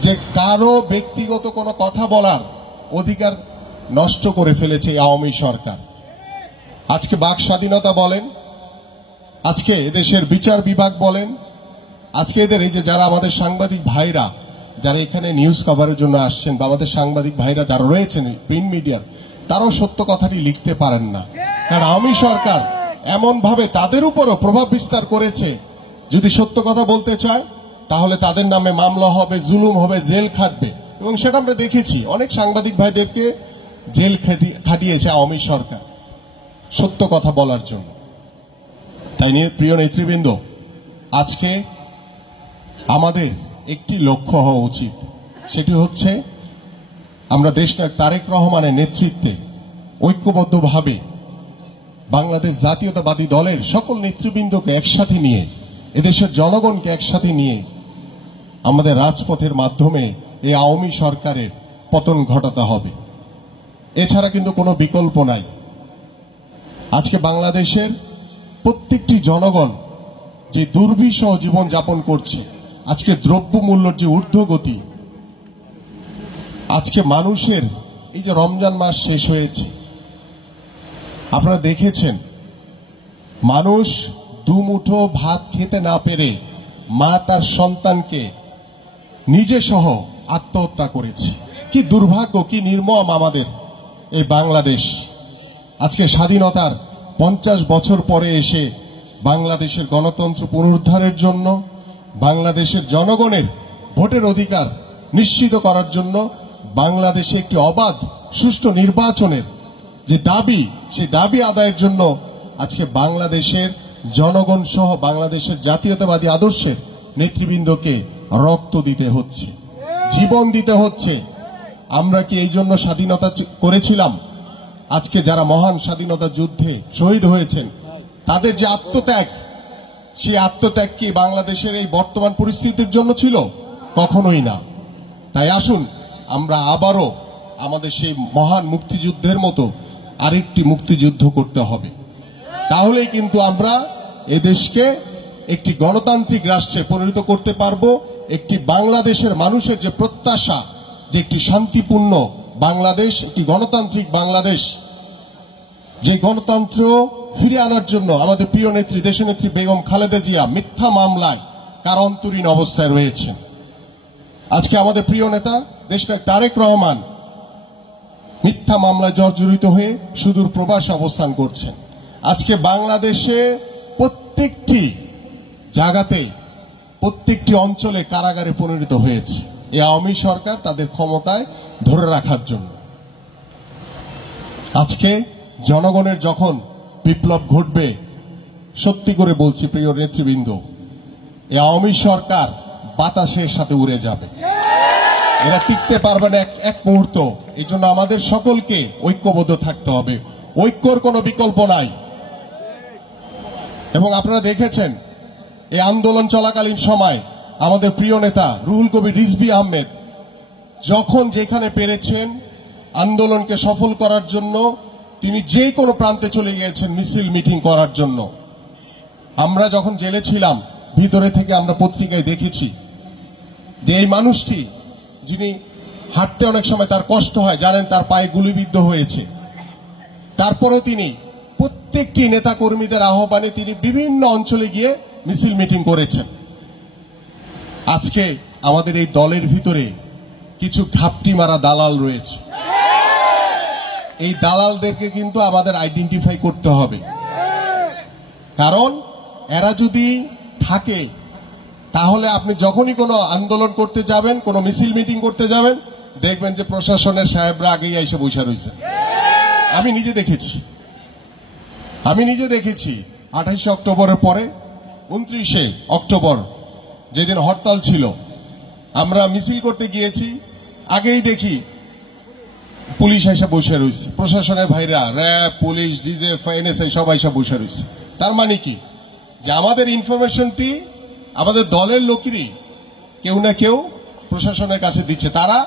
যে কারো ব্যক্তিগত কোনো কথা বলার অধিকার নষ্ট করে ফেলেছে আওয়ামী সরকার। আজকে বাক স্বাধীনতা বলেন, আজকে এদেশের বিচার বিভাগ বলেন, আজকে এদের এই যে যারা আমাদের সাংবাদিক ভাইরা যারা এখানে নিউজ কভারের জন্য আসছেন বা আমাদের সাংবাদিক ভাইরা যারা রয়েছেন প্রিন্ট মিডিয়ার, তারাও সত্য কথাটি লিখতে পারেন না। কারণ আওয়ামী সরকার এমন ভাবে তাদের উপরও প্রভাব বিস্তার করেছে, যদি সত্য কথা বলতে চায় তাহলে তাদের নামে মামলা হবে, জুলুম হবে, জেল খাটবে। এবং সেটা আমরা দেখেছি, অনেক সাংবাদিক ভাইদেরকে জেল খাটিয়েছে আওয়ামী সরকার সত্য কথা বলার জন্য। তাই নিয়ে প্রিয় নেতৃবৃন্দ, আজকে আমাদের একটি লক্ষ্য হওয়া উচিত, সেটি হচ্ছে আমরা দেশনায়ক তারেক রহমানের নেতৃত্বে ঐক্যবদ্ধভাবে বাংলাদেশ জাতীয়তাবাদী দলের সকল নেতৃবৃন্দকে একসাথে নিয়ে, এদেশের জনগণকে একসাথে নিয়ে আমাদের রাজপথের মাধ্যমে এই আওয়ামী সরকারের পতন ঘটাতে হবে। এছাড়া কিন্তু কোনো বিকল্প নাই। আজকে বাংলাদেশের প্রত্যেকটি জনগণ যে দুর্বিষহ জীবন যাপন করছে, আজকে দ্রব্যমূল্যের যে ঊর্ধ্বগতি, আজকে মানুষের এই যে রমজান মাস শেষ হয়েছে, আপনারা দেখেছেন মানুষ দুমুঠো ভাত খেতে না পেরে মা তার সন্তানকে নিজে সহ আত্মহত্যা করেছে। কি দুর্ভাগ্য, কি নির্মম আমাদের এই বাংলাদেশ। আজকে স্বাধীনতার 50 বছর পরে এসে বাংলাদেশের গণতন্ত্র পুনরুদ্ধারের জন্য, বাংলাদেশের জনগণের ভোটের অধিকার নিশ্চিত করার জন্য, বাংলাদেশে একটি অবাধ সুষ্ঠু নির্বাচনের যে দাবি, সেই দাবি আদায়ের জন্য আজকে বাংলাদেশের জনগণ সহ বাংলাদেশের জাতীয়তাবাদী আদর্শের নেতৃবৃন্দকে রক্ত দিতে হচ্ছে, জীবন দিতে হচ্ছে। আমরা কি এই জন্য স্বাধীনতা করেছিলাম? আজকে যারা মহান স্বাধীনতা যুদ্ধে শহীদ হয়েছেন তাদের যে আত্মত্যাগ, সেই আত্মত্যাগ কি বাংলাদেশের এই বর্তমান পরিস্থিতির জন্য ছিল? কখনোই না। তাই আসুন আমরা আবারও আমাদের সেই মহান মুক্তিযুদ্ধের মতো আরেকটি মুক্তিযুদ্ধ করতে হবে। তাহলেই কিন্তু আমরা এদেশকে একটি গণতান্ত্রিক রাষ্ট্রে পরিণত করতে পারবো। একটি বাংলাদেশের মানুষের যে প্রত্যাশা, যে একটি শান্তিপূর্ণ বাংলাদেশ, একটি গণতান্ত্রিক বাংলাদেশ, যে গণতন্ত্র ফিরে আনার জন্য আমাদের প্রিয় নেত্রী দেশনেত্রী বেগম খালেদা জিয়া মিথ্যা মামলায় কারান্তরীণ অবস্থায় রয়েছেন। আজকে আমাদের প্রিয় নেতা দেশনায়ক তারেক রহমান মিথ্যা মামলায় জর্জরিত হয়ে সুদূর প্রবাসে অবস্থান করছেন। আজকে বাংলাদেশে প্রত্যেকটি জায়গাতে, প্রত্যেকটি অঞ্চলে কারাগারে পরিণত হয়েছে এই আওয়ামী সরকার তাদের ক্ষমতায় ধরে রাখার জন্য। আজকে জনগণের যখন বিপ্লব ঘটবে, সত্যি করে বলছি প্রিয় নেতৃবৃন্দ, এই আওয়ামী সরকার বাতাসের সাথে উড়ে যাবে, এরা টিকতে পারবে না এক মুহূর্ত। এই জন্য আমাদের সকলকে ঐক্যবদ্ধ থাকতে হবে, ঐক্যর কোনো বিকল্প নাই। এবং আপনারা দেখেছেন এই আন্দোলন চলাকালীন সময় আমাদের প্রিয় নেতা রুহুল কবির রিজভী আহমেদ যখন যেখানে পেরেছেন আন্দোলনকে সফল করার জন্য তিনি যে কোনো প্রান্তে চলে গিয়েছেন মিছিল মিটিং করার জন্য। আমরা যখন জেলে ছিলাম ভিতরে থেকে আমরা পত্রিকায় দেখেছি যে এই মানুষটি, যিনি হাঁটতে অনেক সময় তার কষ্ট হয়, জানেন তার পায়ে গুলিবিদ্ধ হয়েছে, তারপরেও তিনি প্রত্যেকটি নেতা কর্মীদের আহ্বানে তিনি বিভিন্ন অঞ্চলে গিয়ে মিছিল মিটিং করেছেন। আজকে আমাদের এই দলের ভিতরে কিছু ঘাপটি মারা দালাল রয়েছে, এই দালালদেরকে কিন্তু আমাদের আইডেন্টিফাই করতে হবে। কারণ এরা যদি থাকে তাহলে আপনি যখনই কোনো আন্দোলন করতে যাবেন, কোনো মিছিল মিটিং করতে যাবেন, দেখবেন যে প্রশাসনের সাহেবরা আগেই এসে বসে রয়েছে। আমি নিজে দেখেছি 28 অক্টোবরের পরে 29 অক্টোবর যেদিন হরতাল ছিল, আমরা মিছিল করতে গিয়েছি, আগেই দেখি পুলিশ এসে বসে রয়েছে, প্রশাসনের ভাইরা, র্যাব, পুলিশ, ডিজেএফ, এনএসআই সবাই এসে বসে রয়েছে। তার মানে কি, যে আমাদের ইনফরমেশনটি আমাদের দলের লোকেরই কেউ না কেউ প্রশাসনের কাছে দিচ্ছে, তারা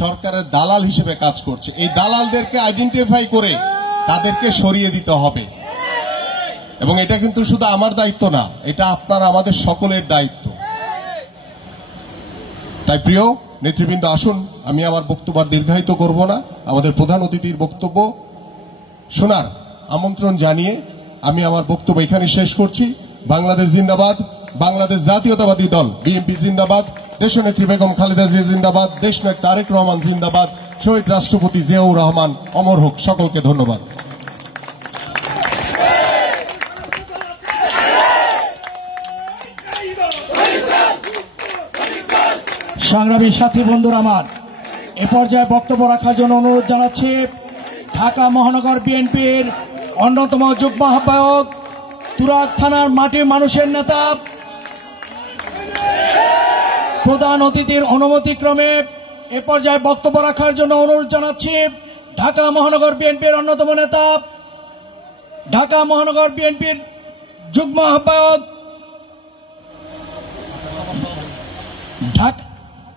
সরকারের দালাল হিসেবে কাজ করছে। এই দালালদেরকে আইডেন্টিফাই করে তাদেরকে সরিয়ে দিতে হবে। এবং এটা কিন্তু শুধু আমার দায়িত্ব না, এটা আপনার আমাদের সকলের দায়িত্ব। তাই প্রিয় নেতৃবৃন্দ, আসুন আমি আমার বক্তব্য দীর্ঘায়িত করব না, আমাদের প্রধান অতিথির বক্তব্য শোনার আমন্ত্রণ জানিয়ে আমি আমার বক্তব্য এখানে শেষ করছি। বাংলাদেশ জিন্দাবাদ, বাংলাদেশ জাতীয়তাবাদী দল বিএনপি জিন্দাবাদ, দেশনেত্রী বেগম খালেদা জিয়া জিন্দাবাদ, দেশনায়ক তারেক রহমান জিন্দাবাদ, শহীদ রাষ্ট্রপতি জিয়াউর রহমান অমর হোক। সকলকে ধন্যবাদ। সংগ্রামী সাথী বন্ধুরা, আমার এ পর্যায়ে বক্তব্য রাখার জন্য অনুরোধ জানাচ্ছি ঢাকা মহানগর বিএনপির অন্যতম যুগ্ম আহ্বায়ক, তুরাগ থানার মাটির মানুষের নেতা, প্রধান অতিথির অনুমতিক্রমে এ পর্যায়ে বক্তব্য রাখার জন্য অনুরোধ জানাচ্ছি ঢাকা মহানগর বিএনপির অন্যতম নেতা, ঢাকা মহানগর বিএনপির যুগ্ম আহ্বায়ক,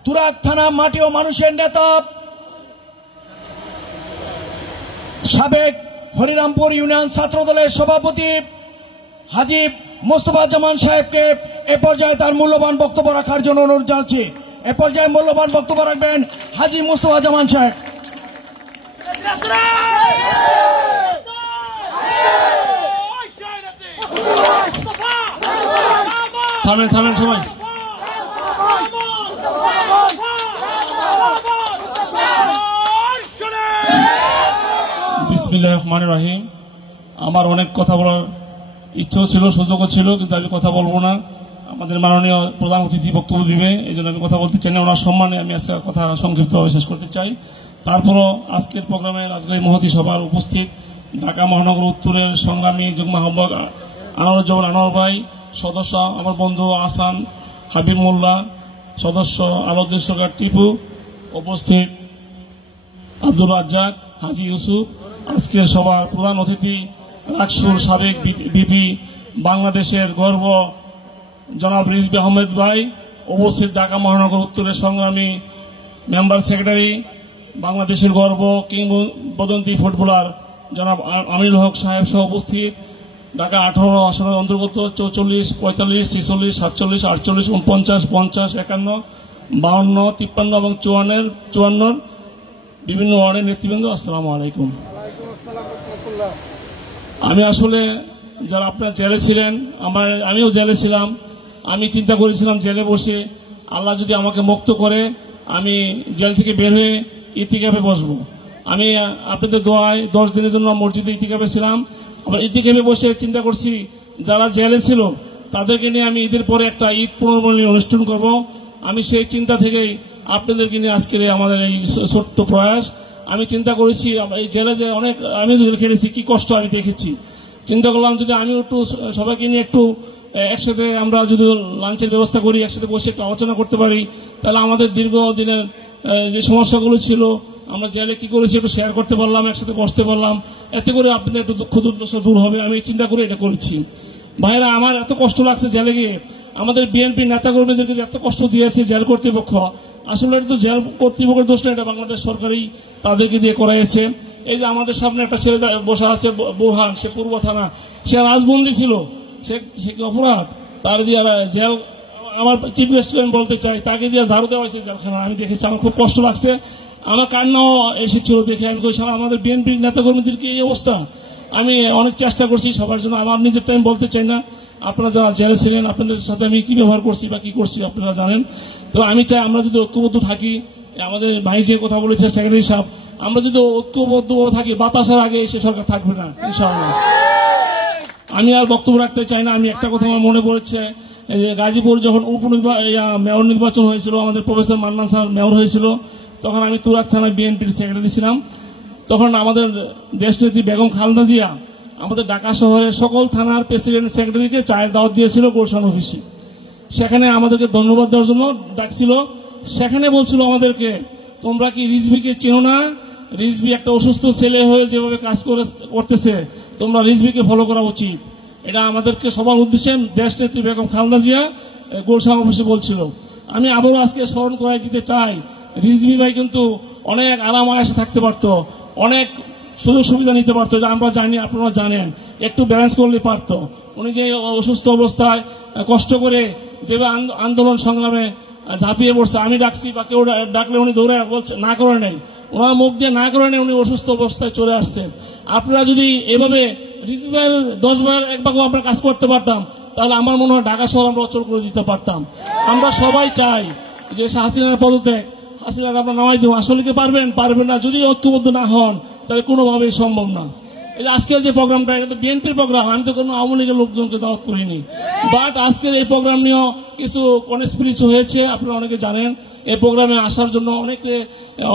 তুরাগ থানা মাটি ও মানুষের নেতা, সাবেক হরিরামপুর ইউনিয়ন ছাত্রদলের সভাপতি হাজী মোস্তফা জামান সাহেবকে এ পর্যায়ে তার মূল্যবান বক্তব্য রাখার জন্য অনুরোধ জানাচ্ছি। এ পর্যায়ে মূল্যবান বক্তব্য রাখবেন হাজী মোস্তফা জামান সাহেব। থামেন থামেন সবাই। বিসমিল্লাহির রহমানির রহিম। আমার অনেক কথা বলার ইচ্ছেও ছিল, সুযোগও ছিল, কিন্তু আমি কথা বলবো না। আমাদের মাননীয় প্রধান অতিথি বক্তব্য দিবে, এই জন্য আমি কথা বলতে চাই না। ওনার সম্মানে আমি আজকে কথা সংক্ষিপ্তভাবে শেষ করতে চাই। তারপরও আজকের প্রোগ্রামের আজকের মহতী সভার উপস্থিত ঢাকা মহানগর উত্তরের সংগ্রামী যুগ্ম আহ্বায়ক আনোয়ারুজ্জামান আনোয়ার ভাই, সদস্য আমার বন্ধু আহসান হাবিব মোল্লা, সদস্য আলোদ্দিন সরকার টিপু, উপস্থিত আব্দুল রাজ্জাক, হাজী ইউসুফ, আজকের সভার প্রধান অতিথি রাকসুর সাবেক বিপি, বাংলাদেশের গর্ব জনাব রিজভী আহমেদ ভাই, উপস্থিত ঢাকা মহানগর উত্তরের সংগ্রামী মেম্বার সেক্রেটারি, বাংলাদেশের গর্ব কিংবদন্তি ফুটবলার জনাব আমিনুল হক সাহেব সহ উপস্থিত ঢাকা 18 আসনের অন্তর্গত 44, 45, 46, 47, 48, 49, 50, 51, 52, 53 এবং 54 বিভিন্ন ওয়ার্ডের নেতৃবৃন্দ, আসসালামু আলাইকুম। আমি আসলে যারা আপনারা জেলে ছিলেন, আমিও জেলে ছিলাম। আমি চিন্তা করেছিলাম জেলে বসে আল্লাহ যদি আমাকে মুক্ত করে আমি জেল থেকে বের হয়ে ইতিকাফে বসবো। আমি আপনাদের দোয়ায় 10 দিনের জন্য মসজিদে ইতিকাফে ছিলাম। আবার ইতিকাফে বসে চিন্তা করছি যারা জেলে ছিল তাদেরকে নিয়ে আমি ঈদের পরে একটা ঈদ পুনর্মিলনী অনুষ্ঠান করব। আমি সেই চিন্তা থেকেই আপনাদেরকে নিয়ে আজকের আমাদের এই ছোট্ট প্রয়াস। আমি চিন্তা করেছি এই জেলে যে অনেক আমি জেল খেটেছি, কি কষ্ট আমি দেখেছি। চিন্তা করলাম যদি আমি একটু সবাইকে নিয়ে একটু একসাথে আমরা যদি লাঞ্চের ব্যবস্থা করি, একসাথে বসে একটু আলোচনা করতে পারি, তাহলে আমাদের দীর্ঘদিনের যে সমস্যাগুলো ছিল আমরা জেলে কি করেছি একটু শেয়ার করতে পারলাম, একসাথে বসতে পারলাম, এতে করে আপনাদের একটু দুঃখ দুর্দশা দূর হবে। আমি চিন্তা করে এটা করেছি। ভাইরা, আমার এত কষ্ট লাগছে জেলে গিয়ে, আমাদের বিএনপি নেতাকর্মীদেরকে যে এত কষ্ট দিয়েছে জেল কর্তৃপক্ষ, আসলে এটা তো জেল কর্তৃপক্ষের দোষ না, এটা বাংলাদেশ সরকারই তাদেরকে দিয়ে করাইছে। এই যে আমাদের সামনে একটা ছেলে বসা আছে বোরহান, সে পূর্ব থানা, সে রাজবন্দী ছিল, সে কি অপরাধ তার দিয়ে জেল। আমার চিফ রেস্টুরেন্ট বলতে চাই, তাকে দিয়ে ঝাড়ু দেওয়া হয়েছে জেলখানা। আমি দেখেছি, আমার খুব কষ্ট লাগছে, আমার কান্নাও এসেছিল দেখে। আমি কই সারা আমাদের বিএনপির নেতাকর্মীদেরকে এই অবস্থা। আমি অনেক চেষ্টা করছি সবার জন্য, আমার নিজের টাইম বলতে চাই না। আপনারা যারা জেলে ছিলেন আপনাদের সাথে আমি কি ব্যবহার করছি বা কি করছি আপনারা জানেন। তো আমি চাই আমরা যদি ঐক্যবদ্ধ থাকি, আমাদের ভাই যে কথা বলেছে সেক্রেটারি সাহেব, আমরা যদি ঐক্যবদ্ধ থাকি বাতাসের আগে এসে সরকার থাকবে না ইনশাআল্লাহ। আমি আর বক্তব্য রাখতে চাই না। আমি একটা কথা আমার মনে পড়েছে, গাজীপুর যখন মেয়র নির্বাচন হয়েছিল, আমাদের প্রফেসর মান্নান স্যার মেয়র হয়েছিল, তখন আমি তুরাগ থানায় বিএনপির সেক্রেটারি ছিলাম। তখন আমাদের দেশনেত্রী বেগম খালেদা জিয়া আমাদের ঢাকা শহরের সকল থানার প্রেসিডেন্ট সেক্রেটারিকে চায়ের দাওয়াত দিয়েছিল গুলশান অফিসে। সেখানে আমাদেরকে ধন্যবাদ দেওয়ার জন্য ডাকছিল। সেখানে বলছিল আমাদেরকে, তোমরা কি রিজভিকে চেনো না? রিজভি একটা অসুস্থ ছেলে হয়ে যেভাবে কাজ করতেছে, তোমরা রিজভিকে ফলো করা উচিত। এটা আমাদেরকে সবার উদ্দেশ্যে দেশনেত্রী বেগম খালেদা জিয়া গুলশান অফিসে বলছিল। আমি আবারও আজকে স্মরণ করাই দিতে চাই, রিজভি ভাই কিন্তু অনেক আরাম আয়েসে থাকতে পারতো, অনেক সুযোগ সুবিধা নিতে পারতো, এটা আমরা জানি, আপনারা জানেন। একটু ব্যালেন্স করলে পারতো। উনি যে অসুস্থ অবস্থায় কষ্ট করে যেভাবে আন্দোলন সংগ্রামে ঝাঁপিয়ে পড়ছে। আমি ডাকছি বা কেউ ডাকলে উনি দৌড়ে বলছে না করে নেই, ওনার মুখ দিয়ে না করে নেই, উনি অসুস্থ অবস্থায় চলে আসছেন। আপনারা যদি এভাবে 10 বার এক ভাগও আমরা কাজ করতে পারতাম, তাহলে আমার মনে হয় ঢাকা শহর আমরা অচল করে দিতে পারতাম। আমরা সবাই চাই যে হাসিনার পদত্যাগ, হাসিনার আমরা নামাই দেবো। আসলে কি পারবেন? পারবেন না। যদি ঐক্যবদ্ধ না হন তাহলে কোনোভাবেই সম্ভব না। এই যে আজকের যে প্রোগ্রামটা, এটা তো বিএনপির প্রোগ্রাম, আমি তো কোনো আওয়ামী লীগের লোকজনকে দাওয়াত করিনি। বাট আজকের এই প্রোগ্রাম নিয়েও কিছু কনস্পিরেসি হয়েছে, আপনারা অনেকে জানেন। এই প্রোগ্রামে আসার জন্য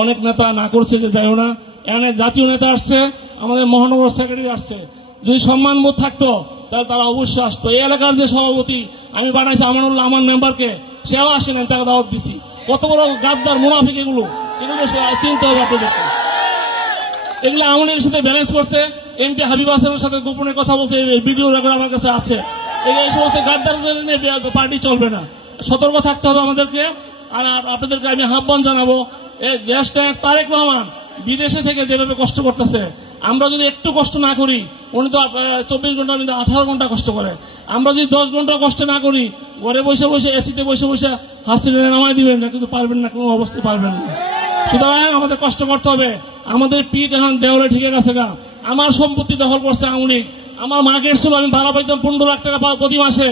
অনেক নেতা না করছে যে যাইও না। এখানে জাতীয় নেতা আসছে, আমাদের মহানগর সেক্রেটারি আসছে। যদি সম্মানবোধ থাকতো তাহলে তারা অবশ্যই আসতো। এই এলাকার যে সভাপতি আমি বানাইছি আমানুল্লাহ, আমার মেম্বারকে, সেও আসেন, আমি তাকে দাওয়াত দিছি। কত বড় গাদ্দার মুনাফিক এগুলো চিনতে হবে আপনাদেরকে। এগুলো আওয়ামী লীগের সাথে ব্যালেন্স করছে। এমপি হাবিব হাসানের সাথে গোপনে কথা বলছে, ভিডিও রেকর্ড আমার কাছে আছে। এই সমস্ত গাদ্দারদের নিয়ে পার্টি চলবে না। সতর্ক থাকতে হবে আমাদেরকে। আর আপনাদেরকে আমি আহ্বান জানাবো, এই দেশটা তারেক রহমান বিদেশে থেকে যেভাবে কষ্ট করতেছে, আমরা যদি একটু কষ্ট না করি, উনি তো 24 ঘন্টা 18 ঘন্টা কষ্ট করে, আমরা যদি 10 ঘন্টা কষ্ট না করি, ঘরে বসে বসে এসিতে বসে বসে হাসিনা নামাই দিবেন না, কিন্তু পারবেন না, কোনো অবস্থায় পারবেন না। সুতরাং আমাদের কষ্ট করতে হবে। আমাদের পিঠ এখন দেওয়ালে ঠিকে গেছে গা। আমার সম্পত্তি দখল করছে আওয়ামী লীগ। আমার মার্কেট ছিল, আমি ভাড়া পাইতাম 15 লাখ টাকা প্রতি মাসে।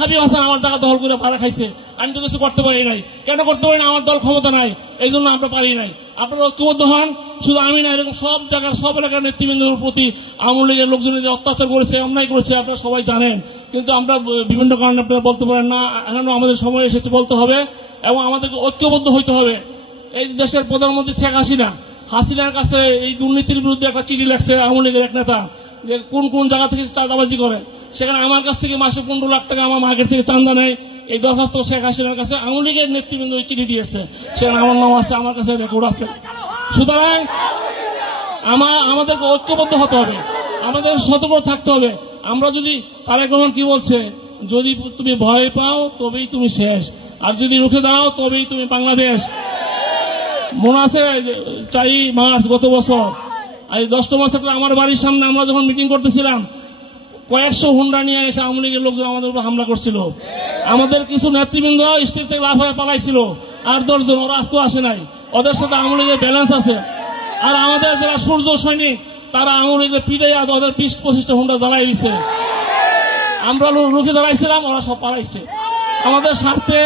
হাবিব হাসান আমার জায়গা দখল করে ভাড়া খাইছে। আমি তো কিছু করতে পারি নাই। কেন করতে পারি না? আমার দল ক্ষমতা নাই, এই জন্য আমরা পারি নাই। আপনারা ঐক্যবদ্ধ হন। শুধু আমি না, এরকম সব জায়গার সব এলাকার নেতৃবৃন্দের প্রতি আওয়ামী লীগের লোকজনের যে অত্যাচার করেছে, অন্যায় করেছে, আপনারা সবাই জানেন। কিন্তু আমরা বিভিন্ন কারণে আপনারা বলতে পারেন না। এখনো আমাদের সময় এসেছে বলতে হবে এবং আমাদেরকে ঐক্যবদ্ধ হইতে হবে। এই দেশের প্রধানমন্ত্রী শেখ হাসিনার কাছে এই দুর্নীতির বিরুদ্ধে একটা চিঠি লেখছে আওয়ামী লীগের এক নেতা, যে কোন কোন জায়গা থেকে চাঁদাবাজি করে। সেখানে আমার কাছ থেকে মাসে 15 লাখ টাকা আমার মার্কেট থেকে চাঁদা নেয়। এই দরখাস্ত শেখ হাসিনার কাছে আওয়ামী লীগের নেতৃবৃন্দ চিঠি দিয়েছে, সেখানে আমার নাম আছে, আমার কাছে রেকর্ড আছে। সুতরাং আমাদেরকে ঐক্যবদ্ধ হতে হবে, আমাদের সতর্ক থাকতে হবে। আমরা যদি তারেক রহমান কি বলছে, যদি তুমি ভয় পাও তবেই তুমি শেষ, আর যদি রুখে দাঁড়াও তবেই তুমি বাংলাদেশ। মনে আছে 4 মার্চ গত বছর, এই 10 মাস আমার বাড়ির সামনে আমরা যখন মিটিং করতেছিলাম, কয়েকশো হুন্ডা নিয়ে এসে আওয়ামী লীগের লোকজন আমাদের উপর হামলা করছিল। আমাদের কিছু নেতৃবৃন্দ স্টেজ থেকে লাফ হয়ে পালাইছিল, 8-10 জন, ওরা আজকেও আসে নাই। ওদের সাথে আওয়ামী লীগের ব্যালেন্স আছে। আর আমাদের যারা সূর্য সৈনিক, তারা আওয়ামী লীগের পিঠে ওদের 20-25টা হুন্ডা জ্বালাই দিয়েছে। আমরা রুখে দাঁড়াইছিলাম, ওরা সব পালাইছে। আমাদের স্বার্থে,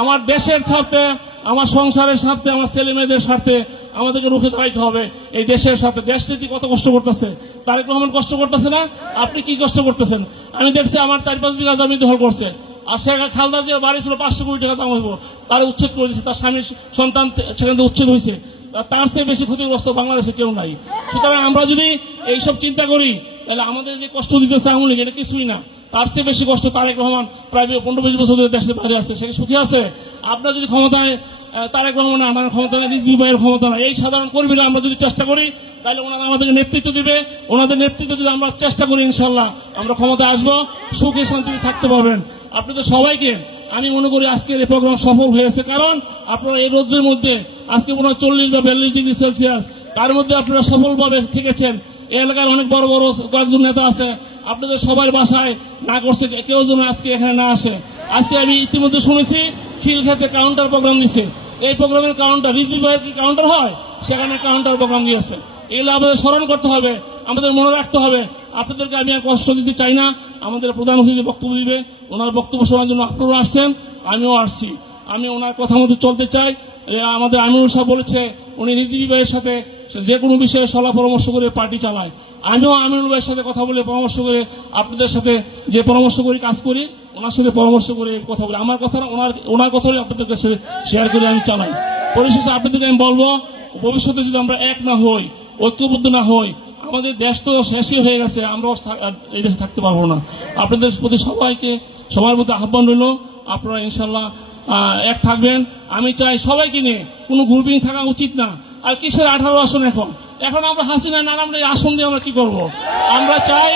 আমার দেশের স্বার্থে, আমার সংসারের স্বার্থে, আমার ছেলে মেয়েদের স্বার্থে আমাদেরকে রুখে দাঁড়াইতে হবে। এই দেশের সাথে দেশটি কত কষ্ট করতেছে, তারেক রহমান কষ্ট করতেছে না? আপনি কি কষ্ট করতেছেন? আমি দেখছি আমার 4-5 বিঘা জমি দখল করছে। আর শেখ খালদা যে বাড়ি ছিল 500 কোটি টাকা দাম হইব, তারা উচ্ছেদ করে দিচ্ছে। তার স্বামীর সন্তান সেখান থেকে উচ্ছেদ হয়েছে। তার চেয়ে বেশি ক্ষতিগ্রস্ত বাংলাদেশে কেউ নাই। সুতরাং আমরা যদি এইসব চিন্তা করি, তাহলে আমাদের যে কষ্ট দিতেছে আওয়ামী লীগ, এটা কিছুই না। তার চেয়ে বেশি কষ্ট তারেক রহমান প্রায় 15-20 বছর ধরে দেশের বাইরে আছে, সে সুখী আছে। আপনার যদি ক্ষমতায় তারেক রহমান, আমার ক্ষমতা নেই, রিজভী ভাইয়ের ক্ষমতা নাই, এই সাধারণ কর্মীরা আমরা যদি চেষ্টা করি, তাহলে ওনারা আমাদেরকে নেতৃত্ব দিবে। ওনাদের নেতৃত্ব যদি আমরা চেষ্টা করি, ইনশাল্লাহ আমরা ক্ষমতায় আসবো, সুখে শান্তিতে থাকতে পারবেন। আপনাদের সবাইকে আমি মনে করি আজকের এই প্রোগ্রাম সফল হয়েছে, কারণ আপনারা এই রোদ্রের মধ্যে আজকে মনে হয় 40 বা 42 ডিগ্রি সেলসিয়াস, তার মধ্যে আপনারা সফলভাবে থেকেছেন। এই এলাকার অনেক বড় বড় কয়েকজন নেতা আছে, আপনাদের সবার বাসায় না করছে, কেউ যেন আজকে এখানে না আসে। আজকে আমি ইতিমধ্যে শুনেছি খিলক্ষেতে কাউন্টার প্রোগ্রাম দিচ্ছে। এই প্রোগ্রামের কাউন্টার, রিজভী ভাইয়ের কি কাউন্টার হয়? সেখানে কাউন্টার প্রোগ্রাম দিয়েছে। এগুলো আমাদের স্মরণ করতে হবে, আমাদের মনে রাখতে হবে। আপনাদেরকে আমি আর কষ্ট দিতে চাই না। আমাদের প্রধান অতিথি বক্তব্য দিবে, ওনার বক্তব্য শোনার জন্য আপনারা আসছেন, আমিও আসছি। আমি ওনার কথা মতো চলতে চাই। আমাদের আমিনুল সাহেব বলেছে উনি রিজভী ভাইয়ের সাথে যে কোনো বিষয়ে সলা পরামর্শ করে পার্টি চালায়। আমিও আমিনুল ভাইয়ের সাথে কথা বলে পরামর্শ করে, আপনাদের সাথে যে পরামর্শ করি কাজ করি, ওনার সাথে পরামর্শ করে কথা বলি। আমার কথা না, ওনার কথা আপনাদের কাছে শেয়ার করে আমি চালাই। পরিশেষে আপনাদেরকে আমি বলবো, ভবিষ্যতে যদি আমরা এক না হই, ঐক্যবদ্ধ না হই, আমাদের দেশ তো শেষই হয়ে গেছে, আমরাও এই দেশে থাকতে পারবো না। আপনাদের প্রতি সবার প্রতি আহ্বান রইল, আপনারা ইনশাল্লাহ এক থাকবেন। আমি চাই সবাইকে নিয়ে কোনো গ্রুপিং থাকা উচিত না। আর কিসের 18 আসন? এখন আমরা হাসিনা না নামলে আসন দিয়ে আমরা কি করব? আমরা চাই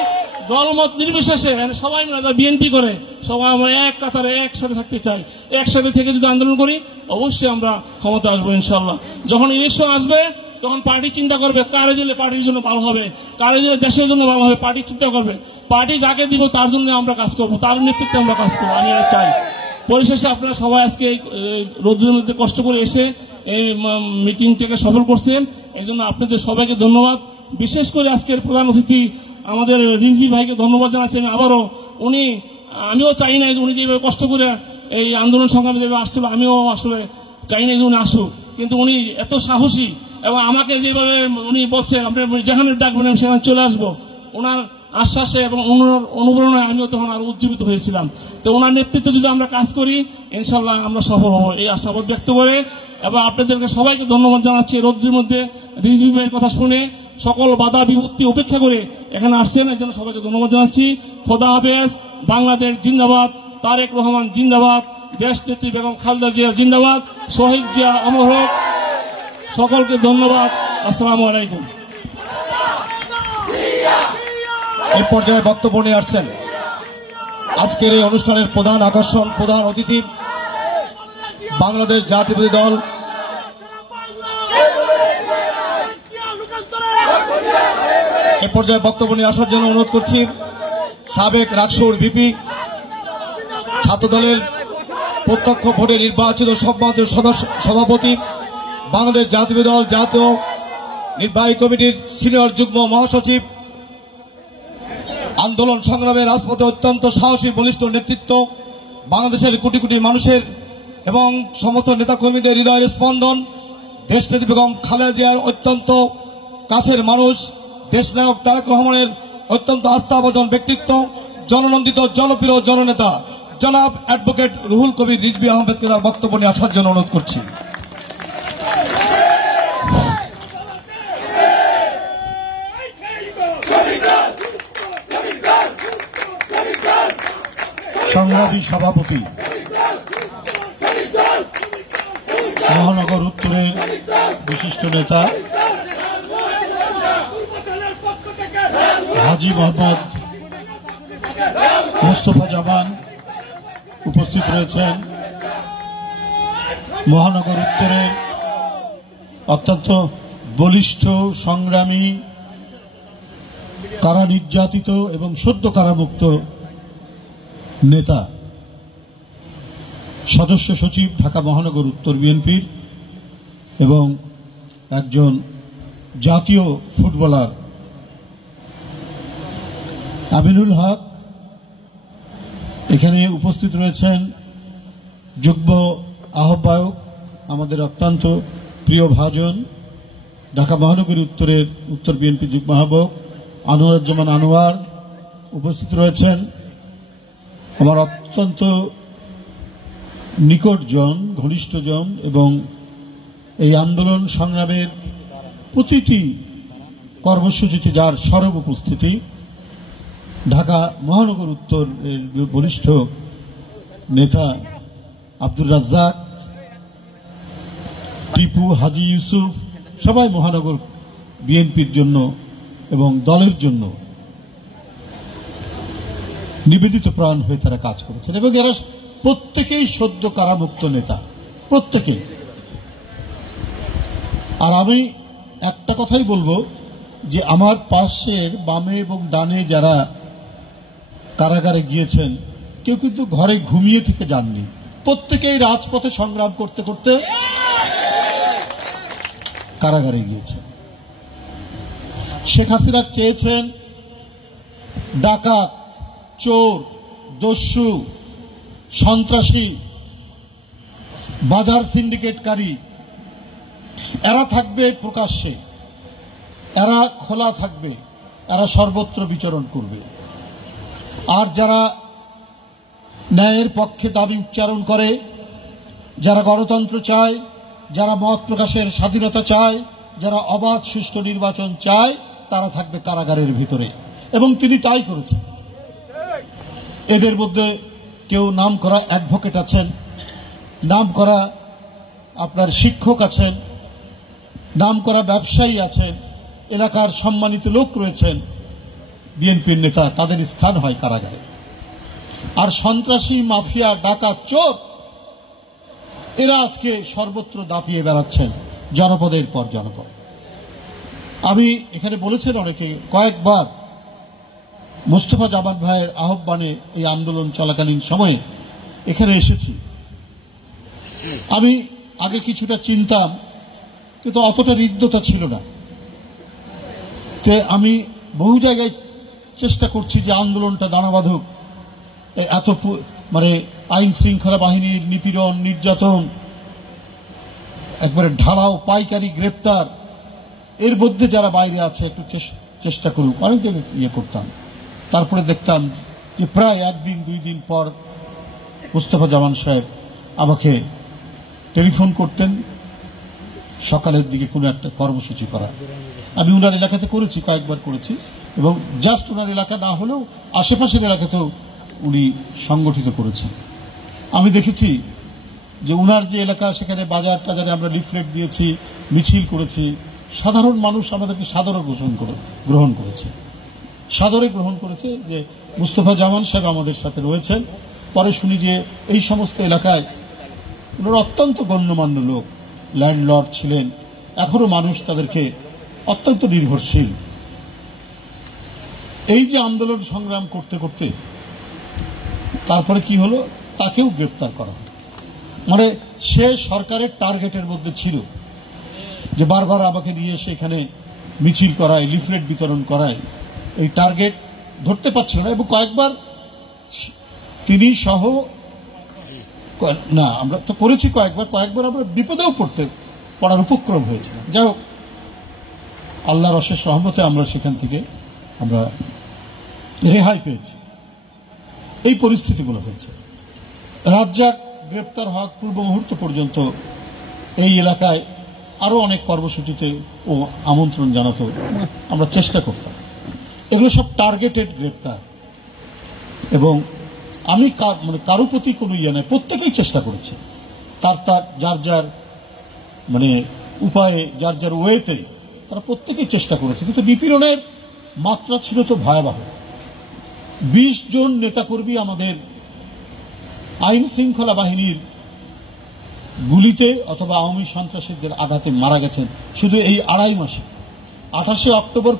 দলমত নির্বিশেষে সবাই মিলে, বিএনপি করে সবাই আমরা এক কাতারে একসাথে থাকতে চাই। একসাথে থেকে যদি আন্দোলন করি, অবশ্যই আমরা ক্ষমতা আসবো ইনশাল্লাহ। যখন ইলেকশন আসবে, তখন পার্টি চিন্তা করবে কারে দিলে পার্টির জন্য ভালো হবে, কারে দিলে দেশের জন্য ভালো হবে। পার্টি চিন্তা করবে, পার্টি যাকে দিব তার জন্য আমরা কাজ করবো, তার নেতৃত্বে আমরা কাজ করবো। আমি এটা চাই। পরিশেষে আপনারা সবাই আজকে এই রোদ্রের মধ্যে কষ্ট করে এসে এই মিটিংটাকে সফল করছেন, এই জন্য আপনাদের সবাইকে ধন্যবাদ। বিশেষ করে আজকের প্রধান অতিথি আমাদের রিজভি ভাইকে ধন্যবাদ জানাচ্ছি আমি আবারও। আমিও চাই না যে উনি যেভাবে কষ্ট করে এই আন্দোলন সংগ্রামে যেভাবে আসছিল, আমিও আসলে চাই না যে উনি আসুক, কিন্তু উনি এত সাহসী এবং আমাকে যেভাবে উনি বলছে আপনি যেখানে ডাকবেন আমি সেখানে চলে আসবো, ওনার আশ্বাসে এবং অনুপ্রেরণায় আমিও তখন আরো উজ্জীবিত হয়েছিলাম। তো ওনার নেতৃত্বে যদি আমরা কাজ করি ইনশাল্লাহ আমরা সফল হব, এই আশাবাদ ব্যক্ত করে এবং আপনাদেরকে সবাইকে ধন্যবাদ জানাচ্ছি। রোদ্রের মধ্যে রিজভি ভাইয়ের কথা শুনে সকল বাধা বিপত্তি উপেক্ষা করে এখানে আসছেন, এর জন্য সবাইকে ধন্যবাদ জানাচ্ছি। খোদা হাফেজ। বাংলাদেশ জিন্দাবাদ, তারেক রহমান জিন্দাবাদ, দেশ নেত্রী বেগম খালেদা জিয়া জিন্দাবাদ, শহীদ জিয়া অমর হোক। সকলকে ধন্যবাদ। আসসালামু আলাইকুম। এই পর্যায়ে বক্তব্য নিয়ে আসছেন আজকের এই অনুষ্ঠানের প্রধান আকর্ষণ, প্রধান অতিথি বাংলাদেশ জাতীয়তাবাদী দল এ পর্যায়ে বক্তব্য নিয়ে আসার জন্য অনুরোধ করছি সাবেক রাকসুর ভিপি, ছাত্রদলের প্রত্যক্ষ ভোটে নির্বাচিত সম্মানিত সভাপতি, বাংলাদেশ জাতীয়তাবাদী দল জাতীয় নির্বাহী কমিটির সিনিয়র যুগ্ম মহাসচিব, আন্দোলন সংগ্রামের রাজপথে অত্যন্ত সাহসী বলিষ্ঠ নেতৃত্ব, বাংলাদেশের কোটি কোটি মানুষের এবং সমস্ত নেতাকর্মীদের হৃদয়ের স্পন্দন, দেশনেত্রী বেগম খালেদা জিয়ার অত্যন্ত কাছের মানুষ, দেশনায়ক তারেক রহমানের অত্যন্ত আস্থাভাজন ব্যক্তিত্ব, জননন্দিত জনপ্রিয় জননেতা জনাব অ্যাডভোকেট রুহুল কবির রিজভী আহমেদকে তার বক্তব্য নিয়ে আসার জন্য অনুরোধ করছি। সংগ্রামী সভাপতি, মহানগর উত্তরের বিশিষ্ট নেতা হাজী মোহাম্মদ মুস্তফা জামান উপস্থিত রয়েছেন, মহানগর উত্তরের অত্যন্ত বলিষ্ঠ সংগ্রামী, কারা নির্যাতিত এবং সদ্য কারামুক্ত নেতা, সদস্য সচিব ঢাকা মহানগর উত্তর বিএনপির এবং একজন জাতীয় ফুটবলার আমিনুল হক, এখানে উপস্থিত রয়েছেন যুগ্ম আহ্বায়ক আমাদের অত্যন্ত প্রিয় ভাজন ঢাকা মহানগরী উত্তরের উত্তর বিএনপি যুগ্ম আহ্বায়ক আনোয়ারুজ্জামান আনোয়ার, উপস্থিত রয়েছেন আমার অত্যন্ত নিকটজন, ঘনিষ্ঠজন এবং এই আন্দোলন সংগ্রামের প্রতিটি কর্মসূচিতে যার সরব উপস্থিতি ঢাকা মহানগর উত্তরের বরিষ্ঠ নেতা আব্দুর রাজ্জাক, টিপু, হাজী ইউসুফ, সবাই মহানগর বিএনপির জন্য এবং দলের জন্য নিবেদিত প্রাণ হয়ে তারা কাজ করেছেন এবং এরা প্রত্যেকেই সদ্য কারামুক্ত নেতা, প্রত্যেকেই। আর আমি একটা কথাই বলবো যে আমার পাশের বামে এবং ডানে যারা কারাগারে গিয়েছেন কেউ কিন্তু ঘরে ঘুমিয়ে থেকে যাননি, প্রত্যেকেই রাজপথে সংগ্রাম করতে করতে কারাগারে গিয়েছেন। শেখ হাসিনা চেয়েছেন ডাকাত, চোর, দস্যু, সন্ত্রাসী, বাজার সিন্ডিকেটকারী এরা থাকবে প্রকাশ্যে, এরা খোলা থাকবে, এরা সর্বত্র বিচরণ করবে। আর যারা ন্যায়ের পক্ষে দাবি উচ্চারণ করে, যারা গণতন্ত্র চায়, যারা মত প্রকাশের স্বাধীনতা চায়, যারা অবাধ সুষ্ঠু নির্বাচন চায়, তারা থাকবে কারাগারের ভিতরে এবং তিনি তাই করেছেন। এদের মধ্যে কেউ নাম করা অ্যাডভোকেট আছেন, নাম করা আপনার শিক্ষক আছেন, নাম করা ব্যবসায়ী আছেন, এলাকার সম্মানিত লোক রয়েছেন, বিএনপির নেতা, তাদের স্থান হয় কারাগারে। আর সন্ত্রাসী, মাফিয়া, ডাকাত, চোর এরা আজকে সর্বত্র দাপিয়ে বেড়াচ্ছেন জনপদের পর জনপদ। আমি এখানে বলেছেন অনেকে কয়েকবার মোস্তফা জামান ভাইয়ের আহ্বানে এই আন্দোলন চলাকালীন সময়ে এখানে এসেছি। আমি আগে কিছুটা চিনতাম, কিন্তু অতটা হৃদ্যতা ছিল না। তে আমি বহু জায়গায় চেষ্টা করছি যে আন্দোলনটা দানা বাঁধুক। এত মানে আইন শৃঙ্খলা বাহিনীর নিপীড়ন, নির্যাতন, একবারে ঢালাও পাইকারি গ্রেপ্তার, এর মধ্যে যারা বাইরে আছে একটু চেষ্টা করুক। অনেক জায়গায় ইয়ে করতাম। তারপরে দেখতাম যে প্রায় একদিন 2 দিন পর মুস্তফা জামান সাহেব আমাকে টেলিফোন করতেন সকালের দিকে কোনো একটা কর্মসূচি করা। আমি উনার এলাকাতে করেছি, কয়েকবার করেছি, এবং জাস্ট উনার এলাকা না হলেও আশেপাশের এলাকাতেও উনি সংগঠিত করেছেন। আমি দেখেছি যে উনার যে এলাকা, সেখানে বাজার টাজারে আমরা লিফলেট দিয়েছি, মিছিল করেছি। সাধারণ মানুষ আমাদেরকে গ্রহণ করেছে, সাদরে গ্রহণ করেছে যে মুস্তফা জামান সাহেব আমাদের সাথে রয়েছেন। পরে শুনি যে এই সমস্ত এলাকায় ওনারা অত্যন্ত গণ্যমান্য লোক, ল্যান্ডলর্ড ছিলেন, এখনো মানুষ তাদেরকে অত্যন্ত নির্ভরশীল। এই যে আন্দোলন সংগ্রাম করতে করতে তারপরে কি হলো, তাকেও গ্রেপ্তার করা। মানে সে সরকারের টার্গেটের মধ্যে ছিল, যে বারবার আমাকে নিয়ে এসে এখানে মিছিল করায়, লিফলেট বিতরণ করায়। এই টার্গেট ধরতে পারছিল না, এবং কয়েকবার তিনি সহ, না আমরা তো করেছি কয়েকবার আমরা বিপদেও পড়ার উপক্রম হয়েছিল। যাই হোক, আল্লাহর অশেষ রহমতে আমরা সেখান থেকে আমরা রেহাই পেয়েছি। এই পরিস্থিতিগুলো হয়েছে। রাজ্জাক গ্রেপ্তার হওয়ার পূর্ব মুহূর্ত পর্যন্ত এই এলাকায় আরো অনেক কর্মসূচিতে ও আমন্ত্রণ জানাতো, আমরা চেষ্টা করতাম। এগুলো সব টার্গেটেড গ্রেপ্তার, এবং আমি মানে কারো প্রতি কোনো ইয়ে নাই, প্রত্যেকেই চেষ্টা করেছে তার যার যার মানে উপায়ে, যার যার ওয়েতে তারা প্রত্যেকেই চেষ্টা করেছে। কিন্তু নিপীড়নের মাত্রা ছিল তো ভয়াবহ। 20 জন নেতাকর্মী আমাদের আইন শৃঙ্খলা বাহিনীর গুলিতে অথবা আওয়ামী সন্ত্রাসীদের আঘাতে মারা গেছেন শুধু এই 2.5 মাসে। 28শে অক্টোবর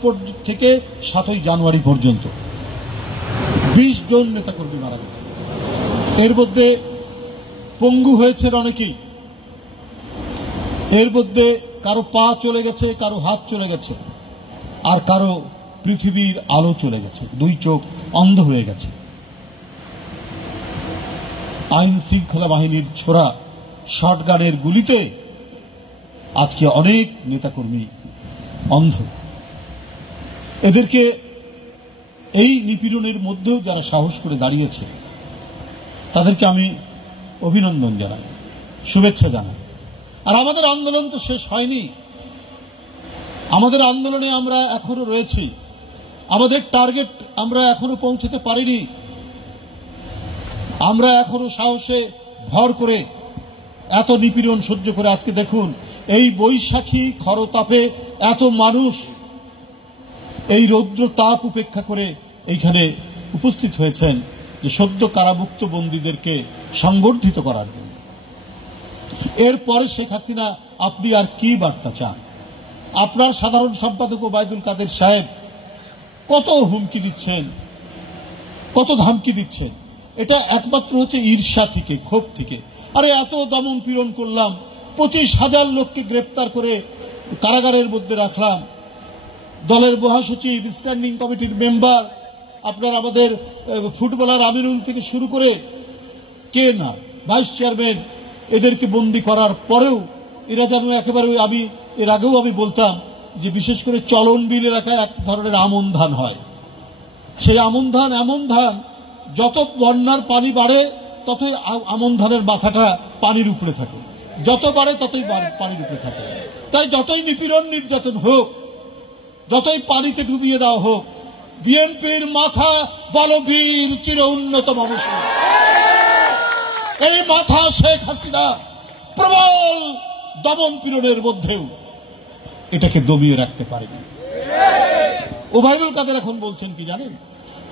থেকে 7ই জানুয়ারি পর্যন্ত 20 জন নেতাকর্মী মারা গেছে। এর মধ্যে পঙ্গু হয়েছেন অনেকেই, এর মধ্যে কারো পা চলে গেছে, কারো হাত চলে গেছে, আর কারো পৃথিবীর আলো চলে গেছে, 2 চোখ অন্ধ হয়ে গেছে। আইন শৃঙ্খলা বাহিনীর ছোড়া শটগানের গুলিতে আজকে অনেক নেতাকর্মী অন্ধ। এদেরকে এই নিপীড়নের মধ্যেও যারা সাহস করে দাঁড়িয়েছে তাদেরকে আমি অভিনন্দন জানাই, শুভেচ্ছা জানাই। আর আমাদের আন্দোলন তো শেষ হয়নি, আমাদের আন্দোলনে আমরা এখনো রয়েছি, আমাদের টার্গেট আমরা এখনো পৌঁছতে পারিনি। আমরা এখনো সাহসে ভর করে এত নিপীড়ন সহ্য করে আজকে দেখুন এই বৈশাখী খরতাপে এত মানুষ এই রৌদ্র তাপ উপেক্ষা করে এইখানে উপস্থিত হয়েছেন যে সদ্য কারামুক্ত বন্দীদেরকে সংবর্ধিত করার জন্য। এরপরে শেখ হাসিনা আপনি আর কি বার্তা চান? আপনার সাধারণ সম্পাদক ওবায়দুল কাদের সাহেব কত হুমকি দিচ্ছেন, কত ধমকি দিচ্ছেন। এটা একমাত্র হচ্ছে ঈর্ষা থেকে, ক্ষোভ থেকে। আরে এত দমন পীড়ন করলাম, 25,000 লোককে গ্রেপ্তার করে কারাগারের মধ্যে রাখলাম, দলের মহাসচিব, স্ট্যান্ডিং কমিটির মেম্বার, আপনার আমাদের ফুটবলার আমিনুল থেকে শুরু করে কে না, ভাইস চেয়ারম্যান, এদেরকে বন্দি করার পরেও এরা যেন একেবারে, আমি এর আগেও আমি বলতাম যে বিশেষ করে চলন বিল এলাকায় এক ধরনের আমন ধান হয়। সেই আমন ধান এমন ধান, যত বন্যার পানি বাড়ে ততই আমন ধানের মাথাটা পানির উপরে থাকে, যত বাড়ে ততই পানির উপরে থাকে। তাই যতই নিপীড়ন নির্যাতন হোক, যতই পানিতে ডুবিয়ে দেওয়া হোক, বিএনপির মাথা বলবীর চির উন্নত মানুষ। এই মাথা শেখ হাসিনা প্রবল দমন পীড়নের মধ্যেও এটাকে দমিয়ে রাখতে পারেনি। ওবায়দুল কাদের এখন বলছেন কি জানেন?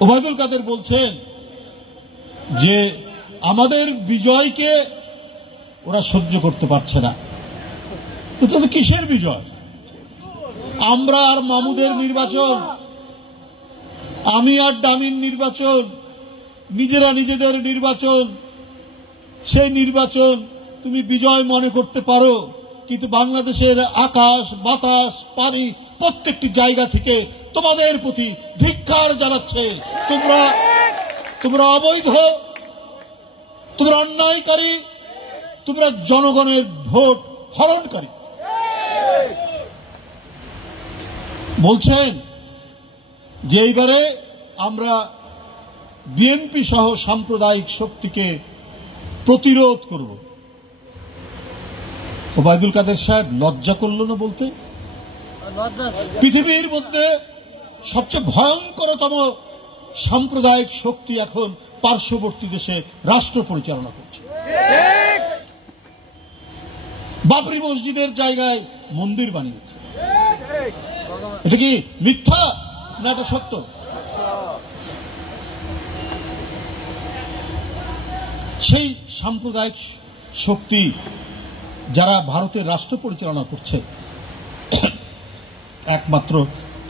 ওবায়দুল কাদের বলছেন যে আমাদের বিজয়কে ওরা সহ্য করতে পারছে না। তো কিসের বিজয়? আমরা আর মামুদের নির্বাচন, আমি আর ডামিন নির্বাচন, নিজেরা নিজেদের নির্বাচন, সেই নির্বাচন তুমি বিজয় মনে করতে পারো, কিন্তু বাংলাদেশের আকাশ বাতাস পানি প্রত্যেকটি জায়গা থেকে তোমাদের প্রতি ধিক্কার জানাচ্ছে। তোমরা অবৈধ, তোমরা অন্যায়কারী, তোমরা জনগণের ভোট হরণকারী। বলছেন যে এইবারে আমরা বিএনপি সহ সাম্প্রদায়িক শক্তিকে প্রতিরোধ করব। ওবায়দুল কাদের সাহেব লজ্জা করল না বলতে? পৃথিবীর মধ্যে সবচেয়ে ভয়ঙ্করতম সাম্প্রদায়িক শক্তি এখন পার্শ্ববর্তী দেশে রাষ্ট্র পরিচালনা করছে। বাবরি মসজিদের জায়গায় মন্দির বানিয়েছে। এটা কি মিথ্যা না এটা সত্য? সেই সাম্প্রদায়িক শক্তি যারা ভারতের রাষ্ট্র পরিচালনা করছে একমাত্র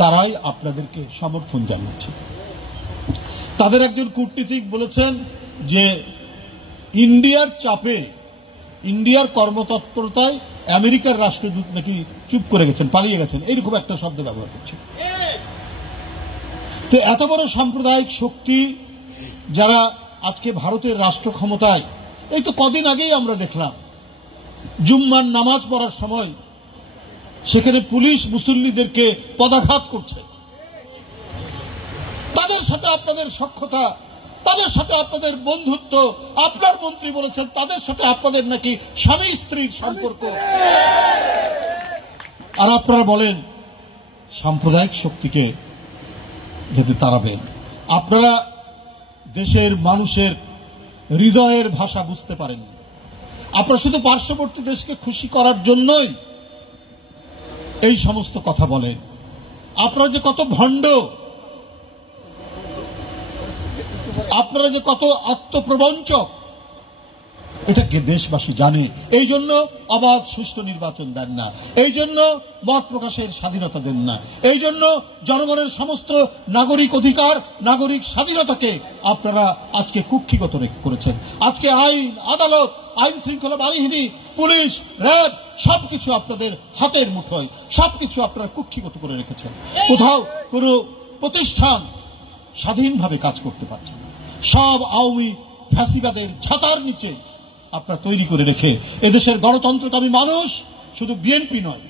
তারাই আপনাদেরকে সমর্থন জানাচ্ছে। তাদের একজন কূটনীতিক বলেছেন যে ইন্ডিয়ার চাপে, ইন্ডিয়ার কর্মতৎপরতায় আমেরিকার রাষ্ট্রদূত নাকি চুপ করে গেছেন, পালিয়ে গেছেন, এইরকম একটা শব্দ ব্যবহার করছে। তো এত বড় সাম্প্রদায়িক শক্তি যারা আজকে ভারতের রাষ্ট্র ক্ষমতায়, এই তো কদিন আগেই আমরা দেখলাম জুম্মার নামাজ পড়ার সময় সেখানে পুলিশ মুসল্লিদেরকে পদাঘাত করছে। তাদের সাথে আপনাদের সখ্যতা, তাদের সাথে আপনাদের বন্ধুত্ব, আপনার মন্ত্রী বলেছেন তাদের সাথে আপনাদের নাকি স্বামী স্ত্রীর সম্পর্ক, আর আপনারা বলেন সাম্প্রদায়িক শক্তিকে যাতে তাড়াবেন। আপনারা দেশের মানুষের হৃদয়ের ভাষা বুঝতে পারেন। আপনারা শুধু পার্শ্ববর্তী দেশকে খুশি করার জন্যই এই সমস্ত কথা বলেন। আপনারা যে কত ভণ্ড, আপনারা যে কত আত্মপ্রবঞ্চক, এটাকে দেশবাসী জানে। এই জন্য অবাধ সুষ্ঠু নির্বাচন দেন না, এই জন্য মত প্রকাশের স্বাধীনতা দেন না, এই জন্য জনগণের সমস্ত নাগরিক অধিকার, নাগরিক স্বাধীনতাকে আপনারা আজকে কুক্ষিগত করেছেন। আজকে আইন, আদালত, আইন শৃঙ্খলা বাহিনী, পুলিশ, র্যাব সবকিছু আপনাদের হাতের মুঠোয়, সবকিছু আপনারা কুক্ষিগত করে রেখেছেন। কোথাও কোনো প্রতিষ্ঠান স্বাধীনভাবে কাজ করতে পারছে না। সব আওয়ামী ফ্যাসিবাদের ছাতার নিচে আপনারা তৈরি করে রেখে এদেশের গণতন্ত্রকামী মানুষ, শুধু বিএনপি নয়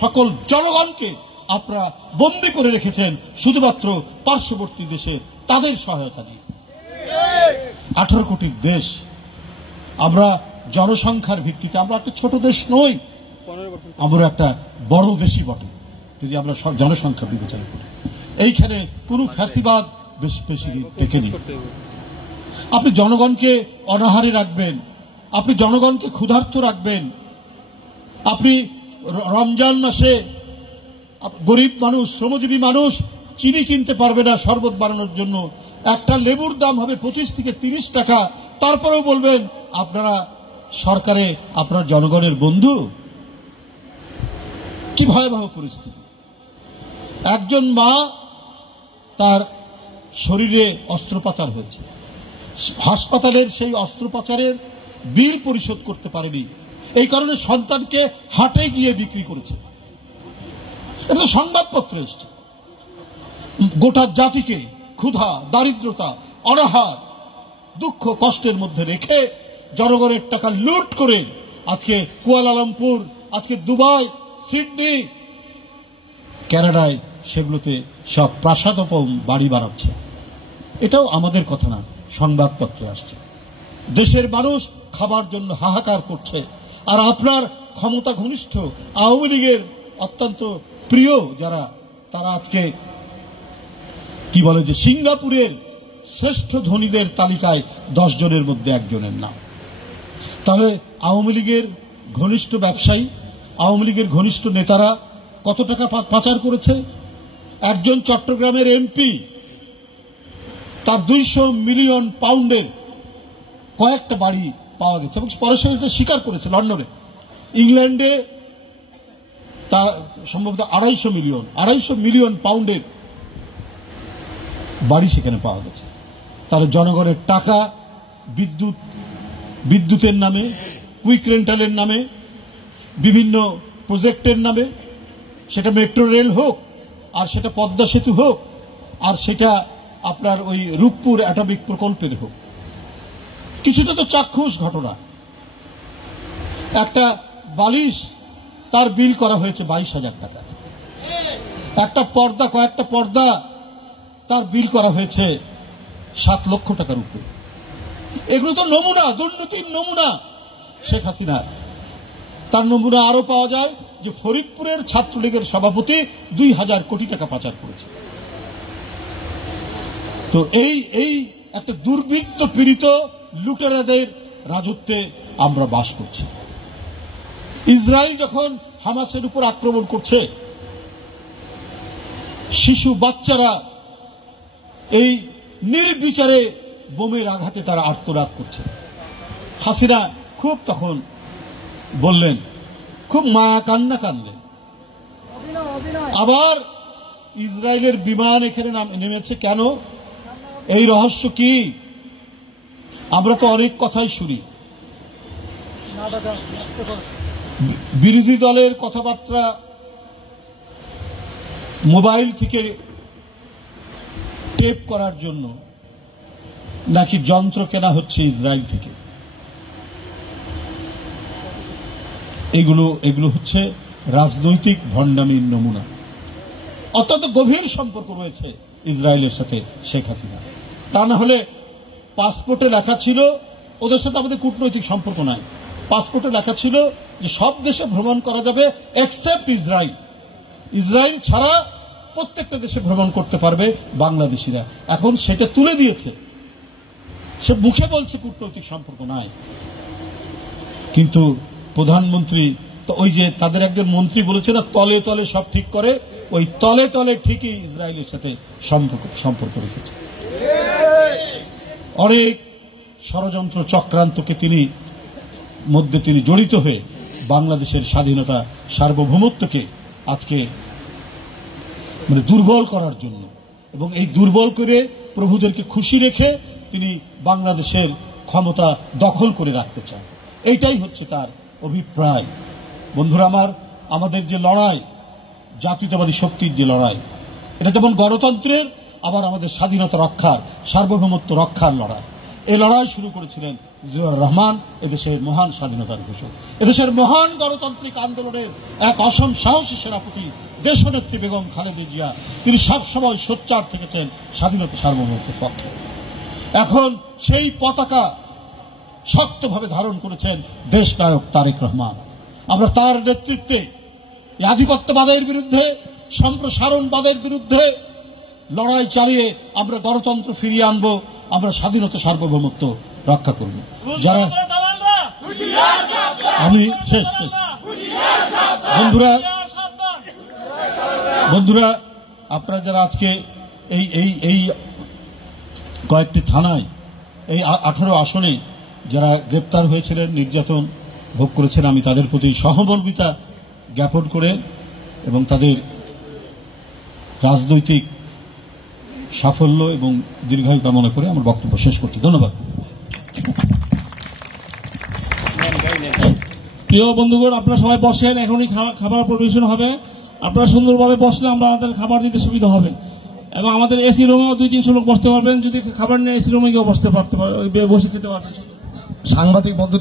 সকল জনগণকে আপনারা বন্দী করে রেখেছেন শুধুমাত্র পার্শ্ববর্তী দেশে তাদের সহায়তা নিয়ে। 18 কোটির দেশ, আমরা জনসংখ্যার ভিত্তিতে আমরা একটা ছোট দেশ নই, আমরা একটা বড় দেশই বটে যদি আমরা জনসংখ্যা বিবেচনা করি। এইখানে কোন ফ্যাসিবাদ বেশি দেখেনি। আপনি জনগণকে অনাহারে রাখবেন, আপনি জনগণকে ক্ষুধার্ত রাখবেন, আপনি রমজান মাসে গরিব মানুষ, শ্রমজীবী মানুষ চিনি কিনতে পারবে না শরবত বানানোর জন্য, একটা লেবুর দাম হবে 25 থেকে 30 টাকা, তারপরেও বলবেন আপনারা সরকারে আপনার জনগণের বন্ধু। কি ভয়াবহ পরিস্থিতি। একজন মা, তার শরীরে অস্ত্রোপচার হয়েছে, হাসপাতালের সেই অস্ত্রোপচারের বিল পরিশোধ করতে পারেনি, এই কারণে সন্তানকে হাটে গিয়ে বিক্রি করেছে। এটা সংবাদপত্র এসছে। গোটা জাতিকে ক্ষুধা, দারিদ্রতা, অনাহার, দুঃখ কষ্টের মধ্যে রেখে জনগণের টাকা লুট করে আজকে কুয়ালালামপুর, আজকে দুবাই, সিডনি, কানাডায় সেগুলোতে সব প্রাসাদোপম বাড়ি বানাচ্ছে। এটাও আমাদের কথা না, সংবাদপত্রে আসছে। দেশের মানুষ খাবার জন্য হাহাকার করছে, আর আপনার ক্ষমতা ঘনিষ্ঠ আওয়ামী লীগের অত্যন্ত প্রিয় যারা, তারা আজকে কি বলে যে সিঙ্গাপুরের শ্রেষ্ঠ ধনীদের তালিকায় 10 জনের মধ্যে একজনের নাম। তাহলে আওয়ামী লীগের ঘনিষ্ঠ ব্যবসায়ী, আওয়ামী লীগের ঘনিষ্ঠ নেতারা কত টাকা পাচার করেছে। একজন চট্টগ্রামের এমপি, তার 200 মিলিয়ন পাউন্ডের কয়েকটা বাড়ি পাওয়া গেছে এবং পরে সে এটা স্বীকার করেছে লন্ডনে। ইংল্যান্ডে তার সম্ভবত 250 মিলিয়ন পাউন্ডের বাড়ি সেখানে পাওয়া গেছে। তার জনগণের টাকা, বিদ্যুৎ বিদ্যুতের নামে, কুইক রেন্টালের নামে, বিভিন্ন প্রজেক্টের নামে, সেটা মেট্রো রেল হোক, আর সেটা পদ্মা সেতু হোক, আর সেটা আপনার ওই রূপপুর অ্যাটমিক প্রকল্পের হোক, কিছুটা তো চাক্ষুষ ঘটনা। একটা বালিশ তার বিল করা হয়েছে 22,000 টাকা, একটা পর্দা, কয়েকটা পর্দা তার বিল করা হয়েছে 7 লক্ষ টাকার উপরে। এগুলো তো নমুনা, দুর্নীতির নমুনা শেখ হাসিনা। তার নমুনা আরো পাওয়া যায় যে ফরিদপুরের ছাত্রলীগের সভাপতি 2,000 কোটি টাকা পাচার করেছে। তো এই একটা দুর্বৃত্ত পীড়িত লুটেরাদের রাজত্বে আমরা বাস করছি। ইসরায়েল যখন হামাসের উপর আক্রমণ করছে, শিশু বাচ্চারা এই নির্বিচারে বোমের আঘাতে তারা আর্তনাদ করছে। হাসিনা খুব তখন বললেন, খুব মায়া কান্না কাঁদলেন। আবার ইসরায়েলের বিমান এখানে নেমেছে কেন? এই রহস্য কি? আমরা তো অনেক কথাই শুনি, বিরোধী দলের কথাবার্তা মোবাইল থেকে টেপ করার জন্য নাকি যন্ত্র কেনা হচ্ছে ইসরায়েল থেকে। এগুলো হচ্ছে রাজনৈতিক ভণ্ডামির নমুনা। অত্যন্ত গভীর সম্পর্ক রয়েছে ইসরায়েলের সাথে শেখ হাসিনা। তা না হলে পাসপোর্টে লেখা ছিল, ওদের সাথে আমাদের কূটনৈতিক সম্পর্ক নাই, পাসপোর্টে লেখা ছিল যে সব দেশে ভ্রমণ করা যাবে এক্সেপ্ট ইসরায়েল। ইসরায়েল ছাড়া প্রত্যেকটা দেশে ভ্রমণ করতে পারবে বাংলাদেশিরা। এখন সেটা তুলে দিয়েছে, সে মুখে বলছে কূটনৈতিক সম্পর্ক নাই, কিন্তু প্রধানমন্ত্রী তো ওই যে তাদের একজন মন্ত্রী বলেছে না, তলে তলে সব ঠিক করে, ওই তলে তলে ঠিকই ইসরায়েলের সাথে সম্পর্ক রেখেছে। অনেক ষড়যন্ত্র চক্রান্তকে তিনি জড়িত হয়ে বাংলাদেশের স্বাধীনতা সার্বভৌমত্বকে আজকে দুর্বল করার জন্য, এবং এই দুর্বল করে প্রভুদেরকে খুশি রেখে তিনি বাংলাদেশের ক্ষমতা দখল করে রাখতে চান। এইটাই হচ্ছে তার অভিপ্রায়। বন্ধুরা আমার, আমাদের যে লড়াই, জাতীয়তাবাদী শক্তির যে লড়াই, এটা যেমন গণতন্ত্রের, আবার আমাদের স্বাধীনতা রক্ষার, সার্বভৌমত্ব রক্ষার লড়াই। এই লড়াই শুরু করেছিলেন জিয়াউর রহমান, এদেশের মহান স্বাধীনতার ঘোষক, এদেশের মহান গণতান্ত্রিক আন্দোলনের এক অসম সাহসী সেনাপতি দেশনেত্রী বেগম খালেদা জিয়া। তিনি সবসময় সোচ্চার থেকেছেন স্বাধীনতা সার্বভৌমত্বের পক্ষে। এখন সেই পতাকা শক্তভাবে ধারণ করেছেন দেশনায়ক তারেক রহমান। আমরা তার নেতৃত্বে আধিপত্যবাদের বিরুদ্ধে, সম্প্রসারণবাদের বিরুদ্ধে লড়াই চালিয়ে আমরা গণতন্ত্র ফিরিয়ে আনব, আমরা স্বাধীনতা সার্বভৌমত্ব রক্ষা করব। যারা আমি শেষ বন্ধুরা আপনারা যারা আজকে এই কয়েকটি থানায়, এই 18 আসনে যারা গ্রেপ্তার হয়েছিলেন, নির্যাতন ভোগ করেছেন, আমি তাদের প্রতি সহমর্মিতা জ্ঞাপন করে এবং তাদের রাজনৈতিক সাফল্য এবং দীর্ঘায়ু কামনা করে আমার বক্তব্য শেষ করছি। ধন্যবাদ। প্রিয় বন্ধুগণ, আপনারা সবাই বসেন, এখনই খাবার পরিবেশন হবে। আপনারা সুন্দরভাবে বসলে আমরা আমাদের খাবার দিতে সুবিধা হবে, এবং আমাদের এসি রুমেও 2-300 লোক বসতে পারবেন। যদি খাবার নিয়ে এসি রুমে গিয়েও বসে খেতে পারবেন। সাংবাদিক বন্ধু